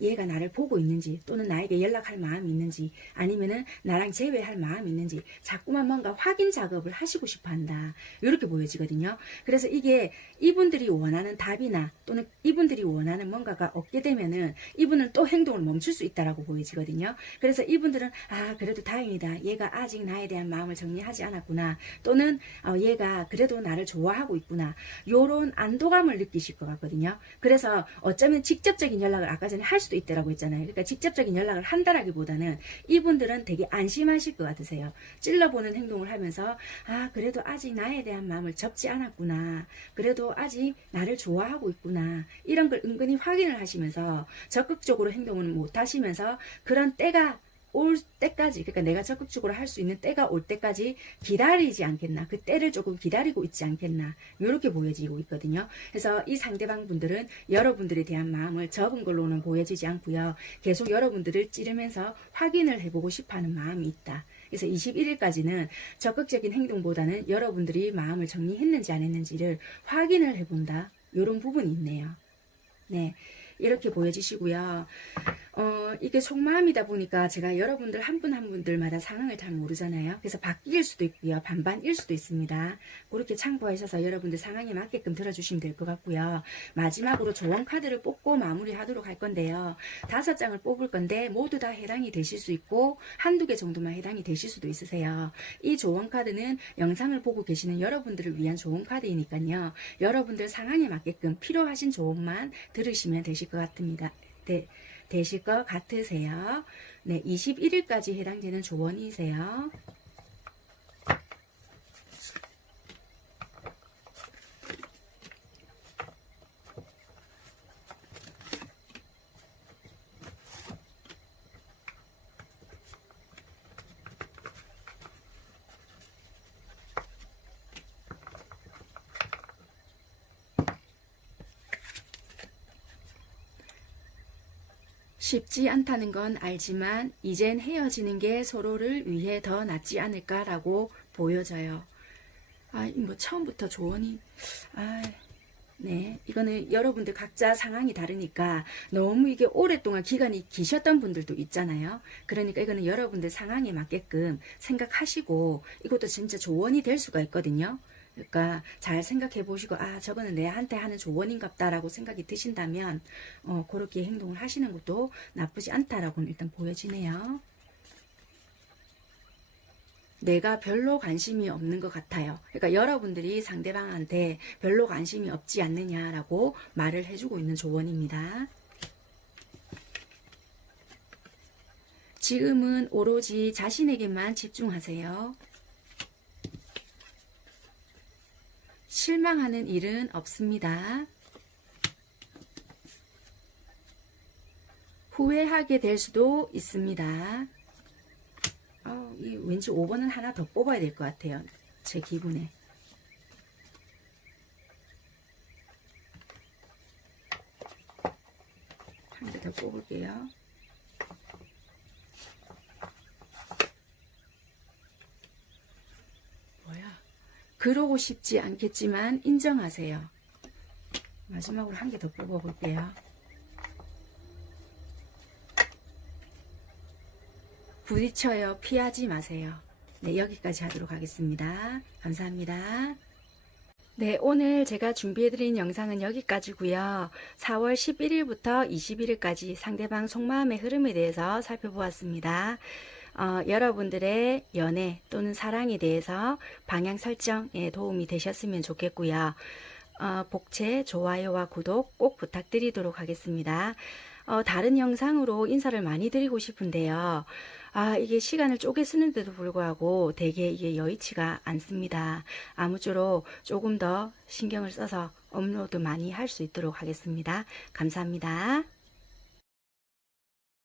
얘가 나를 보고 있는지 또는 나에게 연락할 마음이 있는지 아니면은 나랑 재회할 마음이 있는지 자꾸만 뭔가 확인 작업을 하시고 싶어 한다. 이렇게 보여지거든요. 그래서 이게 이분들이 원하는 답이나 또는 이분들이 원하는 뭔가가 없게 되면은 이분은 또 행동을 멈출 수 있다라고 보여지거든요. 그래서 이분들은 아 그래도 다행이다. 얘가 아직 나에 대한 마음을 정리하지 않았구나. 또는 얘가 그래도 나를 좋아하고 있구나. 요런 안도감을 느끼실 것 같거든요. 그래서 어쩌면 직접적인 연락을 아까 전에 할 수도 있다라고 했잖아요. 그러니까 직접적인 연락을 한다라기보다는 이분들은 되게 안심하실 것 같으세요. 찔러보는 행동을 하면서 아 그래도 아직 나에 대한 마음을 접지 않았구나. 그래도 아직 나를 좋아하고 있구나. 이런 걸 은근히 확인을 하시면서 적극적으로 행동을 못 하시면서 그런 때가 올 때까지 그러니까 내가 적극적으로 할 수 있는 때가 올 때까지 기다리지 않겠나 그 때를 조금 기다리고 있지 않겠나 이렇게 보여지고 있거든요. 그래서 이 상대방 분들은 여러분들에 대한 마음을 접은 걸로는 보여지지 않고요. 계속 여러분들을 찌르면서 확인을 해보고 싶어하는 마음이 있다. 그래서 21일까지는 적극적인 행동보다는 여러분들이 마음을 정리했는지 안 했는지를 확인을 해본다. 이런 부분이 있네요. 네, 이렇게 보여지시고요. 이게 속마음이다 보니까 제가 여러분들 한 분 한 분들마다 상황을 잘 모르잖아요. 그래서 바뀔 수도 있고요. 반반일 수도 있습니다. 그렇게 참고하셔서 여러분들 상황에 맞게끔 들어주시면 될 것 같고요. 마지막으로 조언 카드를 뽑고 마무리하도록 할 건데요. 5장을 뽑을 건데 모두 다 해당이 되실 수 있고 한두 개 정도만 해당이 되실 수도 있으세요. 이 조언 카드는 영상을 보고 계시는 여러분들을 위한 조언 카드이니까요. 여러분들 상황에 맞게끔 필요하신 조언만 들으시면 되실 것 같습니다. 네. 되실 것 같으세요. 네, 21일까지 해당되는 조언이세요. 쉽지 않다는 건 알지만 이젠 헤어지는 게 서로를 위해 더 낫지 않을까라고 보여져요. 뭐 처음부터 조언이 네, 이거는 여러분들 각자 상황이 다르니까 너무 이게 오랫동안 기간이 기셨던 분들도 있잖아요. 그러니까 이거는 여러분들 상황에 맞게끔 생각하시고 이것도 진짜 조언이 될 수가 있거든요. 그러니까 잘 생각해 보시고 저거는 내한테 하는 조언인갑다 라고 생각이 드신다면 그렇게 행동을 하시는 것도 나쁘지 않다라고는 일단 보여지네요. 내가 별로 관심이 없는 것 같아요. 그러니까 여러분들이 상대방한테 별로 관심이 없지 않느냐라고 말을 해주고 있는 조언입니다. 지금은 오로지 자신에게만 집중하세요. 실망하는 일은 없습니다. 후회하게 될 수도 있습니다. 왠지 5번은 하나 더 뽑아야 될 것 같아요. 제 기분에. 한 개 더 뽑을게요. 뭐야? 그러고 싶지 않겠지만 인정하세요. 마지막으로 한 개 더 뽑아볼게요. 부딪혀요. 피하지 마세요. 네, 여기까지 하도록 하겠습니다. 감사합니다. 네, 오늘 제가 준비해드린 영상은 여기까지고요. 4월 11일부터 21일까지 상대방 속마음의 흐름에 대해서 살펴보았습니다. 여러분들의 연애 또는 사랑에 대해서 방향 설정에 도움이 되셨으면 좋겠고요. 복채, 좋아요와 구독 꼭 부탁드리도록 하겠습니다. 다른 영상으로 인사를 많이 드리고 싶은데요. 이게 시간을 쪼개 쓰는데도 불구하고 되게 이게 여의치가 않습니다. 아무쪼록 조금 더 신경을 써서 업로드 많이 할 수 있도록 하겠습니다. 감사합니다.